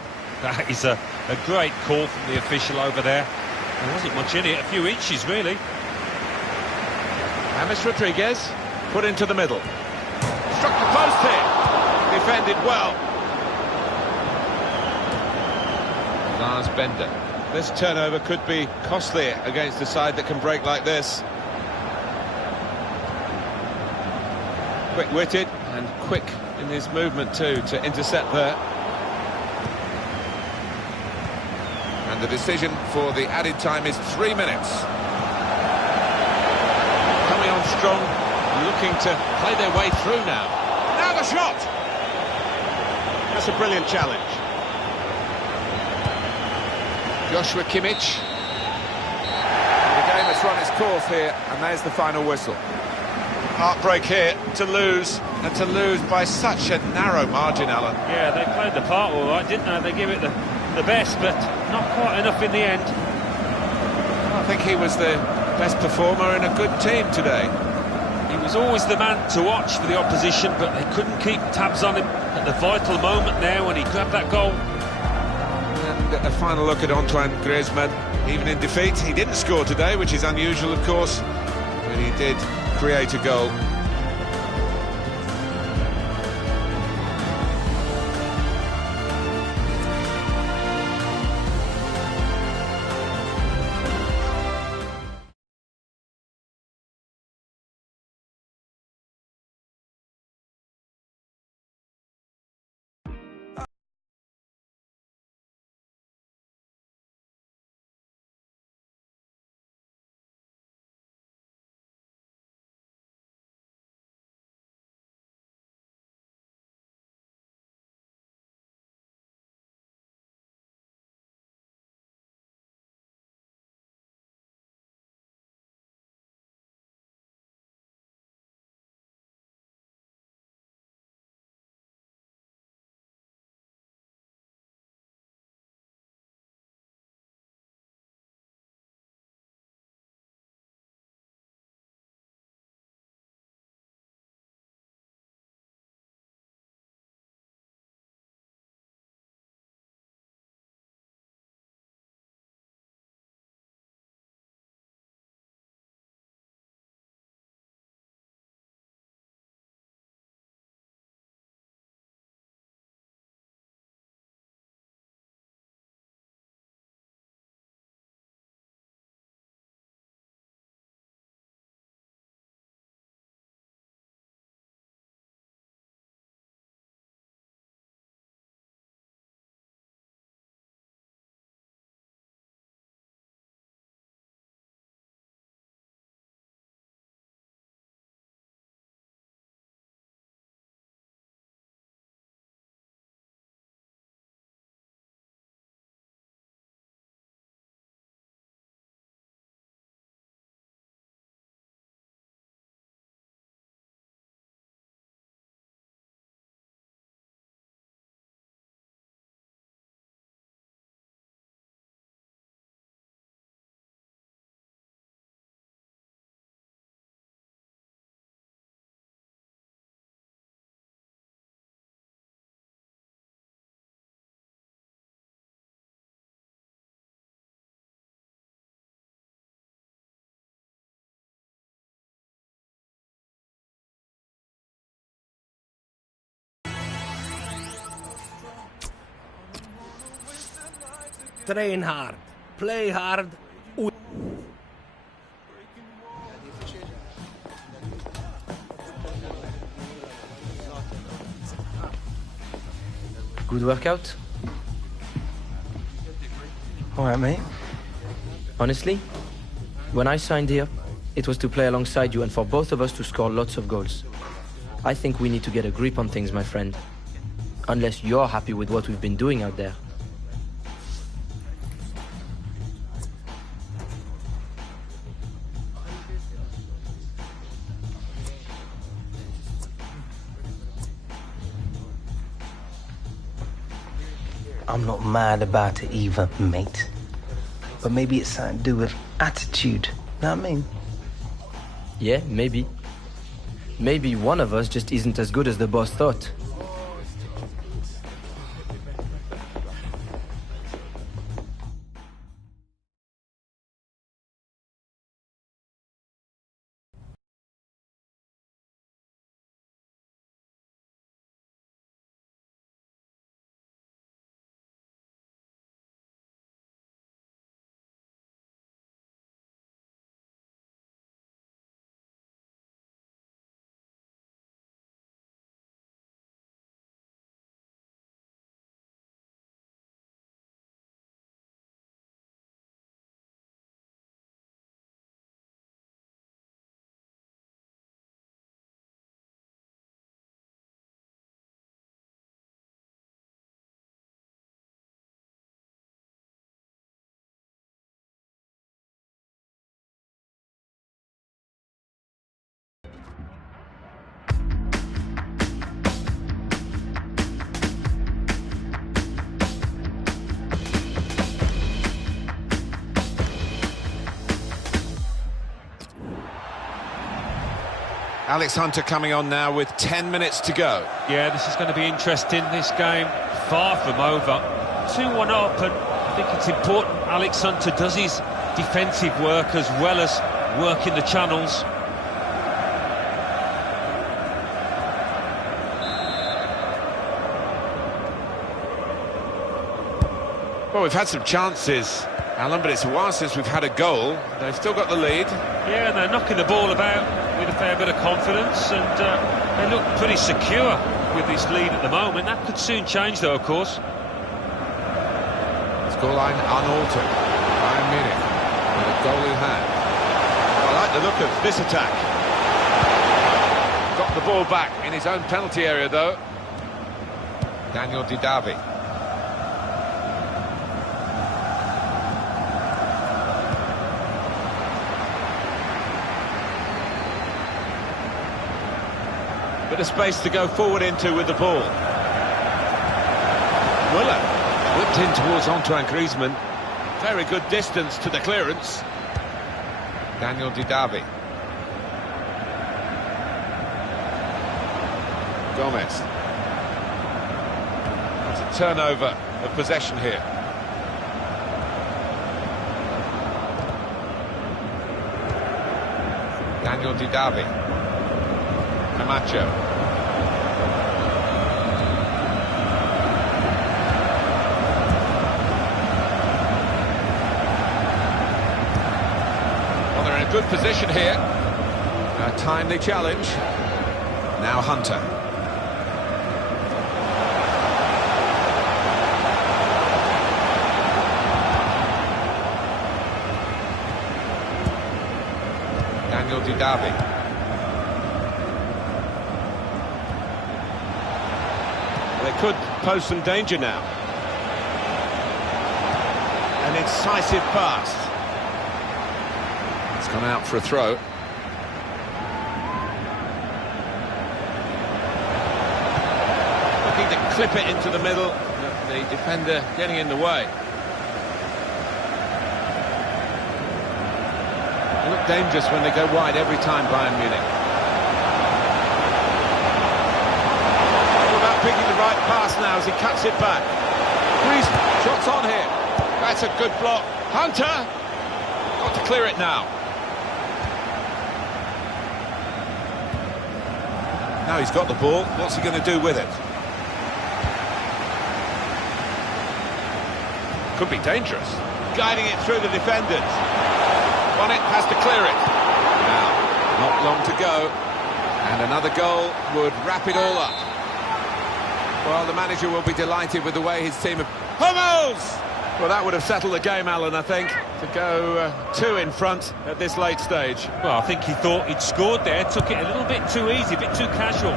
that is a great call from the official over there. There wasn't much in it, a few inches really. James Rodriguez put into the middle. Struck the post here. Defended well. Lars Bender. This turnover could be costly against a side that can break like this. Quick-witted and quick in his movement too to intercept there. And the decision for the added time is 3 minutes. Coming on strong, looking to play their way through now. Now the shot! That's a brilliant challenge. Joshua Kimmich. The game has run its course here, and there's the final whistle. Heartbreak here to lose, and to lose by such a narrow margin, Alan. Yeah, they played the part all right, didn't they? They gave it the best, but not quite enough in the end. I think he was the best performer in a good team today. He was always the man to watch for the opposition, but they couldn't keep tabs on him at the vital moment there when he grabbed that goal. And a final look at Antoine Griezmann. Even in defeat, he didn't score today, which is unusual, of course, but he did create a goal. Train hard, play hard. Good workout? Alright, mate. Honestly, when I signed here, it was to play alongside you and for both of us to score lots of goals. I think we need to get a grip on things, my friend. Unless you're happy with what we've been doing out there. I'm not mad about it either, mate. But maybe it's something to do with attitude. Know what I mean? Yeah, maybe. Maybe one of us just isn't as good as the boss thought. Alex Hunter coming on now with 10 minutes to go. Yeah, this is going to be interesting. This game far from over. 2-1 up, and I think it's important Alex Hunter does his defensive work as well as work in the channels. Well, we've had some chances, Alan, but it's a while since we've had a goal. They've still got the lead. Yeah, they're knocking the ball about with a fair bit of confidence, and they look pretty secure with this lead at the moment. That could soon change, though, of course. Scoreline unaltered. Bayern Munich with a goal in hand. I like the look of this attack. Got the ball back in his own penalty area, though. Daniel Didavi. Bit of space to go forward into with the ball. Müller whipped in towards Antoine Griezmann. Very good distance to the clearance. Daniel Didavi. Gomez. It's a turnover of possession here. Daniel Didavi. Camacho. Well, they're in a good position here. A timely challenge. Now Hunter. Daniel Didavi. They could pose some danger now. An incisive pass. It's gone out for a throw. Looking to clip it into the middle. The defender getting in the way. They look dangerous when they go wide every time, Bayern Munich. Picking the right pass now as he cuts it back. Griezmann, shots on here. That's a good block. Hunter! Got to clear it now. Now he's got the ball. What's he going to do with it? Could be dangerous. Guiding it through the defenders. Bonnet has to clear it. Now, not long to go. And another goal would wrap it all up. Well, the manager will be delighted with the way his team have... Hummels! Well, that would have settled the game, Alan, I think, to go 2 in front at this late stage. Well, I think he thought he'd scored there, took it a little bit too easy, a bit too casual.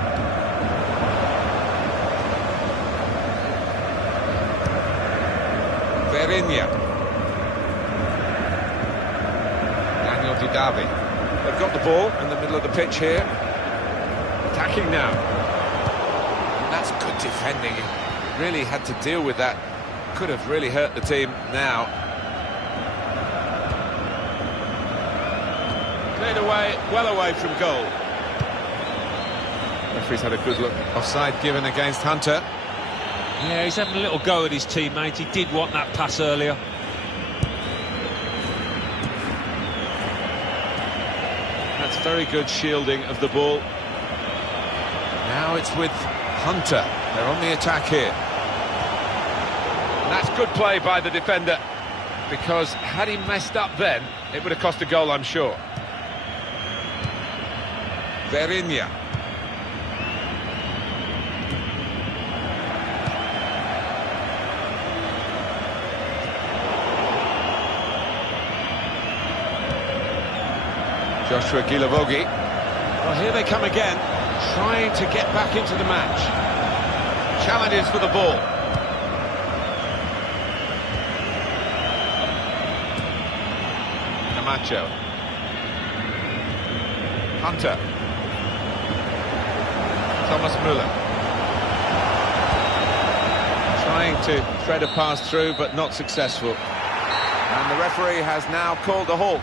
Vieirinha. Daniel Didavi. They've got the ball in the middle of the pitch here. Attacking now. That's good defending. He really had to deal with that. Could have really hurt the team now. Cleared away, well away from goal. Referee's had a good look. Offside given against Hunter. Yeah, he's having a little go at his teammate. He did want that pass earlier. That's very good shielding of the ball. Now it's with Hunter. They're on the attack here. And that's good play by the defender, because had he messed up then, it would have cost a goal, I'm sure. Vieirinha. Joshua Guilavogui. Well, here they come again, trying to get back into the match. Challenges for the ball. Camacho. Hunter. Thomas Müller. Trying to thread a pass through, but not successful. And the referee has now called a halt.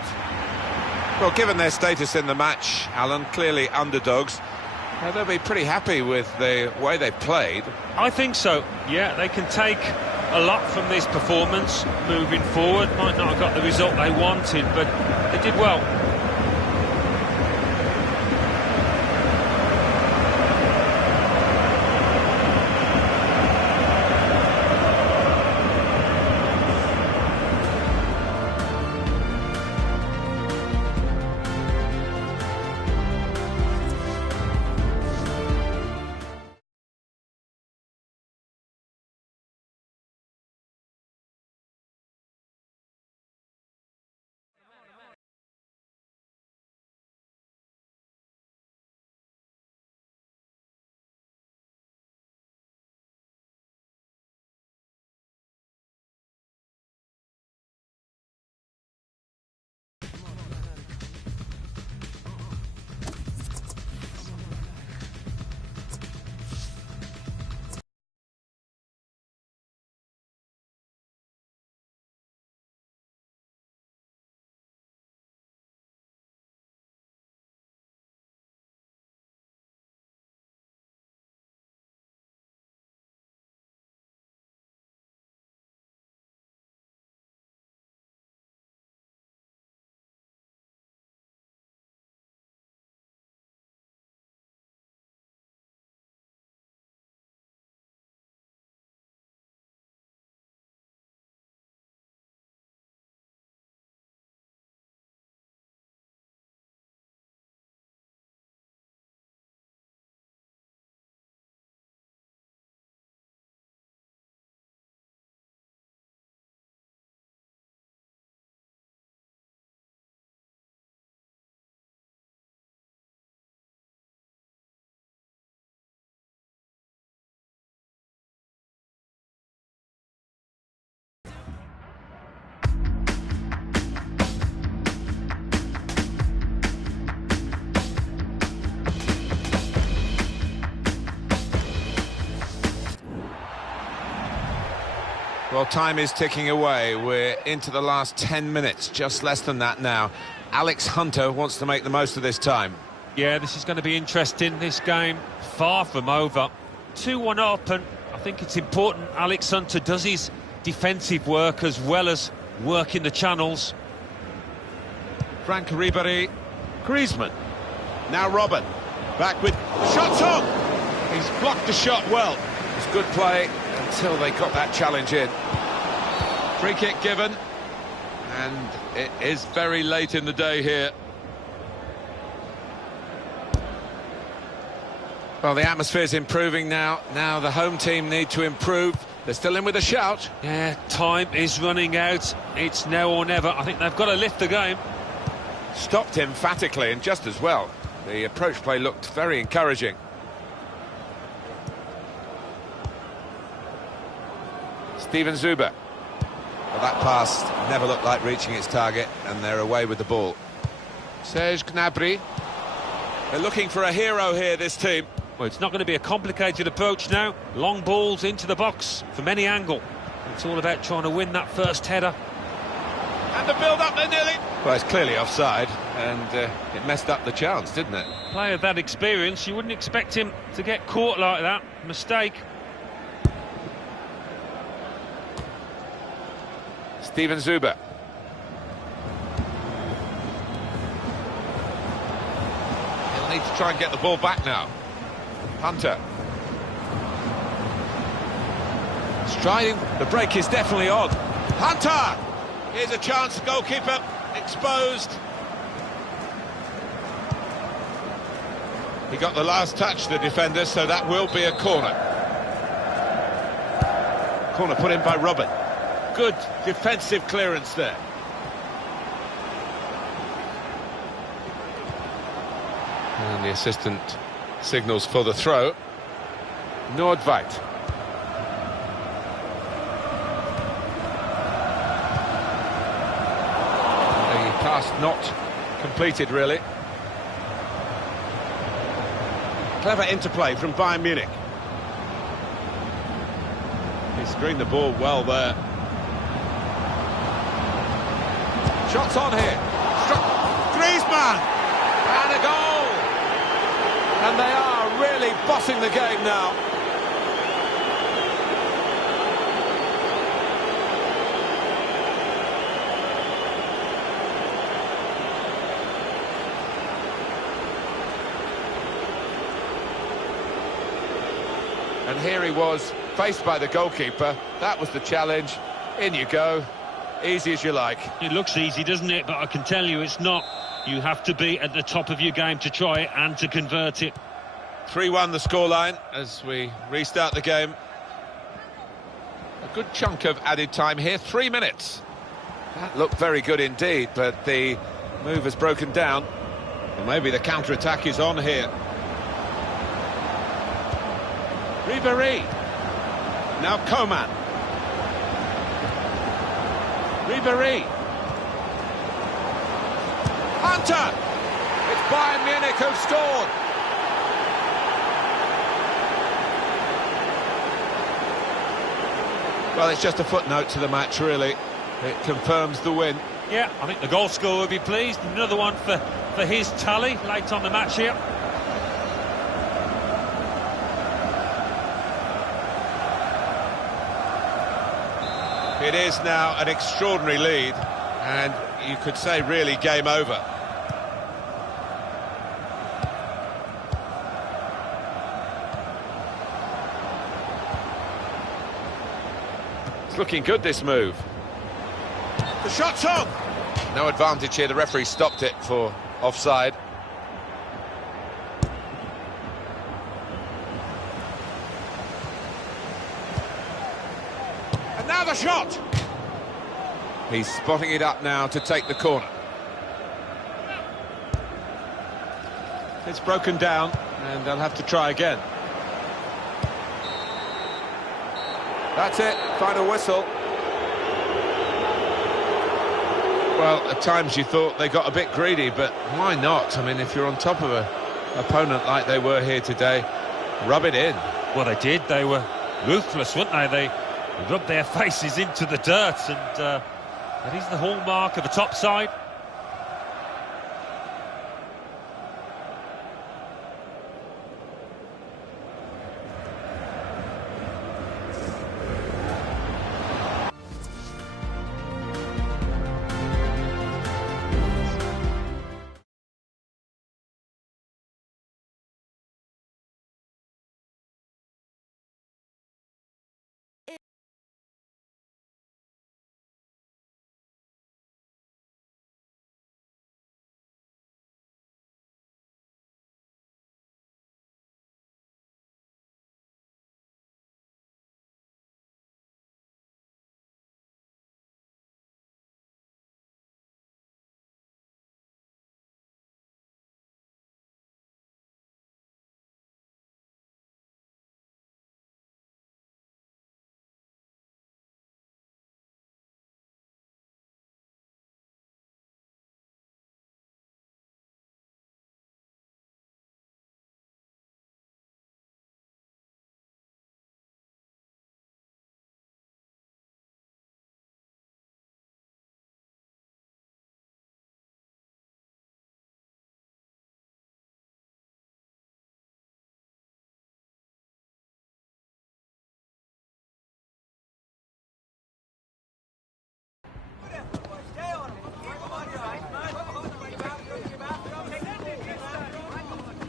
Well, given their status in the match, Alan, clearly underdogs, they'll be pretty happy with the way they've played. I think so. Yeah, they can take a lot from this performance moving forward. Might not have got the result they wanted, but they did well. Well, time is ticking away. We're into the last 10 minutes, just less than that now. Alex Hunter wants to make the most of this time. Yeah, this is going to be interesting. This game far from over. 2-1 up, and I think it's important Alex Hunter does his defensive work as well as working the channels. Frank Ribéry, Griezmann, now Robin, back with the shot's on. He's blocked the shot well. It's good play until they got that challenge in. Free kick given, and it is very late in the day here. Well, the atmosphere's improving now. Now the home team need to improve. They're still in with a shout. Yeah, time is running out. It's now or never. I think they've got to lift the game. Stopped emphatically and just as well. The approach play looked very encouraging. Steven Zuber. Well, that pass never looked like reaching its target, and they're away with the ball. Serge Gnabry. They're looking for a hero here, this team. Well, it's not going to be a complicated approach now. Long balls into the box from any angle. It's all about trying to win that first header. And the build-up, they're nearly... Well, it's clearly offside, and it messed up the chance, didn't it? Player of that experience, you wouldn't expect him to get caught like that. Mistake. Steven Zuber. He'll need to try and get the ball back now. Hunter. Striding. The break is definitely on. Hunter! Here's a chance, goalkeeper exposed. He got the last touch, the defender, so that will be a corner. Corner put in by Robin. Good defensive clearance there. And the assistant signals for the throw. Nordveit. The pass not completed, really. Clever interplay from Bayern Munich. He screened the ball well there. Shots on here. Struck. Griezmann! And a goal! And they are really bossing the game now. And here he was, faced by the goalkeeper. That was the challenge. In you go. Easy as you like. It looks easy, doesn't it? But I can tell you it's not. You have to be at the top of your game to try it and to convert it. 3-1 the scoreline as we restart the game. A good chunk of added time here, 3 minutes. That looked very good indeed, but the move has broken down. And maybe the counter-attack is on here. Ribéry. Now Coman. Ribéry. Hunter. It's Bayern Munich who've scored. Well, it's just a footnote to the match, really. It confirms the win. Yeah, I think the goal scorer will be pleased. Another one for his tally late on the match here. It is now an extraordinary lead, and you could say really game over. It's looking good, this move. The shot's on! No advantage here, the referee stopped it for offside. Now the shot! He's spotting it up now to take the corner. It's broken down, and they'll have to try again. That's it, final whistle. Well, at times you thought they got a bit greedy, but why not? I mean, if you're on top of an opponent like they were here today, rub it in. Well, they did. They were ruthless, weren't they? They rubbed their faces into the dirt, and that is the hallmark of a top side.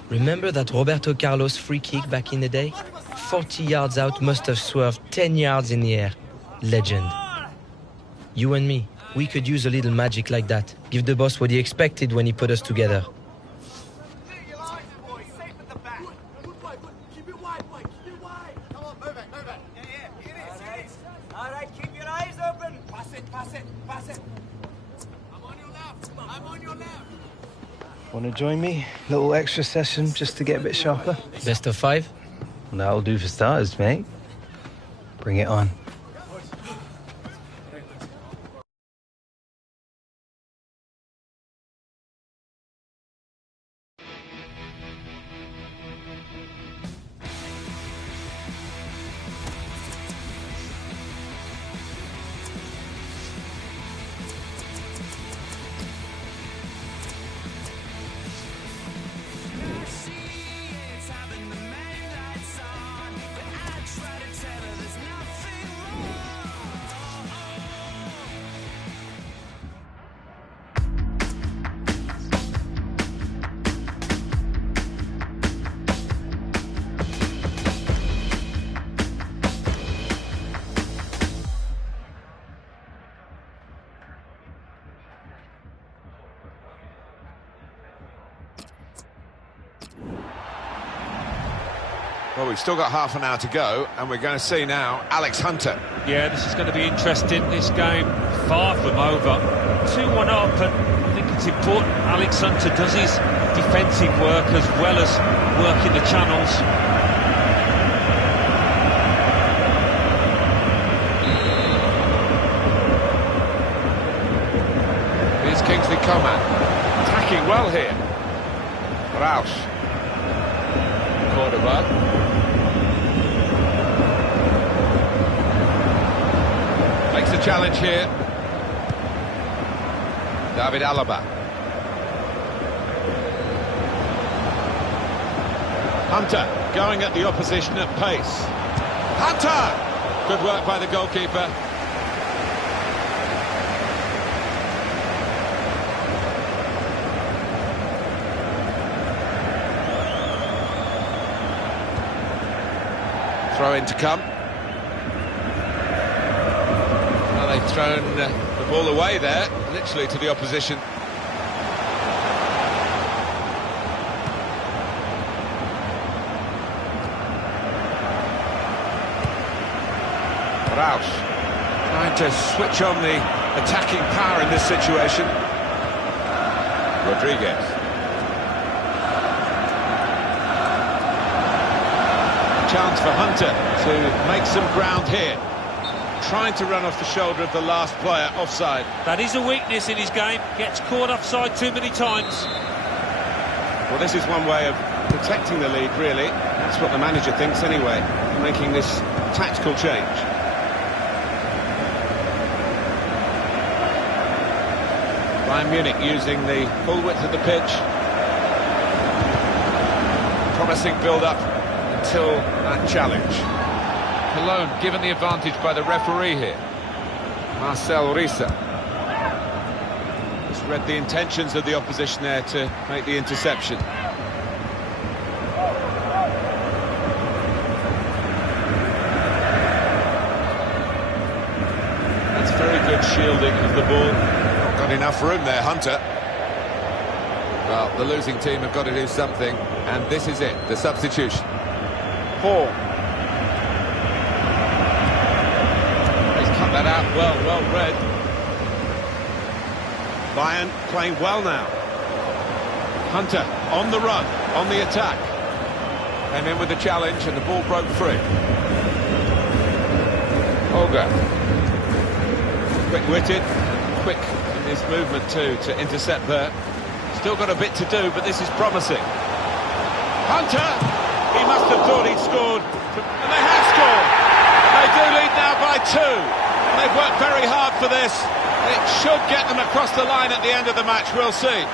Remember that Roberto Carlos free kick back in the day? 40 yards out, must have swerved 10 yards in the air. Legend. You and me, we could use a little magic like that. Give the boss what he expected when he put us together. Want to join me? Little extra session just to get a bit sharper? Best of 5? Well, that'll do for starters, mate. Bring it on. Well, we've still got half an hour to go, and we're going to see now Alex Hunter. Yeah, this is going to be interesting. This game far from over. 2-1 up, and I think it's important Alex Hunter does his defensive work as well as working the channels. Here's Kingsley Coman, attacking well here. Rausch. Cordoba. Makes the challenge here. David Alaba. Hunter going at the opposition at pace. Hunter! Good work by the goalkeeper. Throw in to come. Well, they've thrown the ball away there, literally to the opposition. Rausch trying to switch on the attacking power in this situation. Rodriguez. Chance for Hunter to make some ground here. Trying to run off the shoulder of the last player, offside. That is a weakness in his game. Gets caught offside too many times. Well, this is one way of protecting the lead, really. That's what the manager thinks anyway, making this tactical change. Bayern Munich using the full width of the pitch. Promising build-up until that challenge. Cologne given the advantage by the referee here. Marcel Risa. Just read the intentions of the opposition there to make the interception. That's very good shielding of the ball. Not got enough room there, Hunter. Well, the losing team have got to do something, and this is it, the substitution. Paul. He's cut that out well read. Bayern playing well now. Hunter on the run, on the attack. Came in with the challenge and the ball broke free. Olga. Quick-witted, quick in his movement too to intercept there. Still got a bit to do, but this is promising. Hunter! He must have thought he'd scored, and they have scored. They do lead now by 2. And they've worked very hard for this. It should get them across the line at the end of the match, we'll see.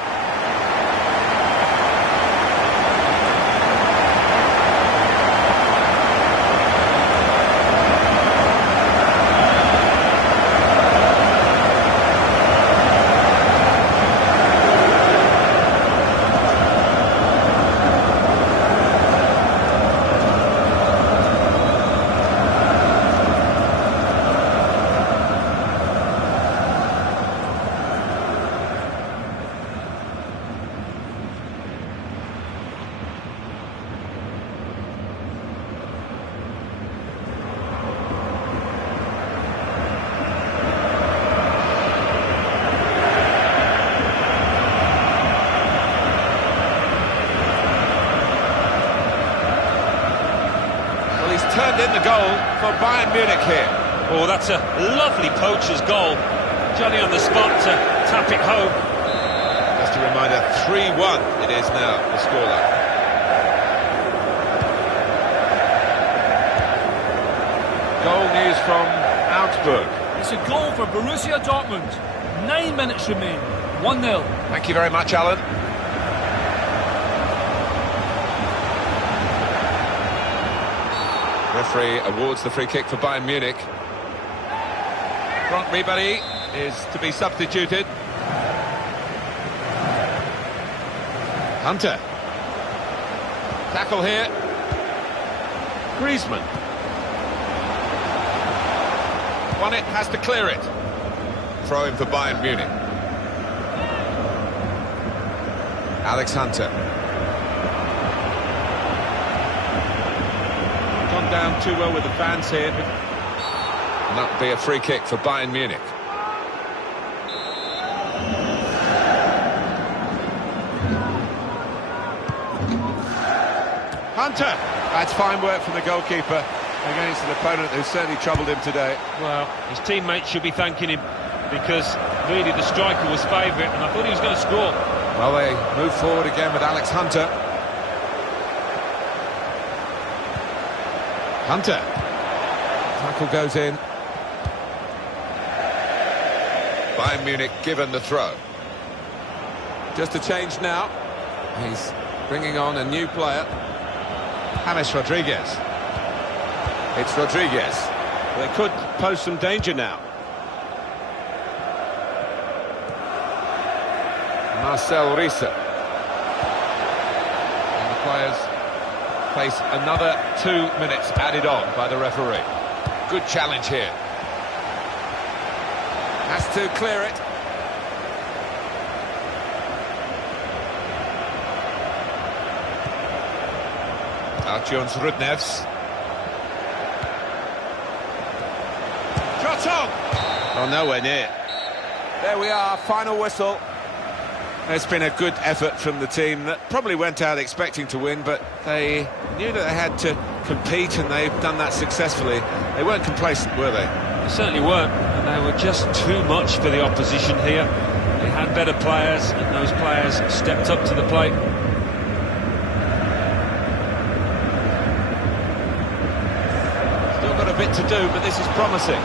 Turned in the goal for Bayern Munich here. Oh, that's a lovely poacher's goal. Johnny on the spot to tap it home. Just a reminder, 3-1 it is now, the scoreline. Goal news from Augsburg. It's a goal for Borussia Dortmund. 9 minutes remain. 1-0. Thank you very much, Alan. Referee awards the free kick for Bayern Munich. Franck Ribéry is to be substituted. Hunter. Tackle here. Griezmann. Won it, has to clear it. Throw in for Bayern Munich. Alex Hunter. gone down too well with the fans here. And that would be a free kick for Bayern Munich. Hunter! That's fine work from the goalkeeper against an opponent who certainly troubled him today. Well, his teammates should be thanking him because really the striker was favourite and I thought he was going to score. Well, they move forward again with Alex Hunter. Hunter. Tackle goes in. Bayern Munich given the throw. Just a change now. He's bringing on a new player. James Rodriguez. It's Rodriguez. They could pose some danger now. Marcel Riese. And the players face another 2 minutes added on by the referee. Good challenge here. Has to clear it. Artyom Rudnevs. Shot on! Oh, nowhere near. There we are, final whistle. It's been a good effort from the team that probably went out expecting to win, but they knew that they had to compete and they've done that successfully. They weren't complacent, were they? They certainly weren't, and they were just too much for the opposition here. They had better players, and those players stepped up to the plate. Still got a bit to do, but this is promising.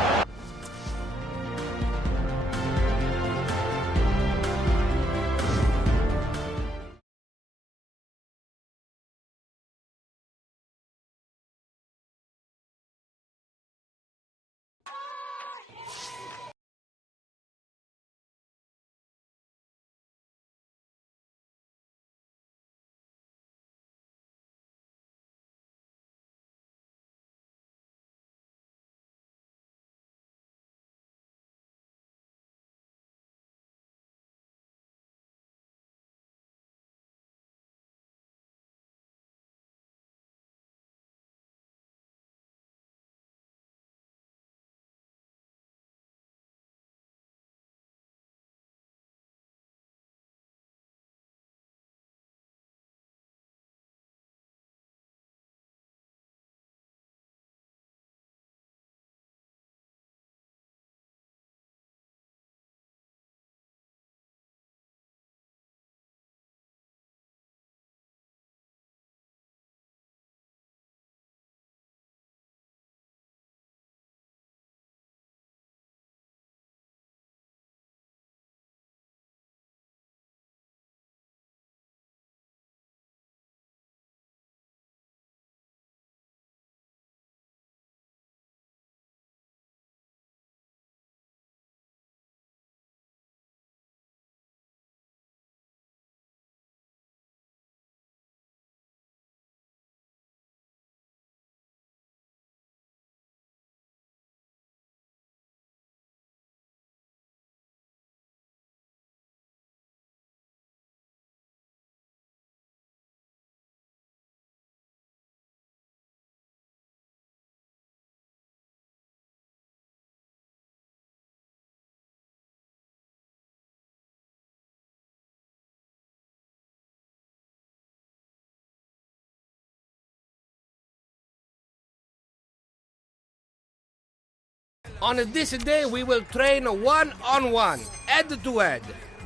On this day, we will train one-on-one, head-to-head.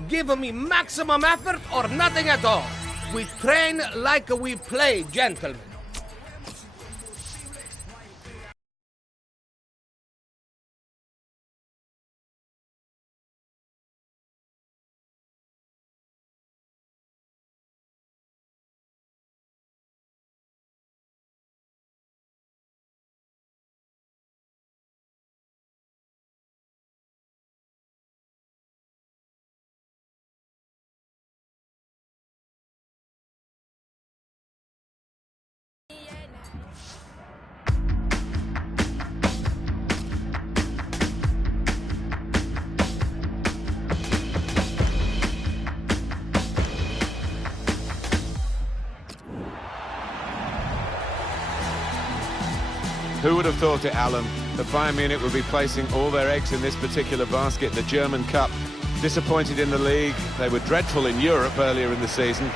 Give me maximum effort or nothing at all. We train like we play, gentlemen. would have thought it, Alan, that Bayern Munich would be placing all their eggs in this particular basket, the German Cup. Disappointed in the league, they were dreadful in Europe earlier in the season,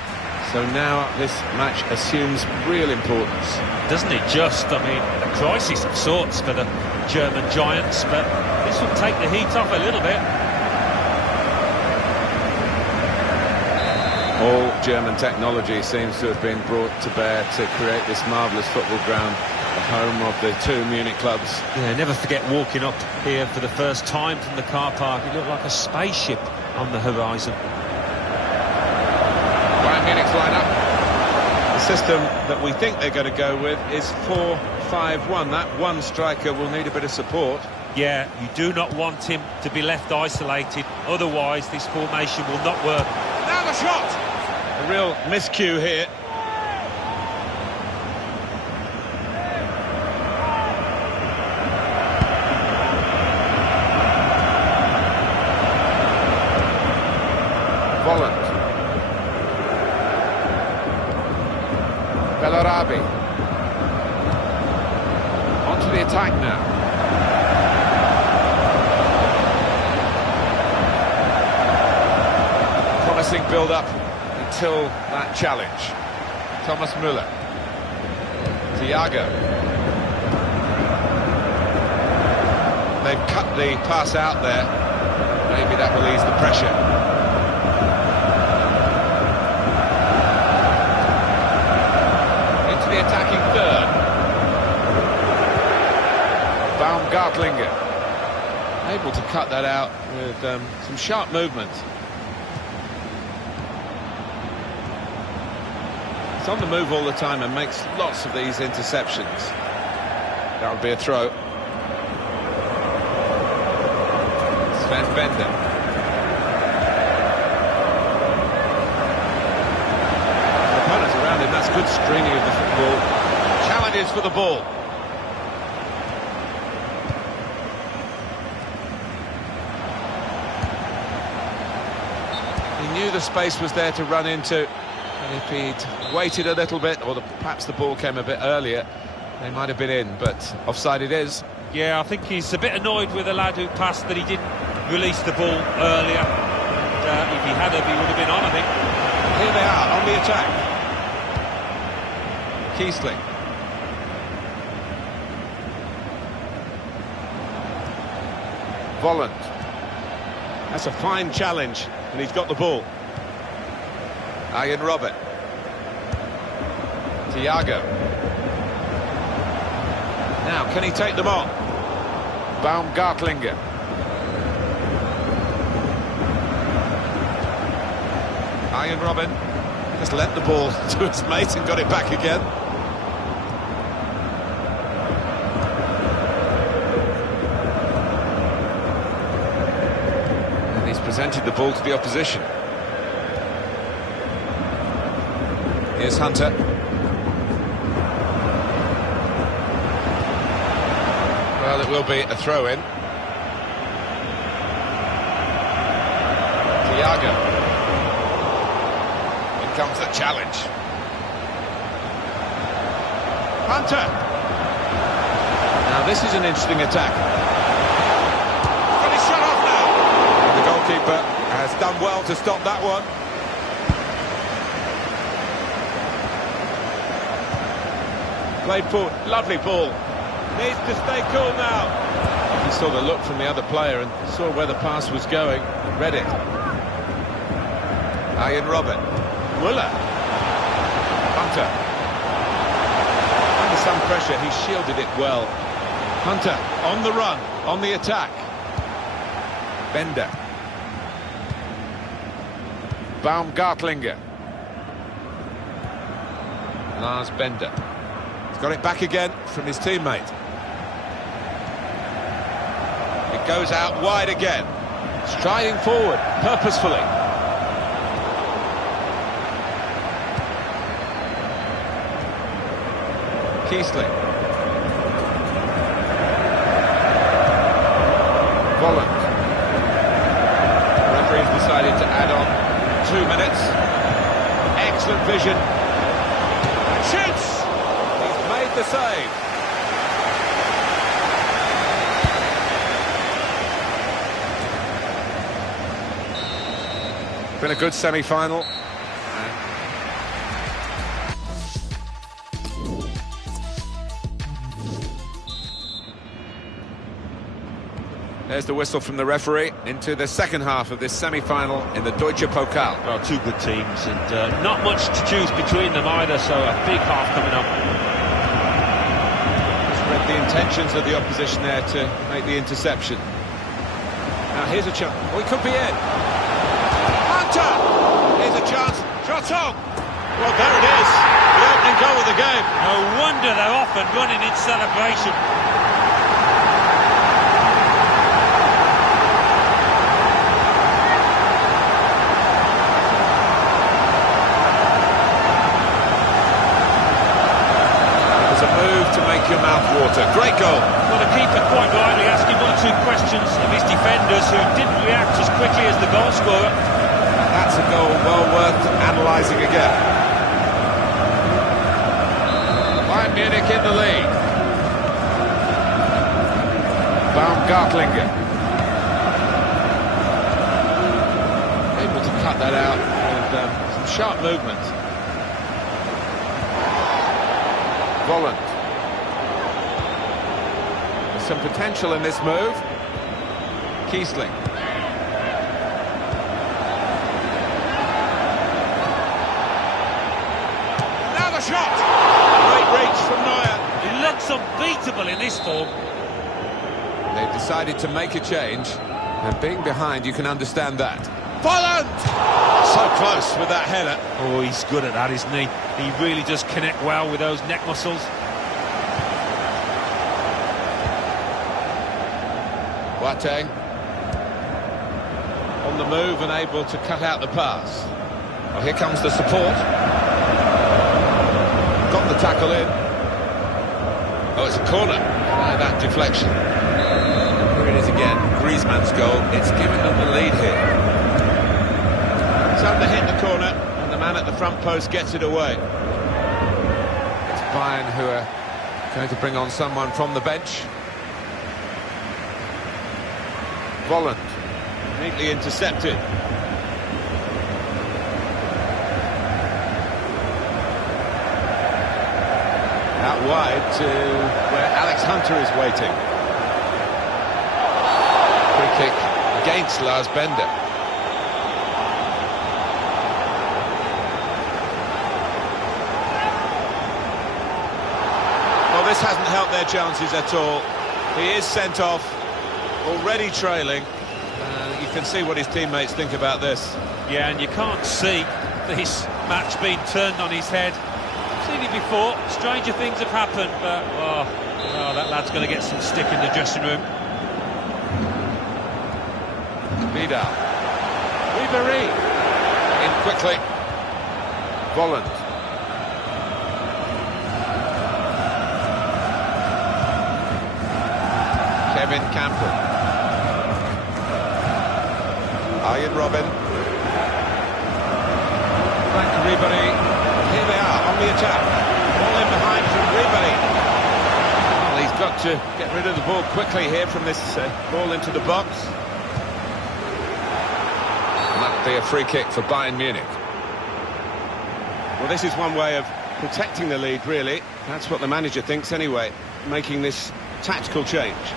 so now this match assumes real importance. Doesn't it just? I mean, a crisis of sorts for the German giants, but this will take the heat off a little bit. All German technology seems to have been brought to bear to create this marvellous football ground, the home of the two Munich clubs. Yeah, never forget walking up here for the first time from the car park. It looked like a spaceship on the horizon. Bayern Munich's line-up. The system that we think they're going to go with is 4-5-1. That one striker will need a bit of support. Yeah, you do not want him to be left isolated, otherwise this formation will not work. Now the shot! A real miscue here. Volland. Bellarabi. Onto the attack now. Promising build-up until that challenge. Thomas Müller. Thiago. They've cut the pass out there. Maybe that will ease the pressure. Into the attacking third. Baumgartlinger. Able to cut that out with some sharp movement. It's on the move all the time and makes lots of these interceptions. That would be a throw. Sven Bender. The opponents around him, that's good screening of the football. Challenges for the ball. He knew the space was there to run into. And if he'd waited a little bit, or perhaps the ball came a bit earlier, they might have been in, but offside it is. Yeah, I think he's a bit annoyed with the lad who passed that he didn't release the ball earlier. And if he had he would have been on, I think. Here they are, on the attack. Kiesling. Volland. That's a fine challenge, and he's got the ball. Arjen Robben. Thiago. Now, can he take them on? Baumgartlinger. Arjen Robben just lent the ball to his mate and got it back again. And he's presented the ball to the opposition. Here's Hunter. Well, it will be a throw-in. Thiago. In comes the challenge. Hunter. Now this is an interesting attack. But he's shut off now. And the goalkeeper has done well to stop that one. Played forward, lovely ball. Needs to stay cool now. He saw the look from the other player and saw where the pass was going and read it. Arjen Robben. Müller. Hunter. Under some pressure, he shielded it well. Hunter on the run, on the attack. Bender. Baumgartlinger. Lars Bender. He's got it back again from his teammate. It goes out wide again. Striding forward, purposefully. Kiesling. Volland. Referee's decided to add on 2 minutes. Excellent vision. And shoots! He's made the save. been a good semi-final. There's the whistle from the referee into the second half of this semi-final in the Deutsche Pokal. Well, two good teams and not much to choose between them either, so a big half coming up. Just read the intentions of the opposition there to make the interception. Now here's a chance. Oh, it could be it. Hunter! Here's a chance. Shot on! Well, there it is. The opening goal of the game. No wonder they're off and running in celebration. To make your mouth water. Great goal. Well, the keeper quite rightly asking 1 or 2 questions of his defenders who didn't react as quickly as the goal scorer. That's a goal well worth analysing again. Bayern Munich in the lead. Baumgartlinger. Able to cut that out with some sharp movement. Volland. Some potential in this move. Kiesling. Now the shot! Great reach from Neuer. He looks unbeatable in this form. They've decided to make a change, and being behind, you can understand that. Volland! So close with that header. Oh, he's good at that, isn't he? He really does connect well with those neck muscles. Boateng on the move and able to cut out the pass. Well, here comes the support. Got the tackle in. Oh, it's a corner. That deflection. Here it is again. Griezmann's goal. It's given them the lead here. Time to hit the corner, and the man at the front post gets it away. It's Bayern who are going to bring on someone from the bench. Volland, neatly intercepted. Out wide to where Alex Hunter is waiting. Free kick against Lars Bender. Well, this hasn't helped their chances at all. He is sent off. Already trailing, you can see what his teammates think about this. Yeah, and you can't see this match being turned on his head. I've seen it before, stranger things have happened, but oh, that lad's going to get some stick in the dressing room. Vidal. Ribéry. In quickly. Volland. Kevin Campbell. Arjen Robben. Frank Ribéry. Here they are on the attack. Ball in behind from Ribéry. Well, he's got to get rid of the ball quickly here from this ball into the box. And that'll be a free kick for Bayern Munich. Well, this is one way of protecting the lead, really. That's what the manager thinks anyway, making this tactical change.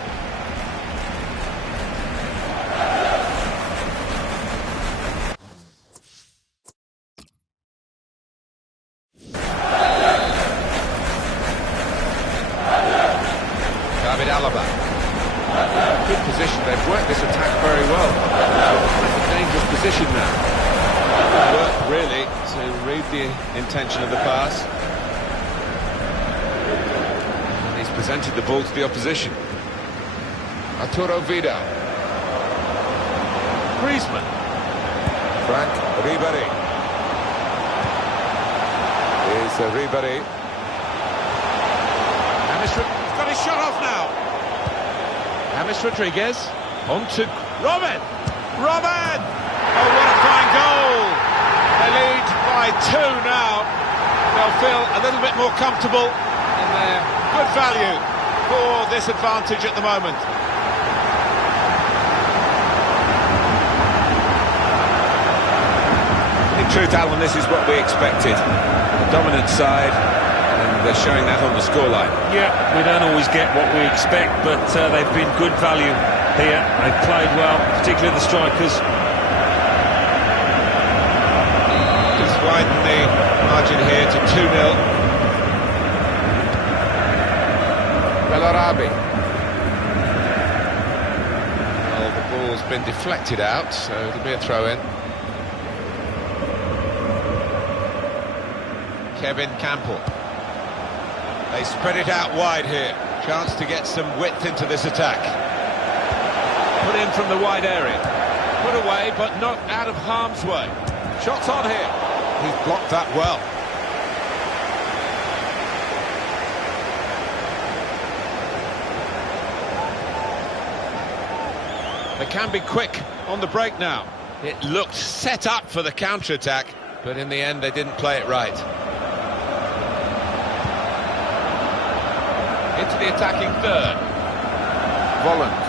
Good position, they've worked this attack very well. It's a dangerous position now. Work really to read the intention of the pass. And he's presented the ball to the opposition. Arturo Vidal. Griezmann. Frank Ribéry. Here's Ribéry. James got his shot off now. James Rodriguez on to Robben. Robben! Oh, what a fine goal! They lead by 2 now. They'll feel a little bit more comfortable in their good value for this advantage at the moment. truth, Alan, this is what we expected. A dominant side, and they're showing that on the scoreline. Yeah, we don't always get what we expect, but they've been good value here. They've played well, particularly the strikers. Just widen the margin here to 2-0. Bellarabi. Well, the ball's been deflected out, so it'll be a throw-in. Kevin Campbell. They spread it out wide here. Chance to get some width into this attack. Put in from the wide area. Put away, but not out of harm's way. Shots on here. He's blocked that well. They can be quick on the break now. It looked set up for the counter-attack, but in the end they didn't play it right. Into the attacking third. Volland.